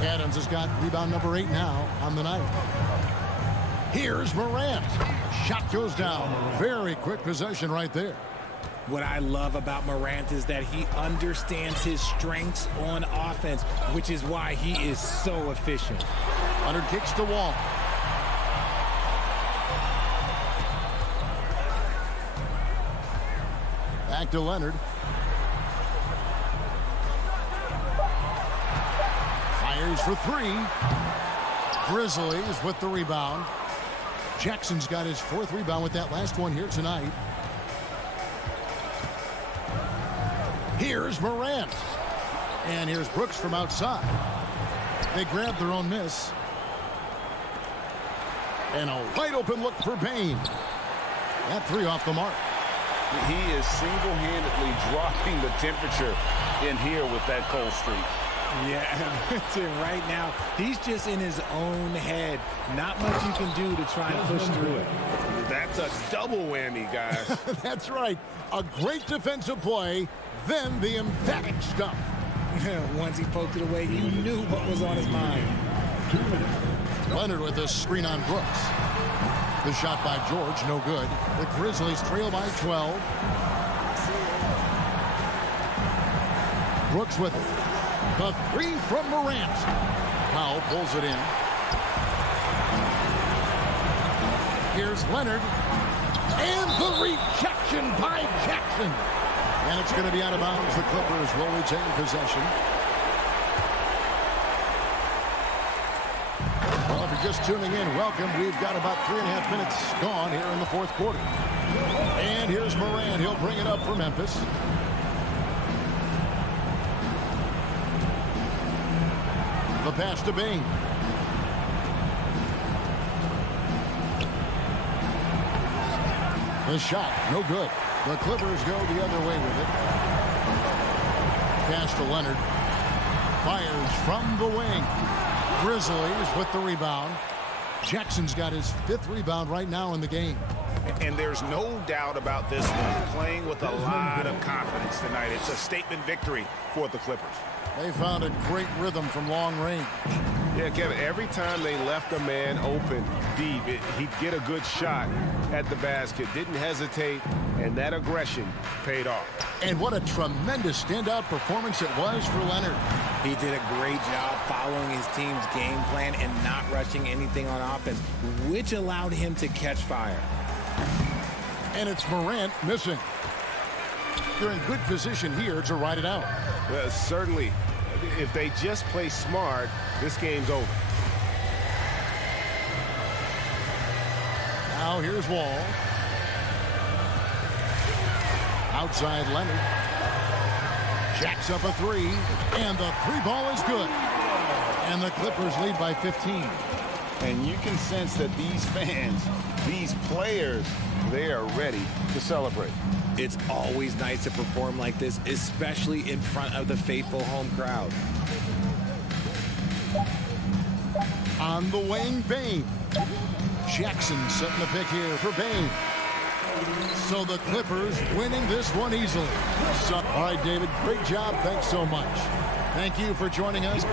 Adams has got rebound number 8 now on the night. Here's Morant. Shot goes down. Very quick possession right there. What I love about Morant is that he understands his strengths on offense, which is why he is so efficient. Leonard kicks to Wall. Back to Leonard. Fires for three. Grizzlies with the rebound. Jackson's got his 4th rebound with that last one here tonight. Here's Morant. And here's Brooks from outside. They grab their own miss. And a wide open look for Payne. That 3 off the mark. He is single-handedly dropping the temperature in here with that cold streak. Yeah, right now, he's just in his own head. Not much you can do to try and push through it. That's a double whammy, guys. That's right. A great defensive play, then the emphatic stuff. Once he poked it away, you knew what was on his mind. Leonard with a screen on Brooks. The shot by George, no good. The Grizzlies trail by 12. Brooks with it. The 3 from Morant. Powell pulls it in. Here's Leonard. And the rejection by Jackson. And it's going to be out of bounds. The Clippers will retain possession. Well, if you're just tuning in, welcome. We've got about 3.5 minutes gone here in the 4th quarter. And here's Morant. He'll bring it up for Memphis. The pass to Bain. The shot, no good. The Clippers go the other way with it. Pass to Leonard. Fires from the wing. Grizzlies with the rebound. Jackson's got his 5th rebound right now in the game. And there's no doubt about this one. Playing with a lot of confidence tonight. It's a statement victory for the Clippers. They found a great rhythm from long range. Yeah, Kevin, every time they left a man open deep, he'd get a good shot at the basket. Didn't hesitate, and that aggression paid off. And what a tremendous standout performance it was for Leonard. He did a great job following his team's game plan and not rushing anything on offense, which allowed him to catch fire. And it's Morant missing. They're in good position here to ride it out. Well, certainly, if they just play smart, this game's over. Now here's Wall. Outside Leonard. Jacks up a 3, and the 3 ball is good. And the Clippers lead by 15. And you can sense that these fans, these players, they are ready to celebrate. It's always nice to perform like this, especially in front of the faithful home crowd. On the wing, Bain. Jackson setting the pick here for Bain. So the Clippers winning this one easily. All right, David, great job. Thanks so much. Thank you for joining us.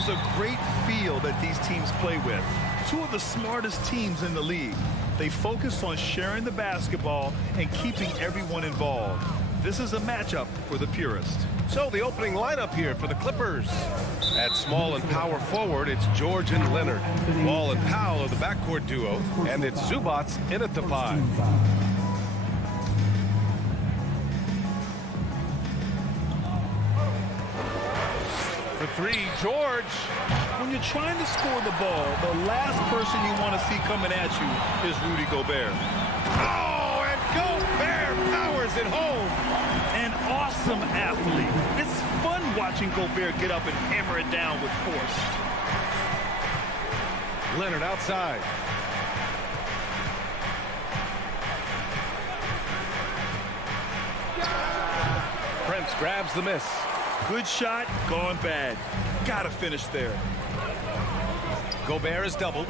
There's a great feel that these teams play with. Two of the smartest teams in the league. They focus on sharing the basketball and keeping everyone involved. This is a matchup for the purist. So the opening lineup here for the Clippers. At small and power forward, it's George and Leonard. Wall and Powell are the backcourt duo, and it's Zubats in at the 5. For 3, George. When you're trying to score the ball, the last person you want to see coming at you is Rudy Gobert. Oh, and Gobert powers it home. An awesome athlete. It's fun watching Gobert get up and hammer it down with force. Leonard outside. Prince grabs the miss. Good shot, gone bad. Gotta finish there. Gobert is doubled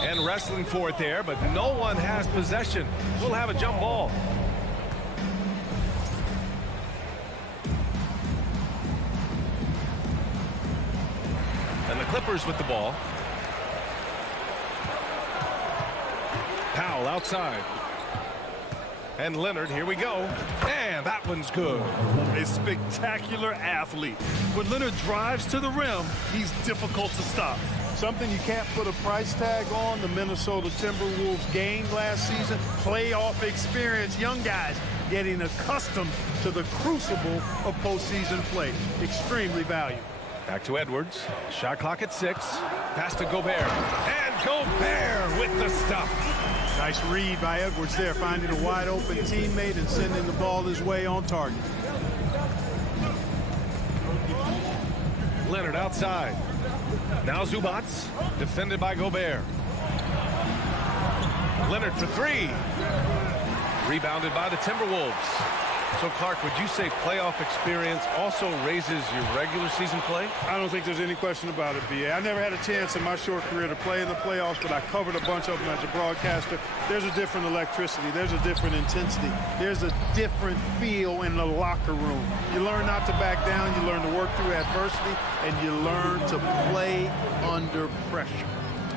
and wrestling for it there, but no one has possession. We'll have a jump ball. And the Clippers with the ball. Powell outside. And Leonard, here we go. And that one's good. A spectacular athlete. When Leonard drives to the rim, he's difficult to stop. Something you can't put a price tag on, the Minnesota Timberwolves gained last season. Playoff experience, young guys getting accustomed to the crucible of postseason play. Extremely valuable. Back to Edwards. Shot clock at 6. Pass to Gobert. And Gobert with the stuff. Nice read by Edwards there, finding a wide open teammate and sending the ball his way on target. Leonard outside. Now Zubats, defended by Gobert. Leonard for 3. Rebounded by the Timberwolves. So, Clark, would you say playoff experience also raises your regular season play? I don't think there's any question about it, B.A. I never had a chance in my short career to play in the playoffs, but I covered a bunch of them as a broadcaster. There's a different electricity. There's a different intensity. There's a different feel in the locker room. You learn not to back down. You learn to work through adversity, and you learn to play under pressure.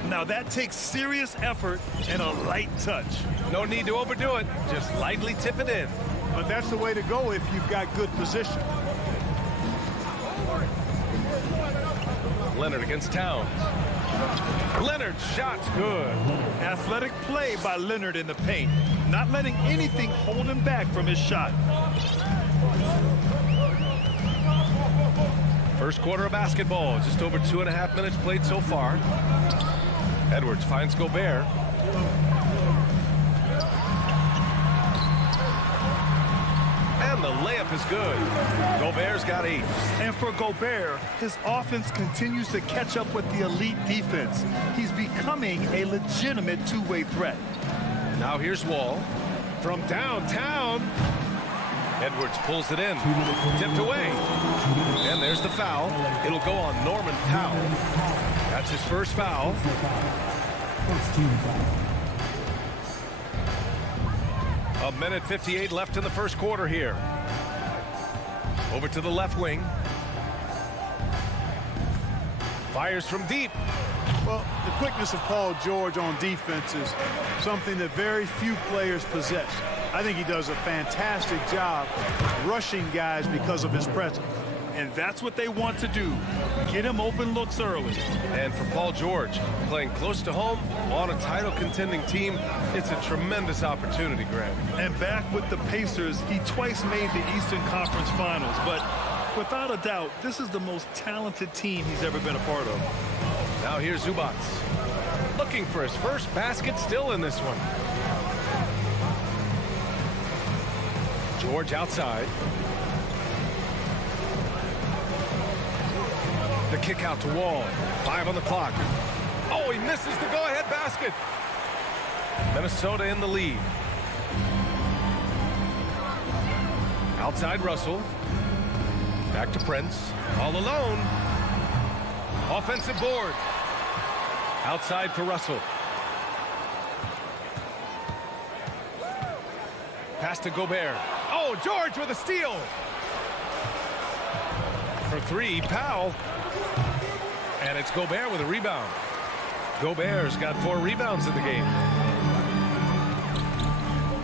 Now that takes serious effort and a light touch. No need to overdo it. Just lightly tip it in. But that's the way to go if you've got good position. Leonard against Towns. Leonard's shot's good. Athletic play by Leonard in the paint, not letting anything hold him back from his shot. First quarter of basketball, just over 2.5 minutes played so far. Edwards finds Gobert. And the layup is good. Gobert's got 8. And for Gobert, his offense continues to catch up with the elite defense. He's becoming a legitimate two-way threat. Now here's Wall from downtown. Edwards pulls it in. Tipped away. And there's the foul. It'll go on Norman Powell. That's his first foul. First team foul. 1:58 left in the first quarter here. Over to the left wing. Fires from deep. Well, the quickness of Paul George on defense is something that very few players possess. I think he does a fantastic job rushing guys because of his presence. And that's what they want to do. Get him open looks early. And for Paul George, playing close to home on a title contending team, it's a tremendous opportunity, Grant. And back with the Pacers, he twice made the Eastern Conference Finals. But without a doubt, this is the most talented team he's ever been a part of. Now here's Zubats. Looking for his first basket, still in this one. George outside. The kick out to Wall. 5 on the clock. Oh, he misses the go-ahead basket. Minnesota in the lead. Outside Russell. Back to Prince. All alone. Offensive board. Outside for Russell. Pass to Gobert. Oh, George with a steal. For 3, Powell. And it's Gobert with a rebound. Gobert's got 4 rebounds in the game.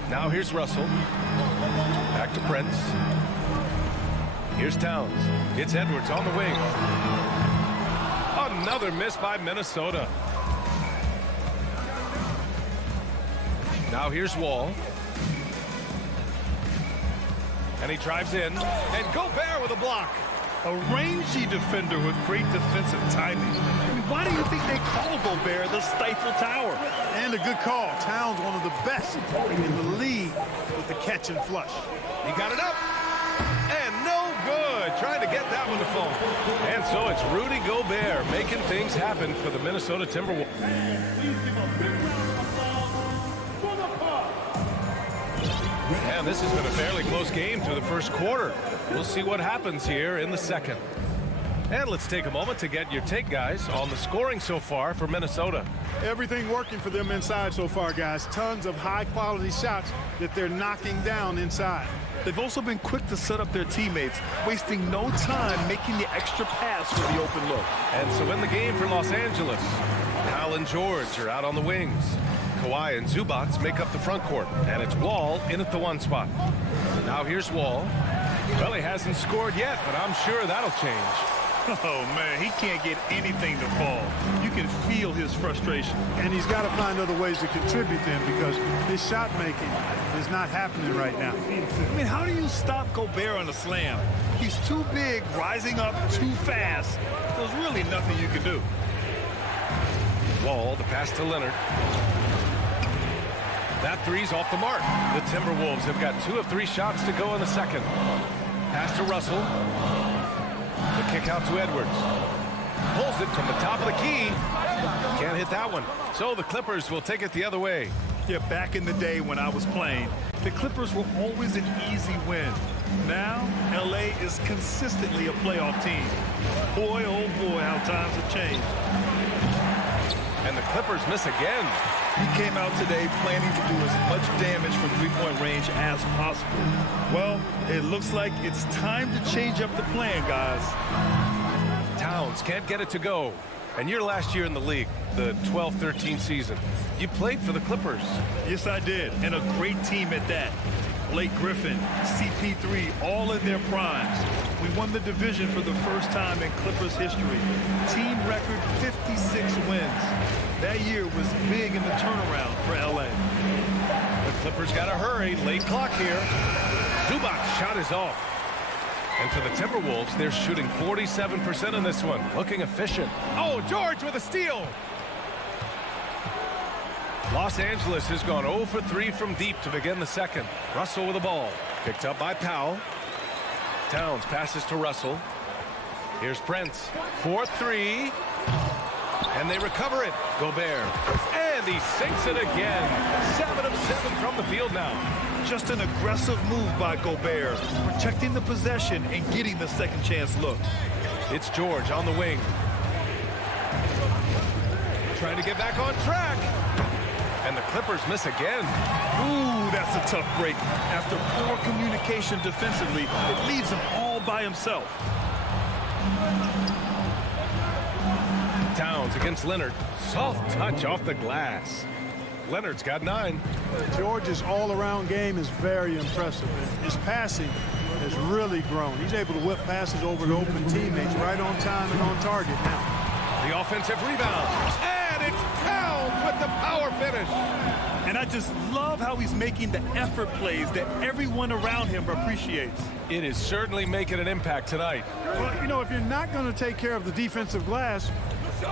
Now here's Russell. Back to Prince. Here's Towns. It's Edwards on the wing. Another miss by Minnesota. Now here's Wall. And he drives in. And Gobert with a block. A rangy defender with great defensive timing. I mean, why do you think they call Gobert the Stifle Tower? And a good call. Towns, one of the best in the league with the catch and flush. He got it up. And no good. Trying to get that one to fall. And so it's Rudy Gobert making things happen for the Minnesota Timberwolves. And this has been a fairly close game through the first quarter. We'll see what happens here in the second. And let's take a moment to get your take, guys, on the scoring so far for Minnesota. Everything working for them inside so far, guys. Tons of high-quality shots that they're knocking down inside. They've also been quick to set up their teammates, wasting no time making the extra pass for the open look. And so in the game for Los Angeles, Hal and George are out on the wings. Kawhi and Zubac make up the front court, and it's Wall in at the 1 spot. Now here's Wall. Well, he hasn't scored yet, but I'm sure that'll change. Oh, man, he can't get anything to fall. You can feel his frustration. And he's got to find other ways to contribute then, because his shot making is not happening right now. I mean, how do you stop Gobert on a slam? He's too big, rising up too fast. There's really nothing you can do. Wall, the pass to Leonard. That three's off the mark. The Timberwolves have got 2 of 3 shots to go in the second. Pass to Russell. The kick out to Edwards. Pulls it from the top of the key. Can't hit that one. So the Clippers will take it the other way. Yeah, back in the day when I was playing, the Clippers were always an easy win. Now, LA is consistently a playoff team. Boy, oh boy, how times have changed. And the Clippers miss again. He came out today planning to do as much damage from three-point range as possible. Well, it looks like it's time to change up the plan, guys. Towns can't get it to go. And your last year in the league, the 12-13 season, you played for the Clippers. Yes, I did, and a great team at that. Blake Griffin, CP3, all in their primes. We won the division for the first time in Clippers history. Team record 56 wins. That year was big in the turnaround for LA. The Clippers got to hurry. Late clock here. Zubac's shot is off. And for the Timberwolves, they're shooting 47% in this one. Looking efficient. Oh, George with a steal. Los Angeles has gone 0 for 3 from deep to begin the second. Russell with the ball. Picked up by Powell. Towns passes to Russell. Here's Prince. 4-3. And they recover it. Gobert. And he sinks it again. 7 of 7 from the field now. Just an aggressive move by Gobert, protecting the possession and getting the second chance look. It's George on the wing. Trying to get back on track. And the Clippers miss again. Ooh, that's a tough break. After poor communication defensively, it leaves him all by himself. Towns against Leonard. Soft touch off the glass. Leonard's got 9. George's all-around game is very impressive. His passing has really grown. He's able to whip passes over to open teammates right on time and on target now. The offensive rebound. And it's Towns with the power finish. And I just love how he's making the effort plays that everyone around him appreciates. It is certainly making an impact tonight. Well, you know, if you're not going to take care of the defensive glass,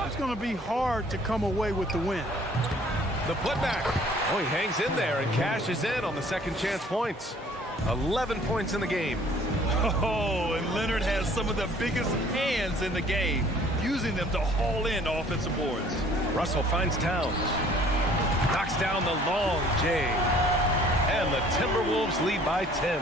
it's going to be hard to come away with the win. The putback. Oh, he hangs in there and cashes in on the second chance points. 11 points in the game. Oh, and Leonard has some of the biggest hands in the game, using them to haul in offensive boards. Russell finds Towns. Knocks down the long J. And the Timberwolves lead by 10.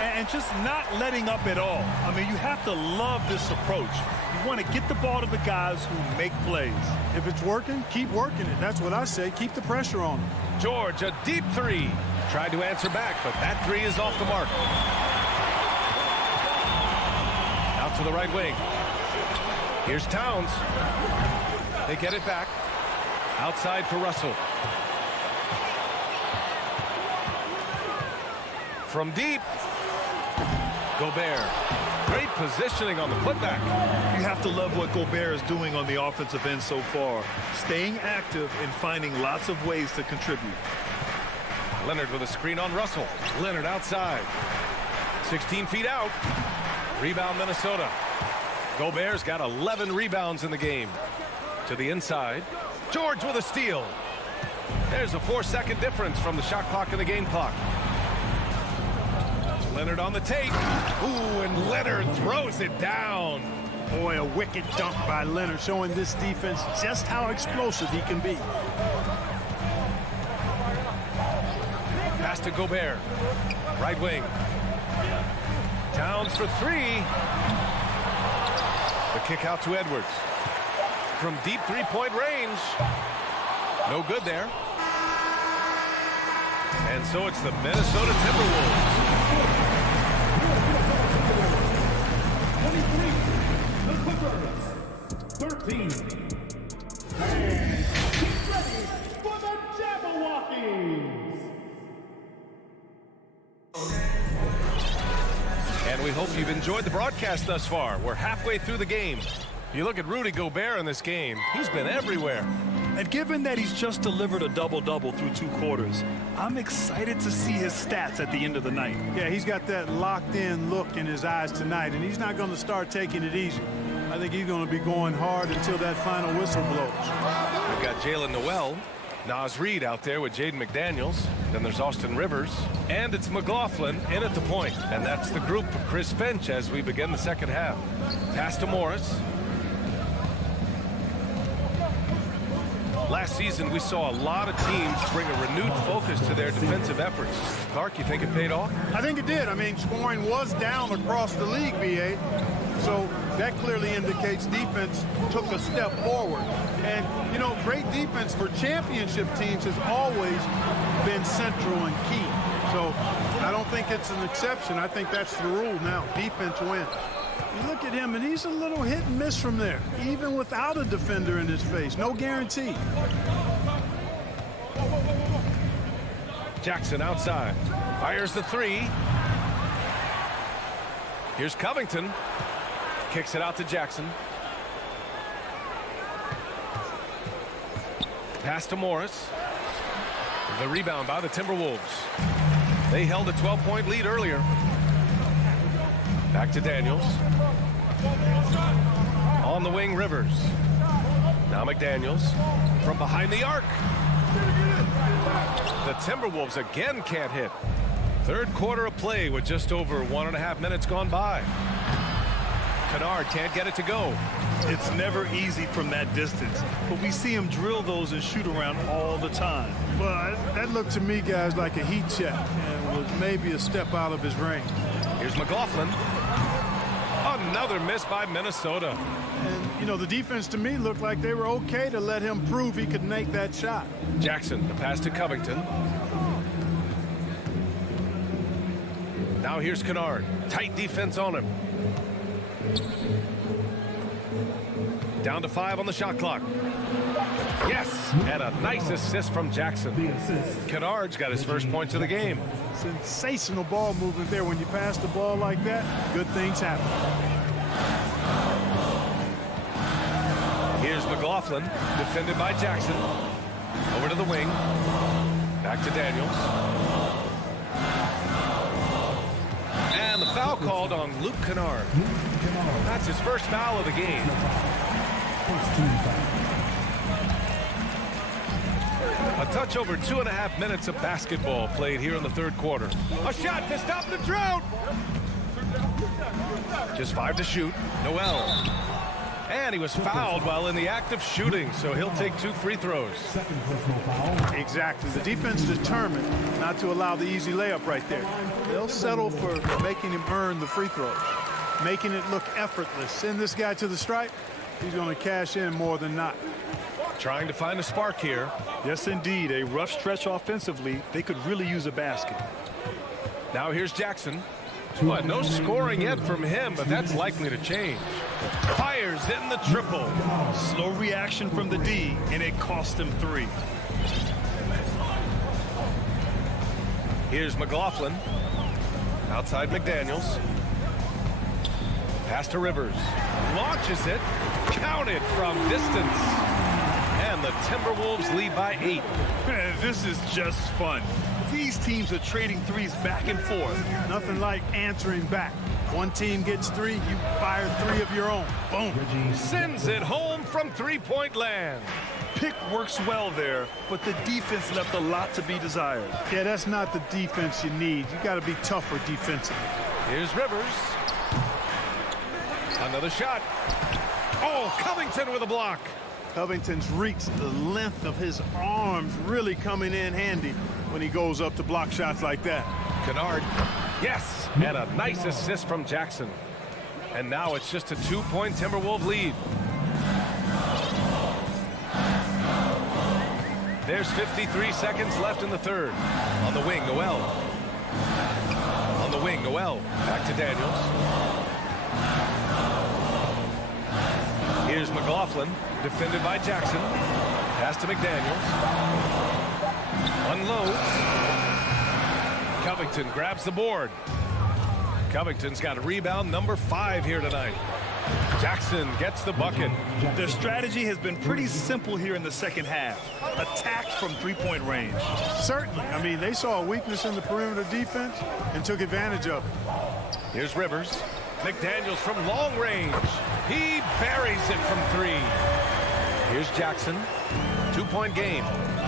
And just not letting up at all. I mean, you have to love this approach. You want to get the ball to the guys who make plays. If it's working, keep working it. That's what I say. Keep the pressure on them. George, a deep 3. Tried to answer back, but that 3 is off the mark. Out to the right wing. Here's Towns. They get it back. Outside for Russell. From deep. Gobert. Great positioning on the putback. You have to love what Gobert is doing on the offensive end so far. Staying active and finding lots of ways to contribute. Leonard with a screen on Russell. Leonard outside. 16 feet out. Rebound Minnesota. Gobert's got 11 rebounds in the game. To the inside. George with a steal. There's a 4-second difference from the shot clock and the game clock. Leonard on the tape. Ooh, and Leonard throws it down. Boy, a wicked dunk by Leonard, showing this defense just how explosive he can be. Pass to Gobert. Right wing. Towns for three. The kick out to Edwards. From deep three-point range. No good there. And so it's the Minnesota Timberwolves. 13. And get ready for the Jabberwockies. And we hope you've enjoyed the broadcast thus far. We're halfway through the game. You look at Rudy Gobert in this game. He's been everywhere. And given that he's just delivered a double-double through 2 quarters, I'm excited to see his stats at the end of the night. Yeah, he's got that locked-in look in his eyes tonight, and he's not going to start taking it easy. I think he's going to be going hard until that final whistle blows. We've got Jalen Noel, Naz Reid out there with Jaden McDaniels. Then there's Austin Rivers, and it's McLaughlin in at the point. And that's the group for Chris Finch as we begin the second half. Pass to Morris. Last season, we saw a lot of teams bring a renewed focus to their defensive efforts. Clark, you think it paid off? I think it did. I mean, scoring was down across the league, B.A. So that clearly indicates defense took a step forward. And, you know, great defense for championship teams has always been central and key. So I don't think it's an exception. I think that's the rule now. Defense wins. You look at him, and he's a little hit and miss from there, even without a defender in his face. No guarantee. Jackson outside. Fires the three. Here's Covington. Kicks it out to Jackson. Pass to Morris. The rebound by the Timberwolves. They held a 12-point lead earlier. Back to Daniels. On the wing, Rivers. Now McDaniels from behind the arc. The Timberwolves again can't hit. Third quarter of play with just over 1.5 minutes gone by. Kennard can't get it to go. It's never easy from that distance, but we see him drill those and shoot around all the time. Well, that looked to me, guys, like a heat check and was maybe a step out of his range. Here's McLaughlin. Another miss by Minnesota. And, you know, the defense to me looked like they were okay to let him prove he could make that shot. Jackson, the pass to Covington. Now here's Kennard. Tight defense on him. Down to 5 on the shot clock. Yes, and a nice assist from Jackson. Kennard's got his first points of the game. Sensational ball movement there. When you pass the ball like that, good things happen. Here's McLaughlin, defended by Jackson. Over to the wing. Back to Daniels. And the foul called on Luke Kennard. That's his first foul of the game. A touch over 2.5 minutes of basketball played here in the third quarter. A shot to stop the drought. Just 5 to shoot. Noel. And he was fouled while in the act of shooting, so he'll take 2 free throws. Exactly. The defense determined not to allow the easy layup right there. They'll settle for making him earn the free throws, making it look effortless. Send this guy to the stripe. He's going to cash in more than not. Trying to find a spark here. Yes, indeed. A rough stretch offensively. They could really use a basket. Now here's Jackson. Well, no scoring yet from him, but that's likely to change. Fires in the triple. Slow reaction from the D, and it cost him 3. Here's McLaughlin. Outside McDaniels. Pass to Rivers. Launches it. Counted from distance. And the Timberwolves lead by 8. This is just fun. These teams are trading threes back and forth. Nothing like answering back. One team gets 3, you fire 3 of your own. Boom. Sends it home from three-point land. Pick works well there, but the defense left a lot to be desired. Yeah, that's not the defense you need. You got to be tougher defensively. Here's Rivers. Another shot. Oh, Covington with a block. Covington's reach, the length of his arms really coming in handy when he goes up to block shots like that. Kennard. Yes, and a nice assist from Jackson. And now it's just a 2-point Timberwolves lead. There's 53 seconds left in the third. On the wing, Noel. On the wing, Noel. Back to Daniels. Here's McLaughlin, defended by Jackson. Pass to McDaniels. Unloads. Covington grabs the board. Covington's got a rebound number 5 here tonight. Jackson gets the bucket. Their strategy has been pretty simple here in the second half. Attack from three-point range. Certainly. I mean, they saw a weakness in the perimeter defense and took advantage of it. Here's Rivers. McDaniels from long range. He buries it from 3. Here's Jackson. 2-point game.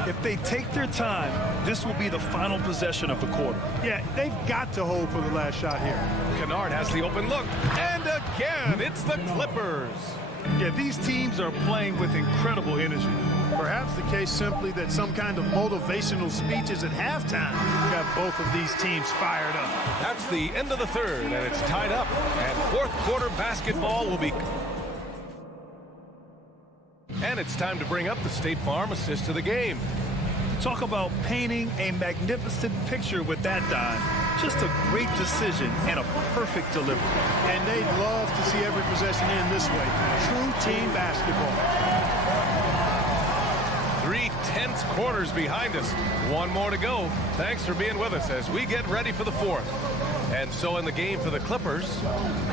If they take their time, this will be the final possession of the quarter. Yeah, they've got to hold for the last shot here. Kennard has the open look. And again, it's the Clippers. Yeah, these teams are playing with incredible energy. Perhaps the case simply that some kind of motivational speeches at halftime got both of these teams fired up. That's the end of the third, and it's tied up. And fourth quarter basketball will be... And it's time to bring up the State Farm assist of the game. Talk about painting a magnificent picture with that dime. Just a great decision and a perfect delivery. And they'd love to see every possession end this way. True team basketball. 3 tense quarters behind us. One more to go. Thanks for being with us as we get ready for the fourth. And so in the game for the Clippers,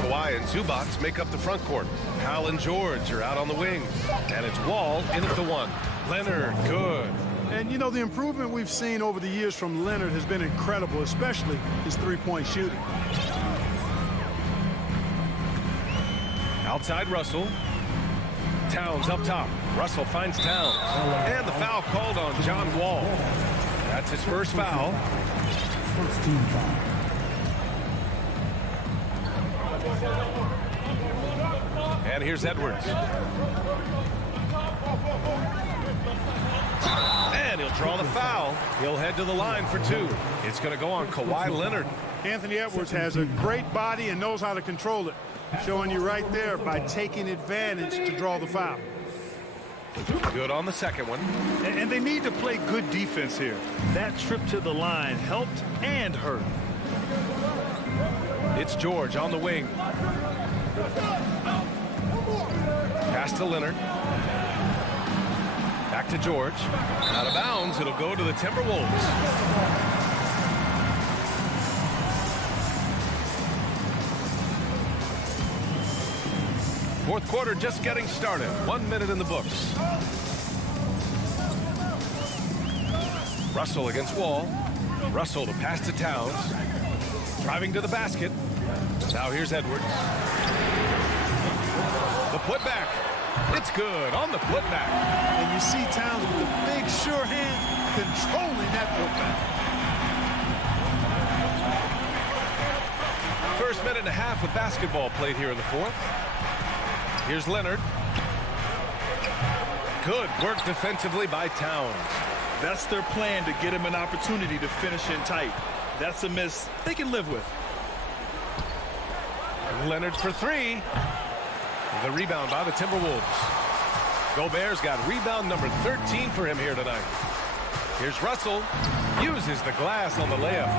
Kawhi and Zubac make up the front court. Powell and George are out on the wings. And it's Wall in at the 1. Leonard, good. And, you know, the improvement we've seen over the years from Leonard has been incredible, especially his three-point shooting. Outside Russell. Towns up top. Russell finds Towns. And the foul called on John Wall. That's his first foul. First team foul. And here's Edwards. And he'll draw the foul. He'll head to the line for 2. It's going to go on Kawhi Leonard. Anthony Edwards has a great body and knows how to control it. Showing you right there by taking advantage to draw the foul. Good on the second one. And they need to play good defense here. That trip to the line helped and hurt. It's George on the wing. Pass to Leonard. Back to George. Out of bounds. It'll go to the Timberwolves. Fourth quarter just getting started. 1 minute in the books. Russell against Wall. Russell to pass to Towns. Driving to the basket. Now here's Edwards. The putback. It's good on the putback. And you see Towns with a big, sure hand controlling that putback. First minute and a half of basketball played here in the fourth. Here's Leonard. Good work defensively by Towns. That's their plan to get him an opportunity to finish in tight. That's a miss they can live with. Leonard for 3. The rebound by the Timberwolves. Gobert's got rebound number 13 for him here tonight. Here's Russell. Uses the glass on the layup.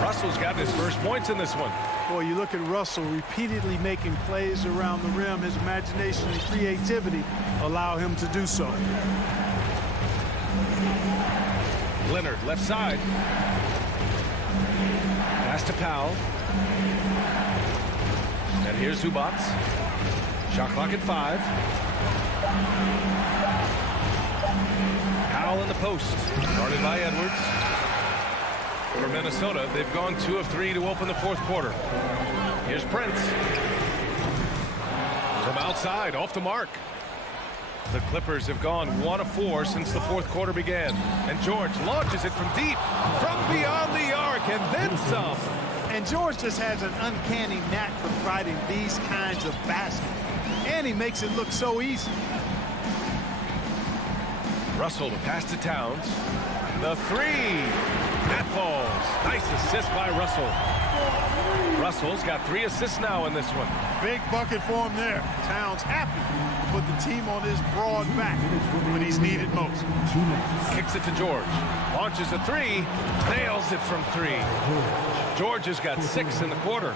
Russell's got his first points in this one. Boy, you look at Russell repeatedly making plays around the rim. His imagination and creativity allow him to do so. Leonard, left side. Pass to Powell. And here's Zubats. Shot clock at 5. Powell in the post. Guarded by Edwards. For Minnesota, they've gone 2 of 3 to open the fourth quarter. Here's Prince. From outside, off the mark. The Clippers have gone 1 of 4 since the fourth quarter began. And George launches it from deep, from beyond the arc, and then some. And George just has an uncanny knack for providing these kinds of baskets. And he makes it look so easy. Russell to pass to Towns. The 3. That falls. Nice assist by Russell. Russell's got 3 assists now in this one. Big bucket for him there. Towns happy to put the team on his broad back when he's needed most. Kicks it to George. Launches a 3. Nails it from 3. George has got 6 in the quarter.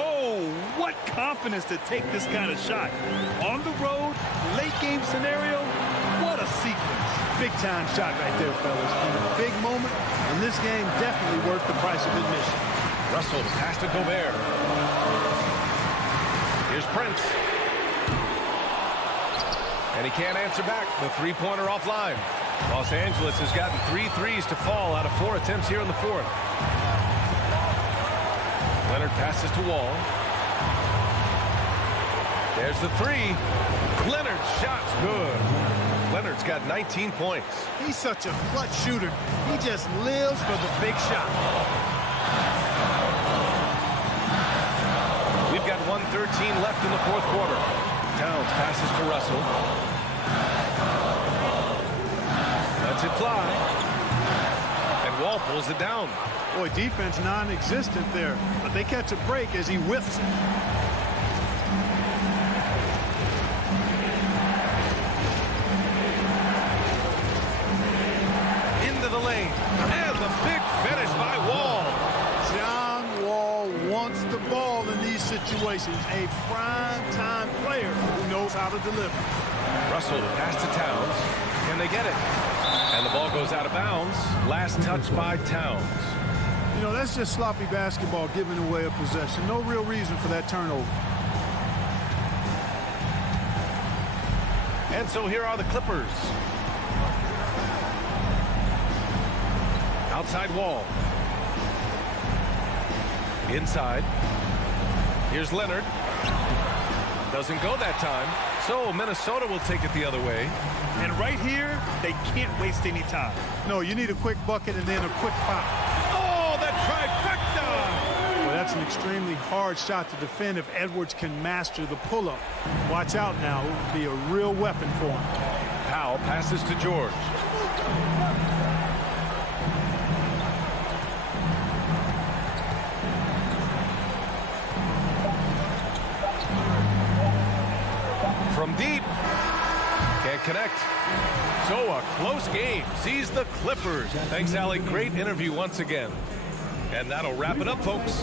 Oh, what confidence to take this kind of shot. On the road, late game scenario, what a sequence. Big time shot right there, fellas. In a big moment, and this game definitely worth the price of admission. Russell pass to Gobert. Here's Prince. And he can't answer back. The three-pointer offline. Los Angeles has gotten 3 threes to fall out of 4 attempts here in the fourth. Leonard passes to Wall. There's the 3. Leonard's shot's good. Leonard's got 19 points. He's such a clutch shooter. He just lives for the big shot. We've got 1:13 left in the fourth quarter. Towns passes to Russell. Lets it fly. And Wall pulls it down. Boy, defense non-existent there, but they catch a break as he whiffs it. Into the lane. And the big finish by Wall. John Wall wants the ball in these situations. A prime-time player who knows how to deliver. Russell to pass to Towns. Can they get it? And the ball goes out of bounds. Last touch by Towns. You know, that's just sloppy basketball, giving away a possession. No real reason for that turnover. And so here are the Clippers. Outside Wall. Inside. Here's Leonard. Doesn't go that time. So Minnesota will take it the other way. And right here, they can't waste any time. No, you need a quick bucket and then a quick foul. Oh, the trifecta! Well, that's an extremely hard shot to defend if Edwards can master the pull-up. Watch out now. It would be a real weapon for him. Powell passes to George. From deep. Can't connect. So a close game sees the Clippers. Thanks, Allie. Great interview once again. And that'll wrap it up, folks.